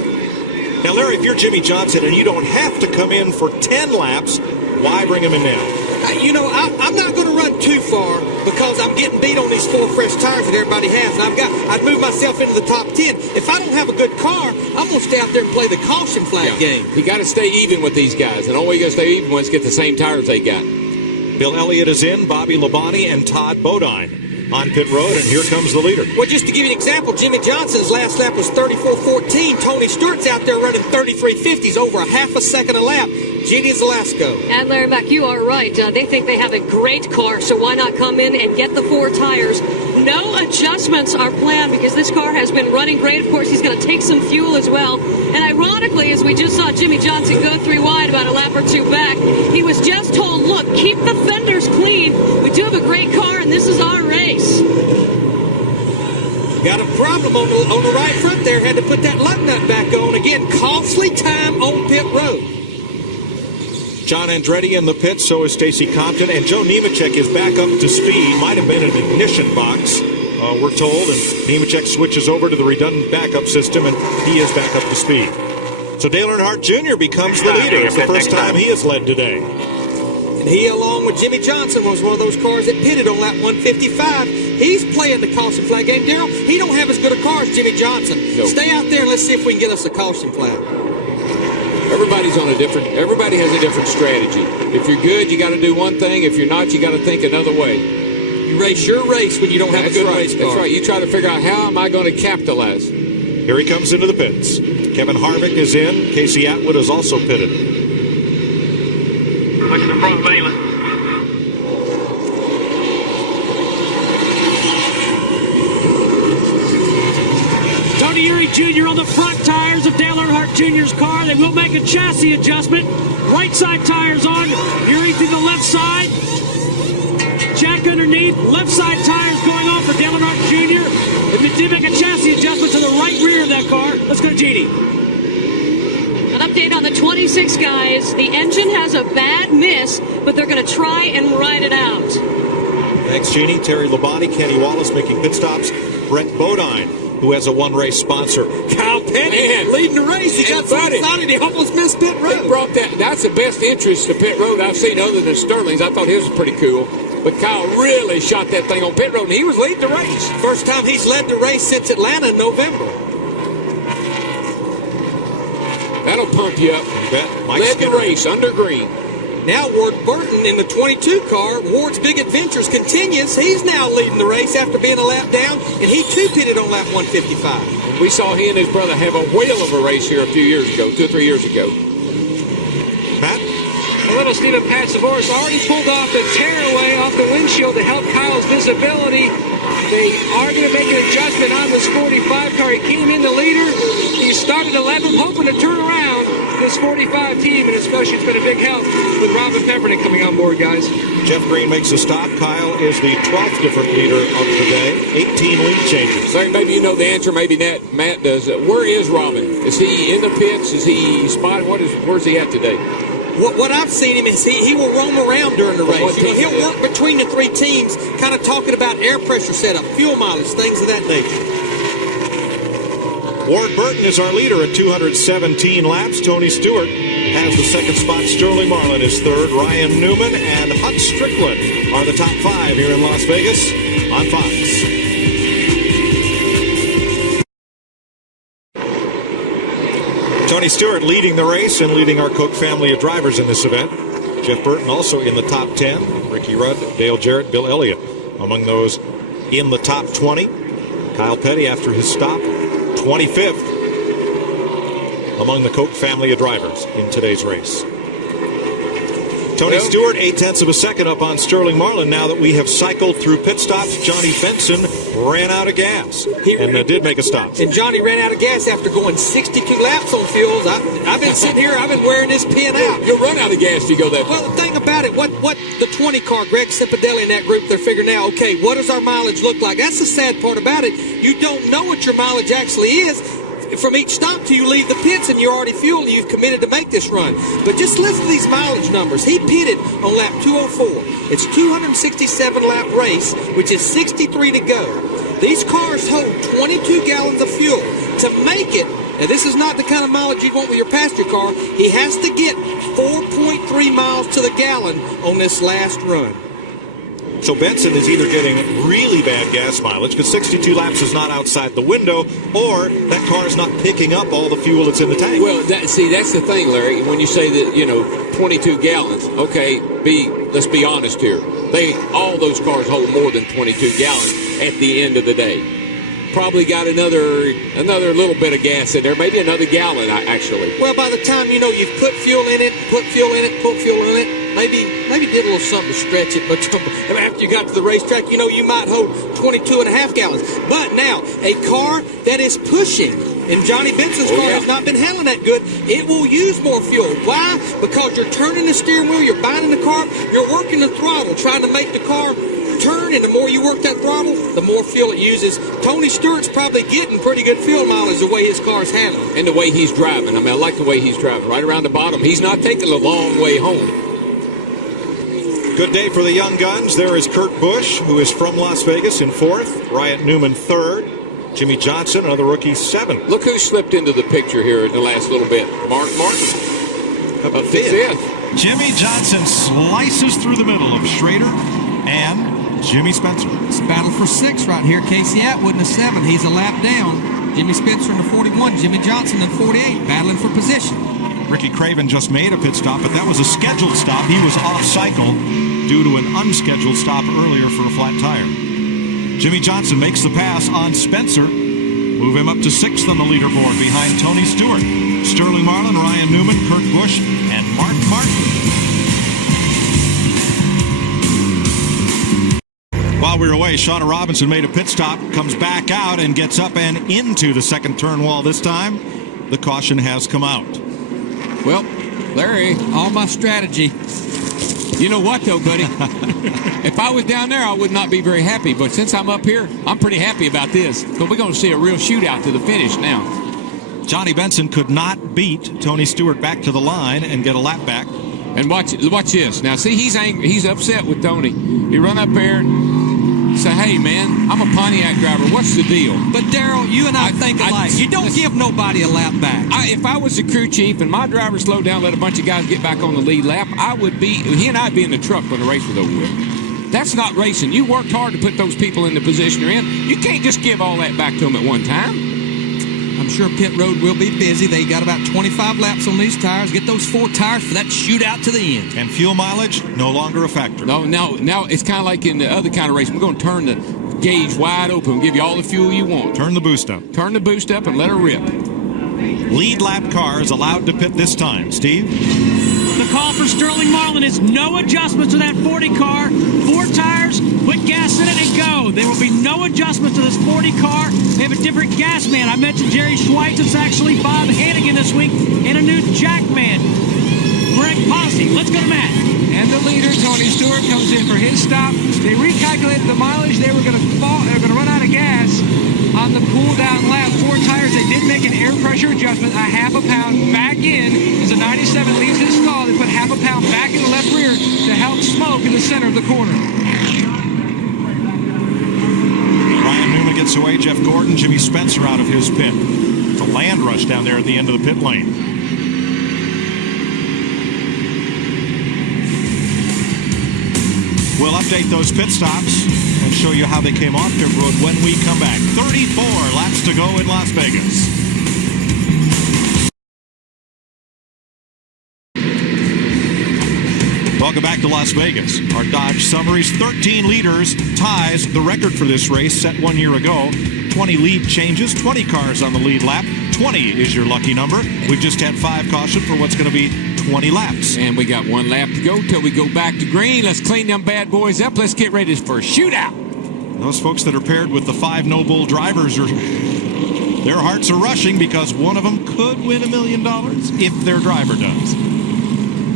Now, Larry, if you're Jimmy Johnson and you don't have to come in for 10 laps, why bring him in now? I'm not going to run too far because I'm getting beat on these 4 fresh tires that everybody has. And I'd move myself into the top 10. If I don't have a good car, I'm going to stay out there and play the caution flag game. You got to stay even with these guys. And the only way you got to stay even is get the same tires they got. Bill Elliott is in, Bobby Labonte, and Todd Bodine on pit road, and here comes the leader. Well, just to give you an example, Jimmy Johnson's last lap was 34.14. Tony Stewart's out there running 33.50s, over a half a second a lap. Gini Zalasko. And Larry Mack, you are right. They think they have a great car, so why not come in and get the 4 tires? No adjustments are planned because this car has been running great. Of course, he's going to take some fuel as well. And ironically, as we just saw Jimmy Johnson go 3 wide about a lap or 2 back, he was just told, look, keep the fenders clean. We do have a great car, and this is our race. Got a problem on the right front there. Had to put that lug nut back on. Again, costly time on pit road. John Andretti in the pits, so is Stacy Compton, and Joe Nemechek is back up to speed. Might have been an ignition box, we're told, and Nemechek switches over to the redundant backup system, and he is back up to speed. So Dale Earnhardt Jr. becomes the leader. It's the first time he has led today. And he, along with Jimmy Johnson, was one of those cars that pitted on lap 155. He's playing the caution flag game. Darrell, he don't have as good a car as Jimmy Johnson. Nope. Stay out there and let's see if we can get us a caution flag. Everybody has a different strategy. If you're good, you got to do one thing. If you're not, you got to think another way. You race your race when you don't have a good race car. That's right. You try to figure out how am I going to capitalize. Here he comes into the pits. Kevin Harvick is in. Casey Atwood is also pitted. Look at the front mainland. Tony Eury Jr. on the front tires of Dale Earnhardt Jr.'s car. They will make a chassis adjustment. Right side tires on. Eury to the left side. Jack underneath. Left side tires going on for Dale Earnhardt Jr. They did make a chassis adjustment to the right rear of that car. Let's go to Genie. An update on the 26 guys. The engine has a bad miss, but they're going to try and ride it out. Thanks, Genie. Terry Labonte, Kenny Wallace making pit stops. Brett Bodine, who has a one-race sponsor. Kyle Petty leading the race. He got so excited he almost missed pit road. He brought that's the best entrance to pit road I've seen other than Sterling's. I thought his was pretty cool. But Kyle really shot that thing on pit road, and he was leading the race. First time he's led the race since Atlanta in November. That'll pump you up. Bet. Led the race under green. Now Ward Burton in the 22 car, Ward's big adventures continues. He's now leading the race after being a lap down, and he too pitted on lap 155. We saw he and his brother have a whale of a race here a few years ago, 2 or 3 years ago. Matt? A little Stephen Patsavoris already pulled off the tearaway off the windshield to help Kyle's visibility. They are going to make an adjustment on this 45 car. He came in the leader. He started 11th, hoping to turn around this 45 team, and especially it's been a big help with Robin Peppernick coming on board, guys. Jeff Green makes a stop. Kyle is the 12th different leader of the day. 18 lead changes. So maybe you know the answer, maybe Matt does. Where is Robin? Is he in the pits? Is he spotted? Where's he at today? What I've seen him is he will roam around during the race. He'll work between the three teams, kind of talking about air pressure setup, fuel mileage, things of that nature. Ward Burton is our leader at 217 laps. Tony Stewart has the second spot. Sterling Marlin is third. Ryan Newman and Hut Strickland are the top 5 here in Las Vegas on Fox. Tony Stewart leading the race and leading our Koch family of drivers in this event. Jeff Burton also in the top 10. Ricky Rudd, Dale Jarrett, Bill Elliott among those in the top 20. Kyle Petty after his stop, 25th among the Koch family of drivers in today's race. Tony Stewart, 0.8 of a second up on Sterling Marlin. Now that we have cycled through pit stops, Johnny Benson ran out of gas and did make a stop. And Johnny ran out of gas after going 62 laps on fuels. I've been sitting here, I've been wearing this pin out. You'll run out of gas if you go that far. Well, the thing about it, what the 20 car, Greg Cipadelli and that group, they're figuring out, okay, what does our mileage look like? That's the sad part about it. You don't know what your mileage actually is from each stop till you leave the pits and you're already fueled and you've committed to make this run. But just listen to these mileage numbers. He pitted on lap 204. It's 267 lap race, which is 63 to go. These cars hold 22 gallons of fuel. To make it, and this is not the kind of mileage you want with your passenger car, he has to get 4.3 miles to the gallon on this last run. So Benson is either getting really bad gas mileage because 62 laps is not outside the window, or that car is not picking up all the fuel that's in the tank. Well, that's the thing, Larry. When you say that, 22 gallons, okay, let's be honest here. All those cars hold more than 22 gallons at the end of the day. Probably got another little bit of gas in there, maybe another gallon, actually. Well, by the time, you've put fuel in it, put fuel in it, maybe did a little something to stretch it, but after you got to the racetrack, you might hold 22.5 gallons. But now, a car that is pushing, and Johnny Benson's car has not been handling that good, it will use more fuel. Why? Because you're turning the steering wheel, you're binding the car, you're working the throttle, trying to make the car turn, and the more you work that throttle, the more fuel it uses. Tony Stewart's probably getting pretty good fuel mileage the way his car's handling. And the way he's driving. I like the way he's driving. Right around the bottom. He's not taking a long way home. Good day for the young guns. There is Kurt Busch, who is from Las Vegas, in 4th. Ryan Newman, 3rd. Jimmy Johnson, another rookie, 7th. Look who slipped into the picture here in the last little bit. Mark Martin. About 5th. Jimmy Johnson slices through the middle of Schrader and Jimmy Spencer. It's a battle for 6 right here. Casey Atwood in the 7. He's a lap down. Jimmy Spencer in the 41. Jimmy Johnson in 48. Battling for position. Ricky Craven just made a pit stop, but that was a scheduled stop. He was off cycle due to an unscheduled stop earlier for a flat tire. Jimmy Johnson makes the pass on Spencer. Move him up to 6th on the leaderboard behind Tony Stewart. Sterling Marlin, Ryan Newman, Kurt Busch, and Mark Martin. While we were away, Shauna Robinson made a pit stop, comes back out and gets up and into the second turn wall this time. The caution has come out. Well, Larry, all my strategy. You know what, though, buddy? If I was down there, I would not be very happy. But since I'm up here, I'm pretty happy about this. But we're going to see a real shootout to the finish now. Johnny Benson could not beat Tony Stewart back to the line and get a lap back. And watch this. Now, see, he's angry. He's upset with Tony. He run up there and say, hey, man, I'm a Pontiac driver. What's the deal? But, Darrell, you and I think alike. You don't give nobody a lap back. If I was the crew chief and my driver slowed down, let a bunch of guys get back on the lead lap, he and I'd be in the truck when the race was over with. That's not racing. You worked hard to put those people in the position they're in. You can't just give all that back to them at one time. I'm sure pit road will be busy. They got about 25 laps on these tires. Get those 4 tires for that shootout to the end. And fuel mileage, no longer a factor. No, now it's kind of like in the other kind of race. We're going to turn the gauge wide open, give you all the fuel you want. Turn the boost up. Turn the boost up and let her rip. Lead lap cars allowed to pit this time. Steve? The call for Sterling Marlin is no adjustments to that 40 car. 4 tires, put gas in it and go. There will be no adjustments to this 40 car. They have a different gas man. I mentioned Jerry Schweitz. It's actually Bob Hannigan this week and a new jack man, Greg Posse. Let's go to Matt. And the leader, Tony Stewart, comes in for his stop. They recalculated the mileage. They were going to run out of gas on the pull-down lap. 4 tires. They did make an air pressure adjustment, a half a pound back in. As the 97 leaves its stall, they put half a pound back in the left rear to help smoke in the center of the corner. Ryan Newman gets away. Jeff Gordon, Jimmy Spencer out of his pit. It's a land rush down there at the end of the pit lane. We'll update those pit stops and show you how they came off pit road when we come back. 34 laps to go in Las Vegas. Welcome back to Las Vegas. Our Dodge Summaries, 13 leaders, ties the record for this race set 1 year ago. 20 lead changes, 20 cars on the lead lap. 20 is your lucky number. We've just had 5 caution for what's going to be 20 laps. And we got 1 lap to go till we go back to green. Let's clean them bad boys up. Let's get ready for a shootout. Those folks that are paired with the 5 No Bull drivers, their hearts are rushing because one of them could win $1 million if their driver does.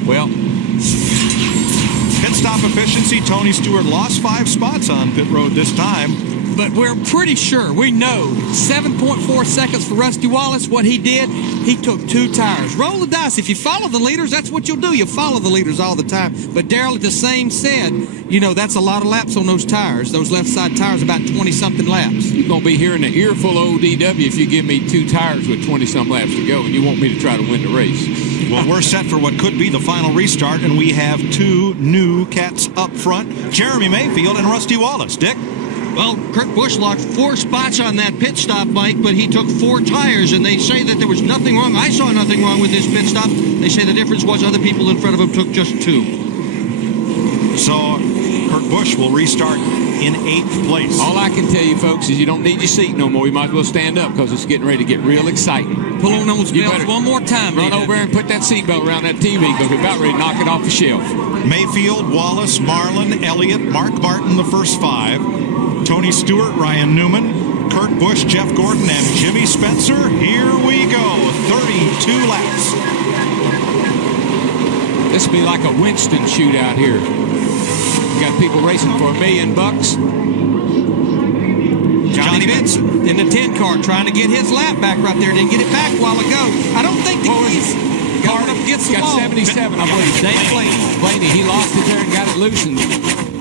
Well, pit stop efficiency, Tony Stewart lost 5 spots on pit road this time. But we're pretty sure, we know, 7.4 seconds for Rusty Wallace. What he did, he took 2 tires. Roll the dice. If you follow the leaders, that's what you'll do. You follow the leaders all the time. But Darrell at the same said, that's a lot of laps on those tires. Those left side tires, about 20-something laps. You're going to be hearing an earful of ODW if you give me 2 tires with 20-some laps to go, and you want me to try to win the race. Well, we're set for what could be the final restart, and we have 2 new cats up front, Jeremy Mayfield and Rusty Wallace. Dick? Well, Kurt Busch lost 4 spots on that pit stop, Mike, but he took 4 tires, and they say that there was nothing wrong. I saw nothing wrong with this pit stop. They say the difference was other people in front of him took just 2. So Kurt Busch will restart in 8th place. All I can tell you, folks, is you don't need your seat no more. You might as well stand up because it's getting ready to get real exciting. Pull on those belts one more time. Run over and put that seatbelt around that TV because we're about ready to knock it off the shelf. Mayfield, Wallace, Marlin, Elliott, Mark Martin, the first 5. Tony Stewart, Ryan Newman, Kurt Busch, Jeff Gordon, and Jimmy Spencer. Here we go. 32 laps. This will be like a Winston shootout here. We got people racing for $1 million. Johnny Benson in the 10 car trying to get his lap back right there. Didn't get it back a while ago. I don't think the keys got up against the wall. 77, I believe. Blaney, he lost it there and got it loosened.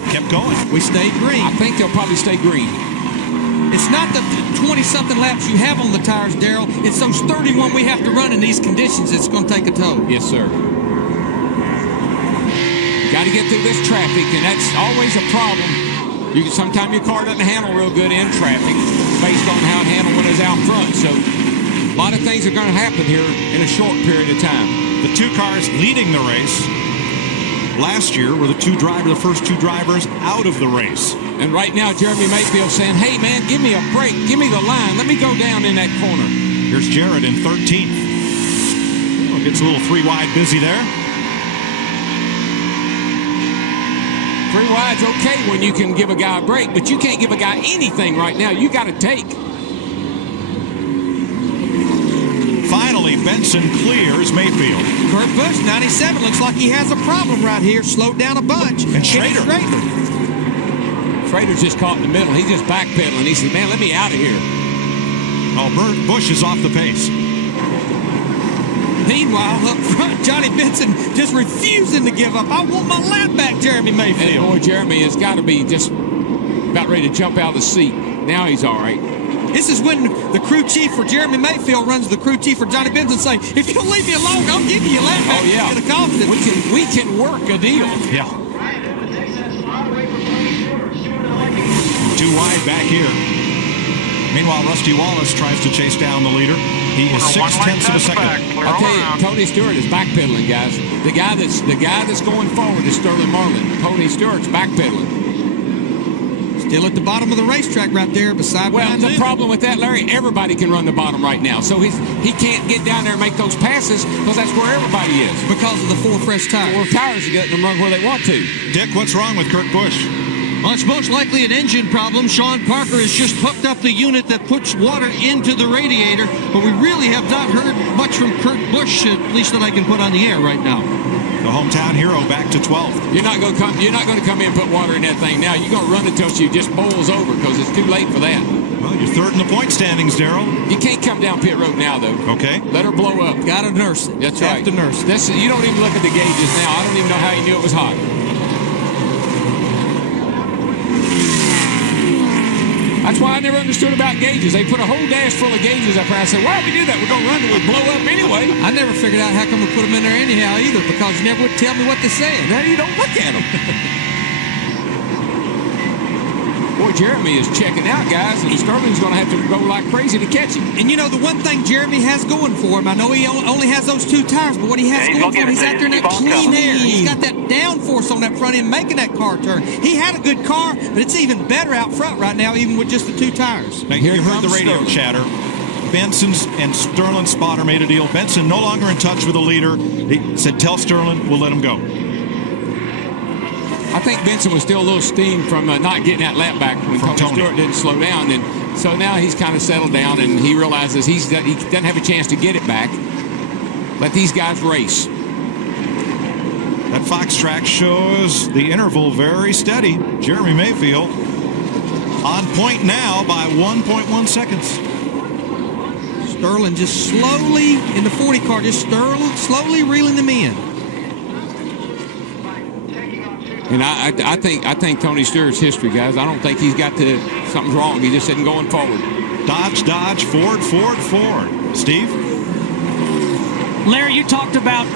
Kept going. We stayed green. I think they'll probably stay green. It's not the 20-something laps you have on the tires, Darrell. It's those 31 we have to run in these conditions. It's going to take a toll. Yes, sir. Got to get through this traffic, and that's always a problem. Sometimes your car doesn't handle real good in traffic based on how it handled when it was out front. So a lot of things are going to happen here in a short period of time. The 2 cars leading the race last year were the first 2 drivers out of the race. And right now, Jeremy Mayfield saying, hey, man, give me a break. Give me the line. Let me go down in that corner. Here's Jarrett in 13th. Oh, gets a little 3 wide busy there. 3 wide's okay when you can give a guy a break, but you can't give a guy anything right now. You got to take. Finally, Benson clears Mayfield. Kurt Busch, 97, looks like he has a problem right here. Slowed down a bunch. And Schrader. Schrader's just caught in the middle. He's just backpedaling. He says, man, let me out of here. Oh, Busch is off the pace. Meanwhile, up front, Johnny Benson just refusing to give up. I want my lap back, Jeremy Mayfield. And boy, Jeremy has got to be just about ready to jump out of the seat. Now he's all right. This is when the crew chief for Jeremy Mayfield runs the crew chief for Johnny Benson saying, if you'll leave me alone, I'll give you your lap back. Oh, yeah. To the confidence. We can work a deal. Yeah. 2 wide back here. Meanwhile, Rusty Wallace tries to chase down the leader. He is 0.6 of a second. I tell you, Tony Stewart is backpedaling, guys. The guy that's going forward is Sterling Marlin. Tony Stewart's backpedaling. Still at the bottom of the racetrack right there beside. Well, the problem with that, Larry, everybody can run the bottom right now. So he can't get down there and make those passes because that's where everybody is. Because of the 4 fresh tires. 4 tires are getting them run where they want to. Dick, what's wrong with Kurt Busch? Well, it's most likely an engine problem. Sean Parker has just hooked up the unit that puts water into the radiator, but we really have not heard much from Kurt Busch, at least that I can put on the air right now. The hometown hero back to 12th. You're not going to come in and put water in that thing now. You're going to run it until she just bowls over because it's too late for that. Well, you're third in the point standings, Darrell. You can't come down pit road now, though. Okay. Let her blow up. Got to nurse it. That's right. Have to nurse it. You don't even look at the gauges now. I don't even know how you knew it was hot. That's why I never understood about gauges. They put a whole dash full of gauges up there. I said, why would we do that? We're going to run it would blow up anyway. I never figured out how come we put them in there anyhow either, because you never would tell me what they said. Now you don't look at them. Boy, Jeremy is checking out, guys, and Sterling's going to have to go like crazy to catch him. And you know, the one thing Jeremy has going for him, I know he only has those 2 tires, but what he has going for him, he's out there in that clean air. He's got that downforce on that front end, making that car turn. He had a good car, but it's even better out front right now, even with just the 2 tires. Now, you heard the radio chatter. Benson's and Sterling's spotter made a deal. Benson no longer in touch with the leader. He said, tell Sterling, we'll let him go. I think Benson was still a little steamed from not getting that lap back when Tony Stewart didn't slow down. And so now he's kind of settled down and he realizes he doesn't have a chance to get it back. Let these guys race. That Fox track shows the interval very steady. Jeremy Mayfield on point now by 1.1 seconds. Sterling just slowly, in the 40 car, just slowly reeling them in. And I think Tony Stewart's history, guys. I don't think he's got something's wrong. He just isn't going forward. Dodge, Ford. Steve? Larry, you talked about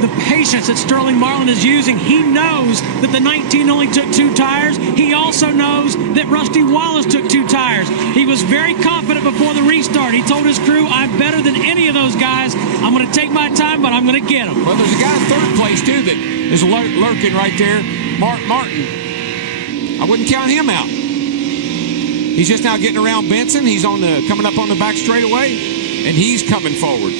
the patience that Sterling Marlin is using. He knows that the 19 only took 2 tires. He also knows that Rusty Wallace took 2 tires. He was very confident before the restart. He told his crew, I'm better than any of those guys. I'm going to take my time, but I'm going to get them. Well, there's a guy in 3rd place, too, that is lurking right there. Mark Martin. I wouldn't count him out. He's just now getting around Benson. He's coming up on the back straightaway, and he's coming forward.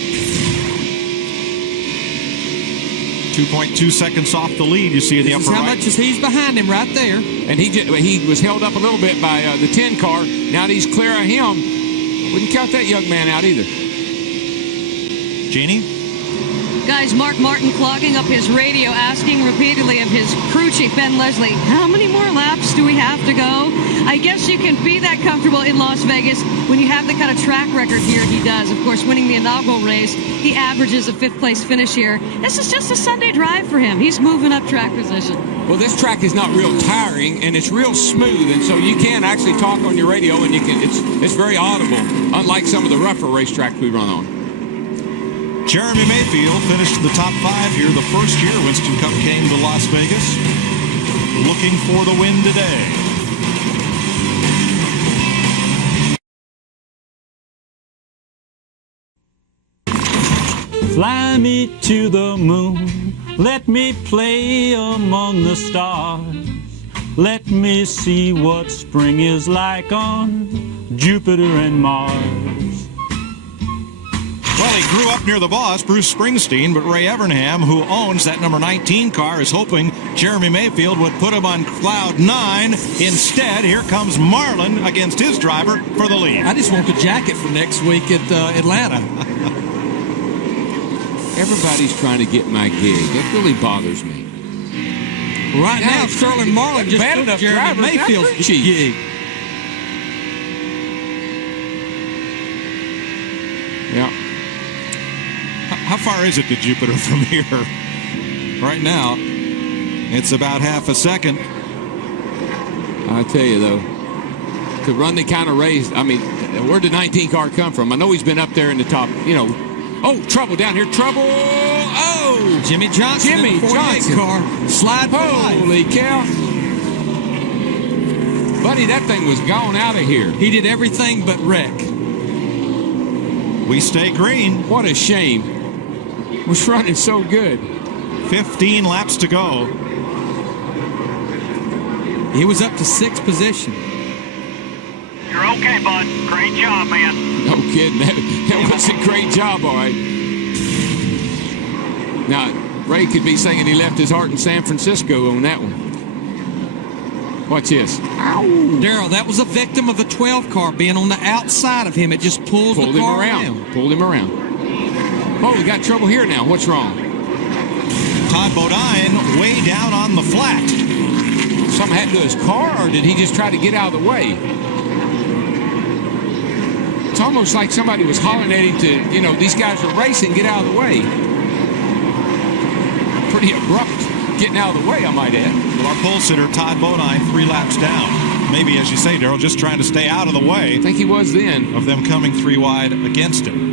2.2 seconds off the lead. You see in the upper right. How much is he's behind him right there? And he was held up a little bit by the 10 car. Now that he's clear of him, wouldn't count that young man out either. Jeannie? Guys, Mark Martin clogging up his radio, asking repeatedly of his crew chief, Ben Leslie, how many more laps do we have to go? I guess you can be that comfortable in Las Vegas when you have the kind of track record here he does. Of course, winning the inaugural race, he averages a 5th place finish here. This is just a Sunday drive for him. He's moving up track position. Well, this track is not real tiring, and it's real smooth, and so you can actually talk on your radio, and it's very audible, unlike some of the rougher racetracks we run on. Jeremy Mayfield finished in the top 5 here the first year Winston Cup came to Las Vegas. Looking for the win today. Fly me to the moon, let me play among the stars. Let me see what spring is like on Jupiter and Mars. Well, he grew up near the boss, Bruce Springsteen, but Ray Evernham, who owns that number 19 car, is hoping Jeremy Mayfield would put him on cloud 9. Instead, here comes Marlin against his driver for the lead. I just want the jacket for next week at Atlanta. Everybody's trying to get my gig. That really bothers me. Right now, Sterling Marlin just bad took enough Jeremy drivers, Mayfield's gig. Yeah. How far is it to Jupiter from here? Right now, it's about half a second. I tell you, though, to run the kind of race, I mean, where'd the 19 car come from? I know he's been up there in the top, Oh, trouble down here. Trouble. Oh. Jimmy Johnson. Car. Slide. Holy cow. Buddy, that thing was gone out of here. He did everything but wreck. We stay green. What a shame. Was running so good. 15 laps to go. He was up to 6th position. You're okay, bud. Great job, man. No kidding. That was a great job, all right. Now, Ray could be saying he left his heart in San Francisco on that one. Watch this. Darrell, that was a victim of a 12 car being on the outside of him. It just pulled the car around. Pulled him around. Oh, we got trouble here now. What's wrong? Todd Bodine way down on the flat. Something happened to his car, or did he just try to get out of the way? It's almost like somebody was hollering at him to, these guys are racing, get out of the way. Pretty abrupt getting out of the way, I might add. Well, our pole sitter, Todd Bodine, 3 laps down. Maybe, as you say, Darrell, just trying to stay out of the way. I think he was then. Of them coming 3 wide against him.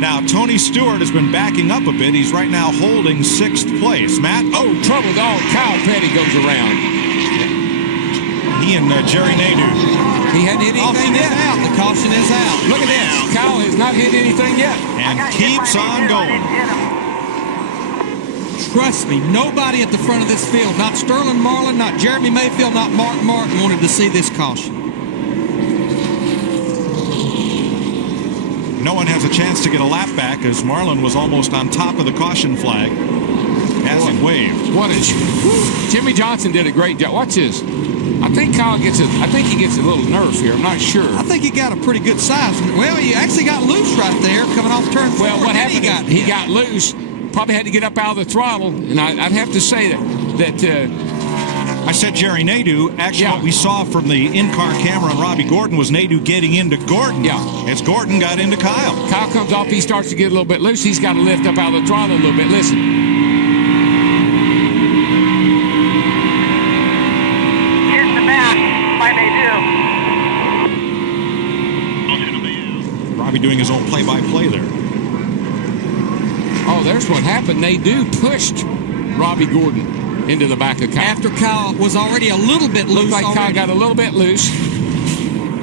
Now, Tony Stewart has been backing up a bit. He's right now holding 6th place. Matt? Oh, trouble dog. Kyle Petty goes around. He and Jerry Nadeau. He hadn't hit anything yet. Out. The caution is out. Look at this. Kyle has not hit anything yet. And keeps on going. Trust me, nobody at the front of this field, not Sterling Marlin, not Jeremy Mayfield, not Mark Martin, wanted to see this caution. No one has a chance to get a lap back as Marlin was almost on top of the caution flag as it waved. What is Jimmy Johnson did a great job. Watch this. I think Kyle gets he gets a little nerve here. I'm not sure. I think he got a pretty good size. Well, he actually got loose right there coming off turn 4. Well, what happened? He got loose. Probably had to get up out of the throttle, and I'd have to say that I said Jerry Nadeau. Actually, what we saw from the in-car camera on Robbie Gordon was Nadeau getting into Gordon. Yeah. As Gordon got into Kyle. Kyle comes off. He starts to get a little bit loose. He's got to lift up out of the throttle a little bit. Listen. Here's the back by Nadeau. Robbie doing his own play-by-play there. Oh, there's what happened. Nadeau pushed Robbie Gordon into the back of Kyle. After Kyle was already a little bit loose. Looked like Kyle got a little bit loose.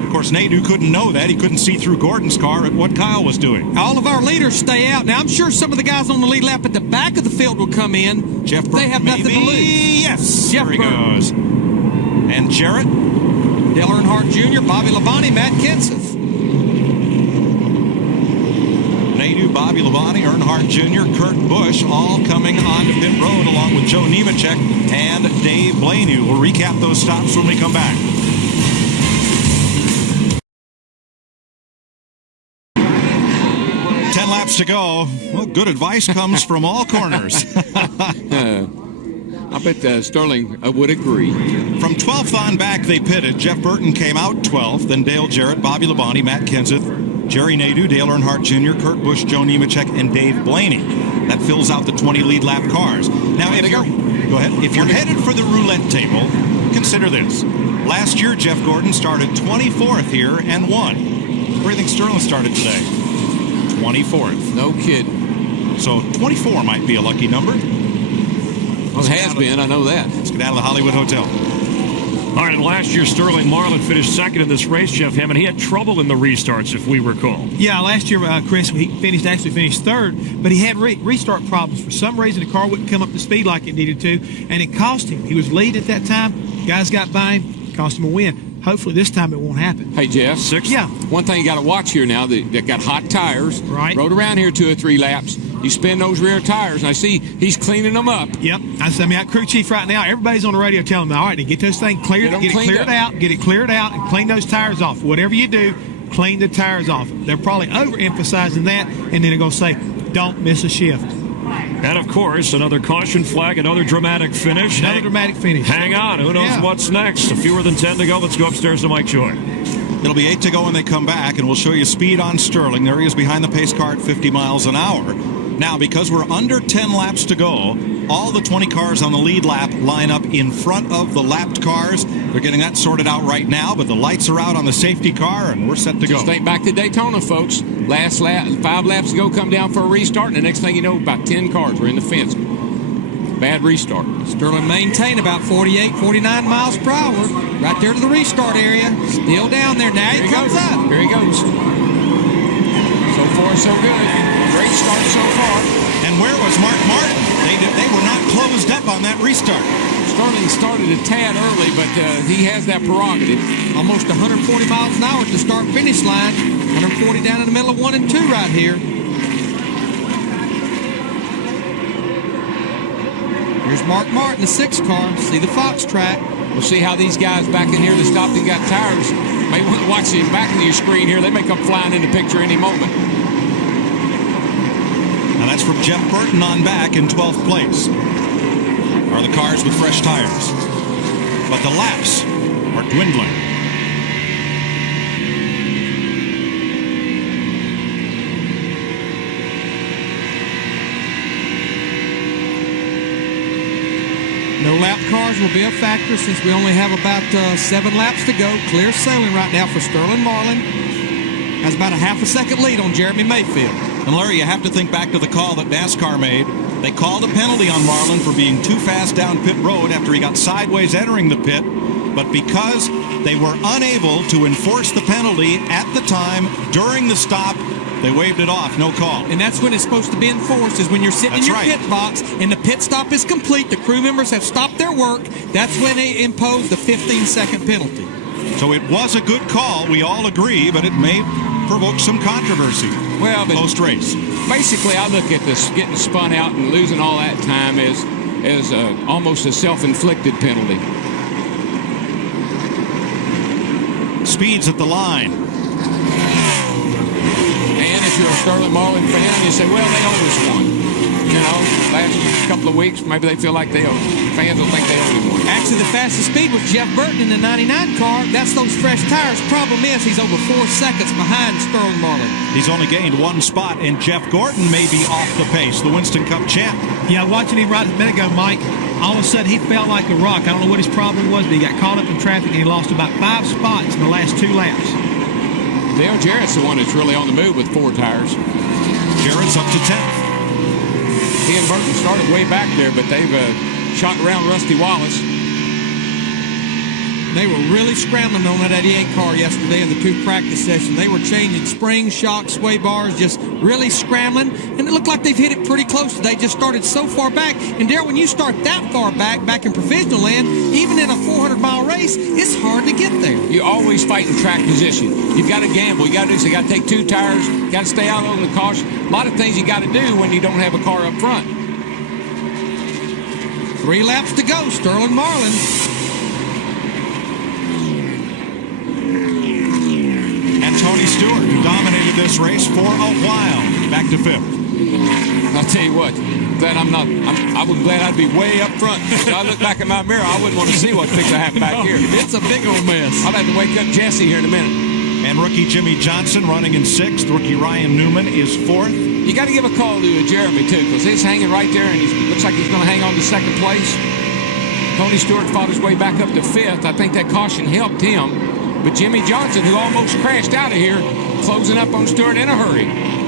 Of course, Nadeau couldn't know that. He couldn't see through Gordon's car at what Kyle was doing. All of our leaders stay out. Now, I'm sure some of the guys on the lead lap at the back of the field will come in. Jeff Burton, they have nothing to lose. Yes, Jeff there he Burton. goes. And Jarrett? Dale Earnhardt Jr., Bobby Labonte, Matt Kenseth. Nadeau, Bobby Labonte, Earnhardt Jr., Kurt Busch, all coming onto pit road along with Joe Nemechek and Dave Blaney. We'll recap those stops when we come back. Laps to go. Well, good advice comes from all corners. I bet Sterling would agree. From 12th on back, they pitted. Jeff Burton came out 12th, then Dale Jarrett, Bobby Labonte, Matt Kenseth, Jerry Nadeau, Dale Earnhardt Jr., Kurt Busch, Joe Nemechek, and Dave Blaney. That fills out the 20 lead lap cars. Now, if you're headed for the roulette table, consider this. Last year, Jeff Gordon started 24th here and won. Where do you think Sterling started today? 24th. No kidding. So 24 might be a lucky number. Well, it has been. I know that. Let's get out of the Hollywood Hotel. All right, and last year, Sterling Marlin finished second in this race, Jeff Hammond. He had trouble in the restarts, if we recall. Yeah, last year, Chris, he actually finished third, but he had restart problems. For some reason, the car wouldn't come up to speed like it needed to, and it cost him. He was lead at that time. Guys got by him, cost him a win. Hopefully this time it won't happen. Hey, Jeff. Yeah. One thing you got to watch here now, they got hot tires. Right. Rode around here 2 or 3 laps. You spin those rear tires, and I see he's cleaning them up. Yep. Our crew chief right now, everybody's on the radio telling me, all right, get those things cleared, get it cleared out, and clean those tires off. Whatever you do, clean the tires off. They're probably overemphasizing that, and then they're going to say, don't miss a shift. And, of course, another caution flag, another dramatic finish. Dramatic finish. Hang on. Who knows what's next? Fewer than 10 to go. Let's go upstairs to Mike Joy. It'll be 8 to go when they come back, and we'll show you speed on Sterling. There he is behind the pace car at 50 miles an hour. Now, because we're under 10 laps to go, all the 20 cars on the lead lap line up in front of the lapped cars. They're getting that sorted out right now, but the lights are out on the safety car, and we're set to go. Just think back to Daytona, folks. Last lap, 5 laps ago, come down for a restart, and the next thing you know, about 10 cars were in the fence. Bad restart. Sterling maintained about 48, 49 miles per hour. Right there to the restart area. Still down there. Now he comes up. Here he goes. So far, so good. Great start so far. And where was Mark Martin? They were not closed up on that restart. Sterling started a tad early, but he has that prerogative. Almost 140 miles an hour at the start-finish line. 140 down in the middle of 1 and 2 right here. Here's Mark Martin, the 6 car. See the Fox track. We'll see how these guys back in here that stopped and got tires. May want to watch the back of your screen here. They may come flying in the picture any moment. Now that's from Jeff Burton on back in 12th place. Are the cars with fresh tires. But the laps are dwindling. No lap cars will be a factor since we only have about 7 laps to go. Clear sailing right now for Sterling Marlin. Has about a half a second lead on Jeremy Mayfield. And Larry, you have to think back to the call that NASCAR made. They called a penalty on Marlin for being too fast down pit road after he got sideways entering the pit. But because they were unable to enforce the penalty at the time during the stop, they waved it off, no call. And that's when it's supposed to be enforced, is when you're sitting in your pit box and the pit stop is complete, the crew members have stopped their work, that's when they impose the 15-second penalty. So it was a good call, we all agree, but it may provoke some controversy post-race. Basically, I look at this getting spun out and losing all that time as almost a self-inflicted penalty. Speeds at the line. And if you're a Sterling Marlin fan, you say, well, they owe us one. You know, last couple of weeks, maybe they feel like they owe. Fans will think they owe him one. Actually, the fastest speed was Jeff Burton in the 99 car. That's those fresh tires. Problem is, he's over 4 seconds behind Sterling Marlin. He's only gained 1 spot, and Jeff Gordon may be off the pace, the Winston Cup champ. Yeah, watching him right a minute ago, Mike, all of a sudden he felt like a rock. I don't know what his problem was, but he got caught up in traffic and he lost about 5 spots in the last 2 laps. Dale Jarrett's the one that's really on the move with 4 tires. Jarrett's up to 10th. He and Burton started way back there, but they've shot around Rusty Wallace. They were really scrambling on that 88 car yesterday in the 2 practice sessions. They were changing springs, shocks, sway bars, just really scrambling. And it looked like they've hit it pretty close. They just started so far back. And, Darryl, when you start that far back in professional land, even in a 400-mile race, it's hard to get there. You always fight in track position. You've got to gamble. You got to do so. You got to take 2 tires. You got to stay out on the caution. A lot of things you got to do when you don't have a car up front. 3 laps to go. Sterling Marlin. Tony Stewart, who dominated this race for a while, back to 5th. I'll tell you what, I was glad I'd be way up front. If I look back in my mirror, I wouldn't want to see what's fixing to happen back here. It's a big old mess. I'll have to wake up Jesse here in a minute. And rookie Jimmy Johnson running in 6th. Rookie Ryan Newman is 4th. You got to give a call to Jeremy, too, because he's hanging right there, and he looks like he's going to hang on to 2nd place. Tony Stewart fought his way back up to 5th. I think that caution helped him. But Jimmy Johnson, who almost crashed out of here, closing up on Stewart in a hurry.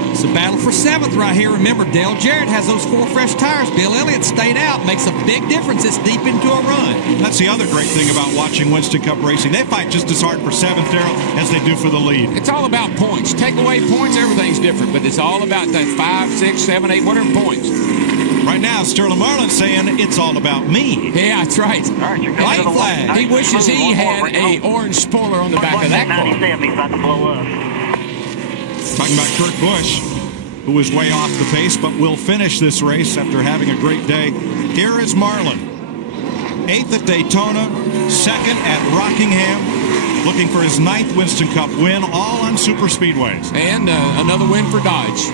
It's a battle for 7th right here. Remember, Dale Jarrett has those 4 fresh tires. Bill Elliott stayed out. Makes a big difference. It's deep into a run. That's the other great thing about watching Winston Cup racing. They fight just as hard for 7th, Darryl, as they do for the lead. It's all about points. Take away points, everything's different. But it's all about that 5, 6, 7, 8, whatever points. Right now, Sterling Marlin saying it's all about me. Yeah, that's right. White flag. He wishes he had a orange spoiler on the back of that car. Talking about Kurt Busch, who is way off the pace, but will finish this race after having a great day. Here is Marlin. 8th at Daytona, 2nd at Rockingham, looking for his 9th Winston Cup win, all on super speedways. And another win for Dodge.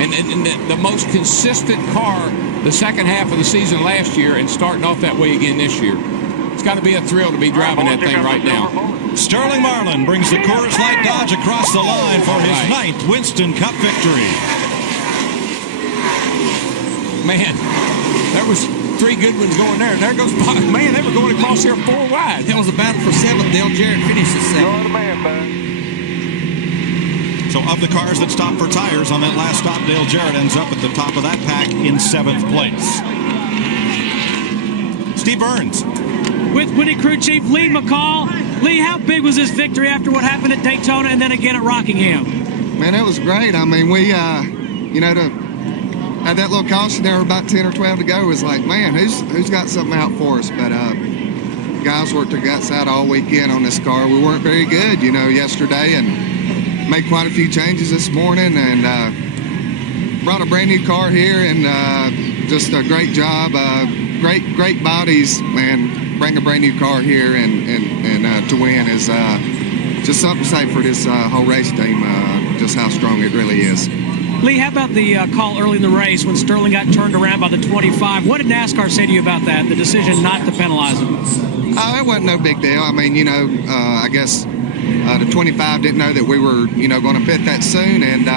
And the most consistent car the second half of the season last year and starting off that way again this year. It's got to be a thrill to be driving that thing right now. Sterling Marlin brings the Coors Light Dodge across the line for his 9th Winston Cup victory. Man, there was 3 good ones going there. And there goes Bob. Man, they were going across here 4 wide. That was a battle for 7th. Dale Jarrett finished the 7th. So of the cars that stopped for tires on that last stop, Dale Jarrett ends up at the top of that pack in 7th place. Steve Burns. With Winnie crew chief Lee McCall. Lee, how big was this victory after what happened at Daytona and then again at Rockingham? Man, it was great. I mean, we, to have that little caution there about 10 or 12 to go was like, man, who's got something out for us? But guys worked their guts out all weekend on this car. We weren't very good, yesterday, and made quite a few changes this morning, and brought a brand new car here, and just a great job. Great bodies, man. Bring a brand new car here and to win is just something to say for this whole race team, just how strong it really is. Lee, how about the call early in the race when Sterling got turned around by the 25? What did NASCAR say to you about that, the decision not to penalize him? It wasn't no big deal. I mean, I guess the 25 didn't know that we were, going to pit that soon, and,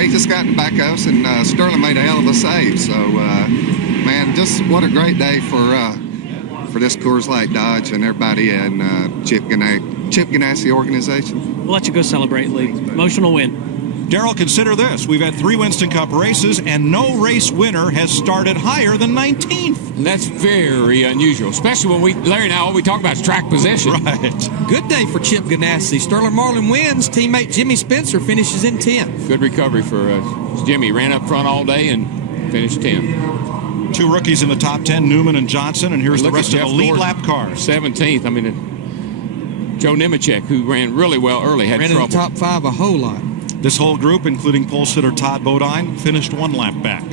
he just got in the back of us, and Sterling made a hell of a save. So, man, just what a great day for this Coors Light Dodge and everybody and Chip Ganassi organization. We'll let you go celebrate, Lee. Emotional win. Darrell, consider this. We've had 3 Winston Cup races, and no race winner has started higher than 19th. And that's very unusual, especially when Larry and I, all we talk about is track position. Right. Good day for Chip Ganassi. Sterling Marlin wins. Teammate Jimmy Spencer finishes in 10th. Good recovery for Jimmy. Ran up front all day and finished 10th. 2 rookies in the top 10, Newman and Johnson, and here's the rest of the lead lap cars. 17th. I mean, Joe Nemechek, who ran really well early, had trouble. Ran in the top 5 a whole lot. This whole group, including pole sitter Todd Bodine, finished 1 lap back.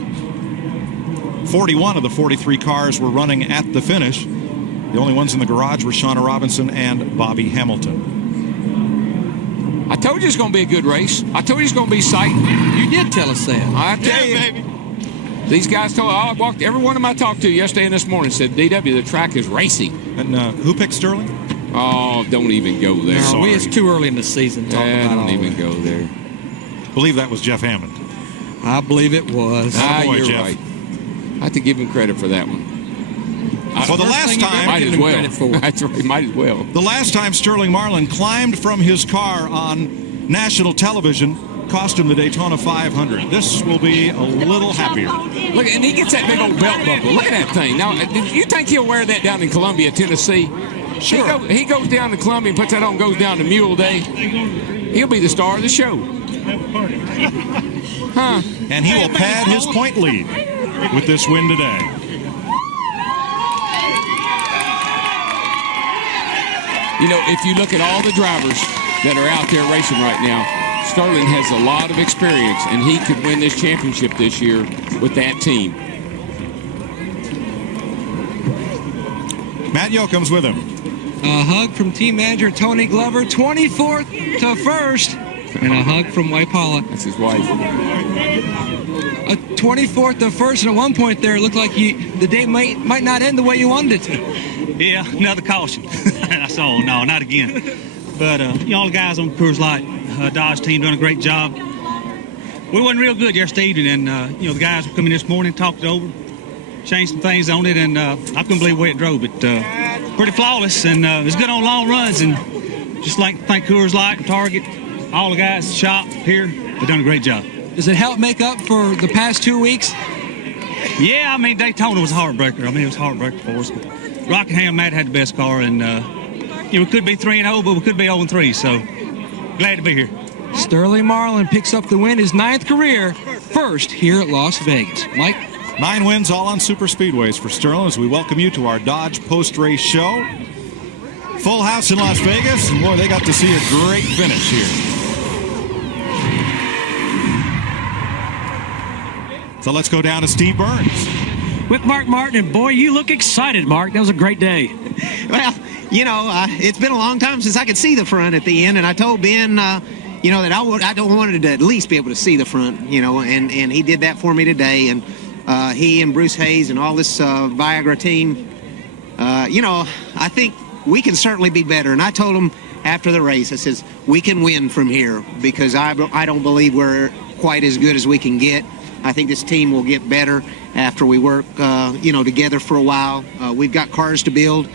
41 of the 43 cars were running at the finish. The only ones in the garage were Shauna Robinson and Bobby Hamilton. I told you it's going to be a good race. I told you it's going to be exciting. You did tell us that. I tell you. Baby. These guys told I walked every one of them I talked to yesterday and this morning said, DW, the track is racing. And who picked Sterling? Oh, don't even go there. No, it's too early in the season. Don't even go there. I believe that was Jeff Hammond. I believe it was. You're Jeff. Right. I have to give him credit for that one. Well, the last time... Might as well. That's right, might as well. The last time Sterling Marlin climbed from his car on national television cost him the Daytona 500. This will be a little happier. Look, and he gets that big old belt buckle. Look at that thing. Now, do you think he'll wear that down in Columbia, Tennessee? Sure. He goes down to Columbia and puts that on, goes down to Mule Day. He'll be the star of the show. Huh. And he will pad his point lead with this win today. If you look at all the drivers that are out there racing right now, Sterling has a lot of experience, and he could win this championship this year with that team. Matt Yoakum's with him. A hug from team manager Tony Glover, 24th to 1st. And a hug from Wife Paula. That's his wife. A 24th to 1st, and at one point there, it looked like the day might not end the way you wanted it to. Yeah, another caution. That's all. No, not again. But, all the guys on the Coors Light Dodge team doing a great job. We wasn't real good yesterday evening, and, the guys were coming this morning, talked it over, changed some things on it, and I couldn't believe the way it drove. But pretty flawless, and it was good on long runs, and just like to thank Coors Light and Target, all the guys, shop here, they've done a great job. Does it help make up for the past 2 weeks? Yeah, I mean, Daytona was a heartbreaker. It was a heartbreaker for us. But Rockingham, Matt had the best car, and we could be 3-0, but we could be 0-3, so glad to be here. Sterling Marlin picks up the win, his 9th career, first here at Las Vegas. Mike? 9 wins, all on super speedways for Sterling, as we welcome you to our Dodge post-race show. Full house in Las Vegas, and boy, they got to see a great finish here. So let's go down to Steve Burns. With Mark Martin, and boy, you look excited, Mark. That was a great day. Well, it's been a long time since I could see the front at the end, and I told Ben, that I wanted to at least be able to see the front, and he did that for me today, and he and Bruce Hayes and all this Viagra team, I think we can certainly be better, and I told him after the race, I says, we can win from here, because I don't believe we're quite as good as we can get. I think this team will get better after we work, together for a while. We've got cars to build.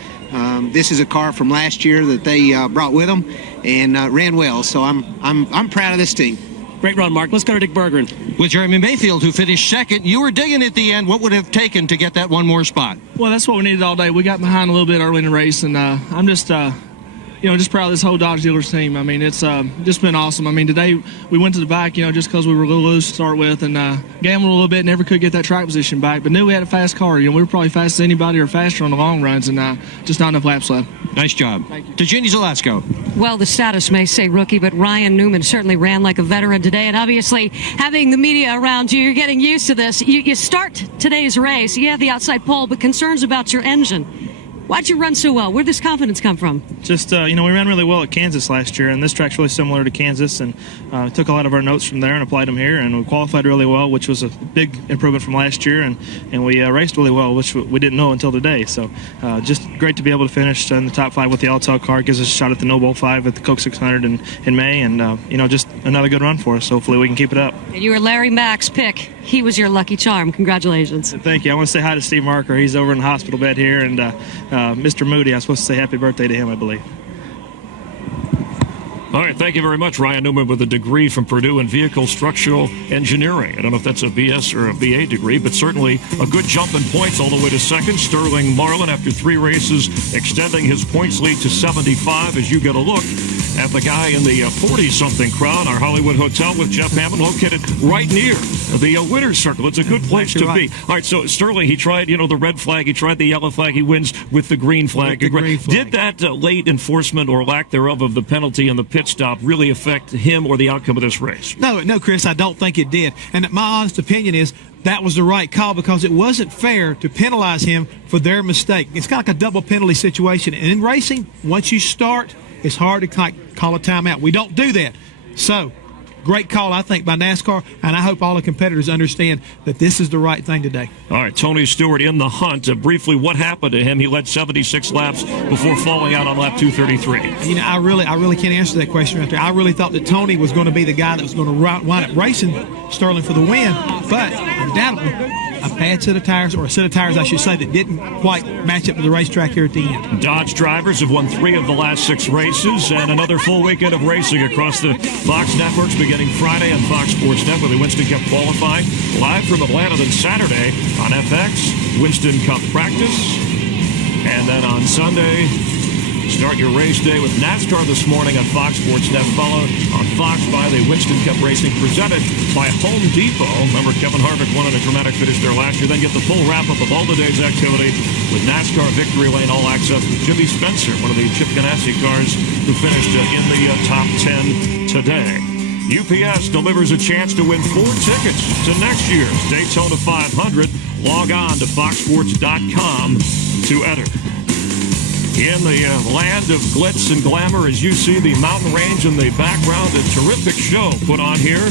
This is a car from last year that they brought with them and ran well. So I'm proud of this team. Great run, Mark. Let's go to Dick Berggren. With Jeremy Mayfield, who finished second, you were digging at the end. What would it have taken to get that one more spot? Well, that's what we needed all day. We got behind a little bit early in the race, and I'm just proud of this whole Dodge Dealers team. I mean, it's just been awesome. I mean, today we went to the back, just because we were a little loose to start with, and gambled a little bit, never could get that track position back, but knew we had a fast car. We were probably fast as anybody or faster on the long runs, and just not enough laps left. Nice job. Thank you. To Ginny Zalasko. Well, the status may say rookie, but Ryan Newman certainly ran like a veteran today. And obviously, having the media around you, you're getting used to this. You start today's race. You have the outside pole, but concerns about your engine. Why'd you run so well? Where'd this confidence come from? Just, we ran really well at Kansas last year, and this track's really similar to Kansas, and took a lot of our notes from there and applied them here, and we qualified really well, which was a big improvement from last year, and we raced really well, which we didn't know until today. So just great to be able to finish in the top 5 with the Altel car. Gives us a shot at the No Bowl 5 at the Coke 600 in May, and, just another good run for us. Hopefully we can keep it up. And you were Larry Mack's pick. He was your lucky charm. Congratulations. Thank you. I want to say hi to Steve Marker. He's over in the hospital bed here, and Mr. Moody, I'm supposed to say happy birthday to him, I believe. All right, thank you very much. Ryan Newman with a degree from Purdue in vehicle structural engineering. I don't know if that's a BS or a BA degree, but certainly a good jump in points all the way to second. Sterling Marlin, after 3 races, extending his points lead to 75 as you get a look at the guy in the 40-something crowd, our Hollywood Hotel with Jeff Hammond, located right near the winner's circle. It's a good place to be. All right, so Sterling, he tried, the red flag. He tried the yellow flag. He wins with the green flag. Did that late enforcement or lack thereof of the penalty and the pit stop really affect him or the outcome of this race? No, Chris, I don't think it did. And my honest opinion is that was the right call because it wasn't fair to penalize him for their mistake. It's kind of like a double penalty situation. And in racing, once you start, it's hard to call a timeout. We don't do that. So, great call, I think, by NASCAR, and I hope all the competitors understand that this is the right thing today. All right, Tony Stewart in the hunt. Briefly, what happened to him? He led 76 laps before falling out on lap 233. I really can't answer that question right there. I really thought that Tony was going to be the guy that was going to wind up racing Sterling for the win, but undoubtedly, a bad set of tires, or a set of tires, I should say, that didn't quite match up to the racetrack here at the end. Dodge drivers have won 3 of the last 6 races, and another full weekend of racing across the Fox networks beginning Friday on Fox Sports Net, where the Winston Cup qualifying. Live from Atlanta then Saturday on FX, Winston Cup practice. And then on Sunday, start your race day with NASCAR this morning on Fox Sports Net, followed on Fox by the Winston Cup Racing, presented by Home Depot. Remember, Kevin Harvick won in a dramatic finish there last year. Then get the full wrap-up of all the day's activity with NASCAR Victory Lane All Access with Jimmy Spencer, one of the Chip Ganassi cars who finished in the top 10 today. UPS delivers a chance to win 4 tickets to next year's Daytona 500. Log on to foxsports.com to enter. In the land of glitz and glamour, as you see the mountain range in the background, a terrific show put on here.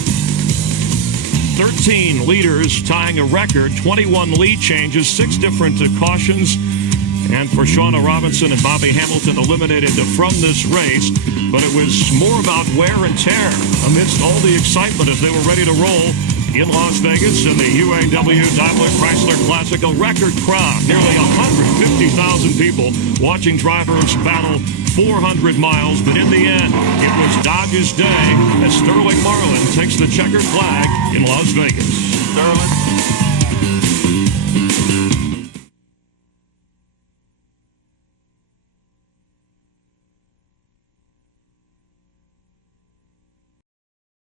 13 leaders tying a record, 21 lead changes, 6 different cautions. And for Shauna Robinson and Bobby Hamilton eliminated from this race. But it was more about wear and tear amidst all the excitement as they were ready to roll in Las Vegas in the UAW-Daimler Chrysler Classic. A record crowd, nearly 150,000 people watching drivers battle 400 miles. But in the end, it was Dodge's day as Sterling Marlin takes the checkered flag in Las Vegas. Sterling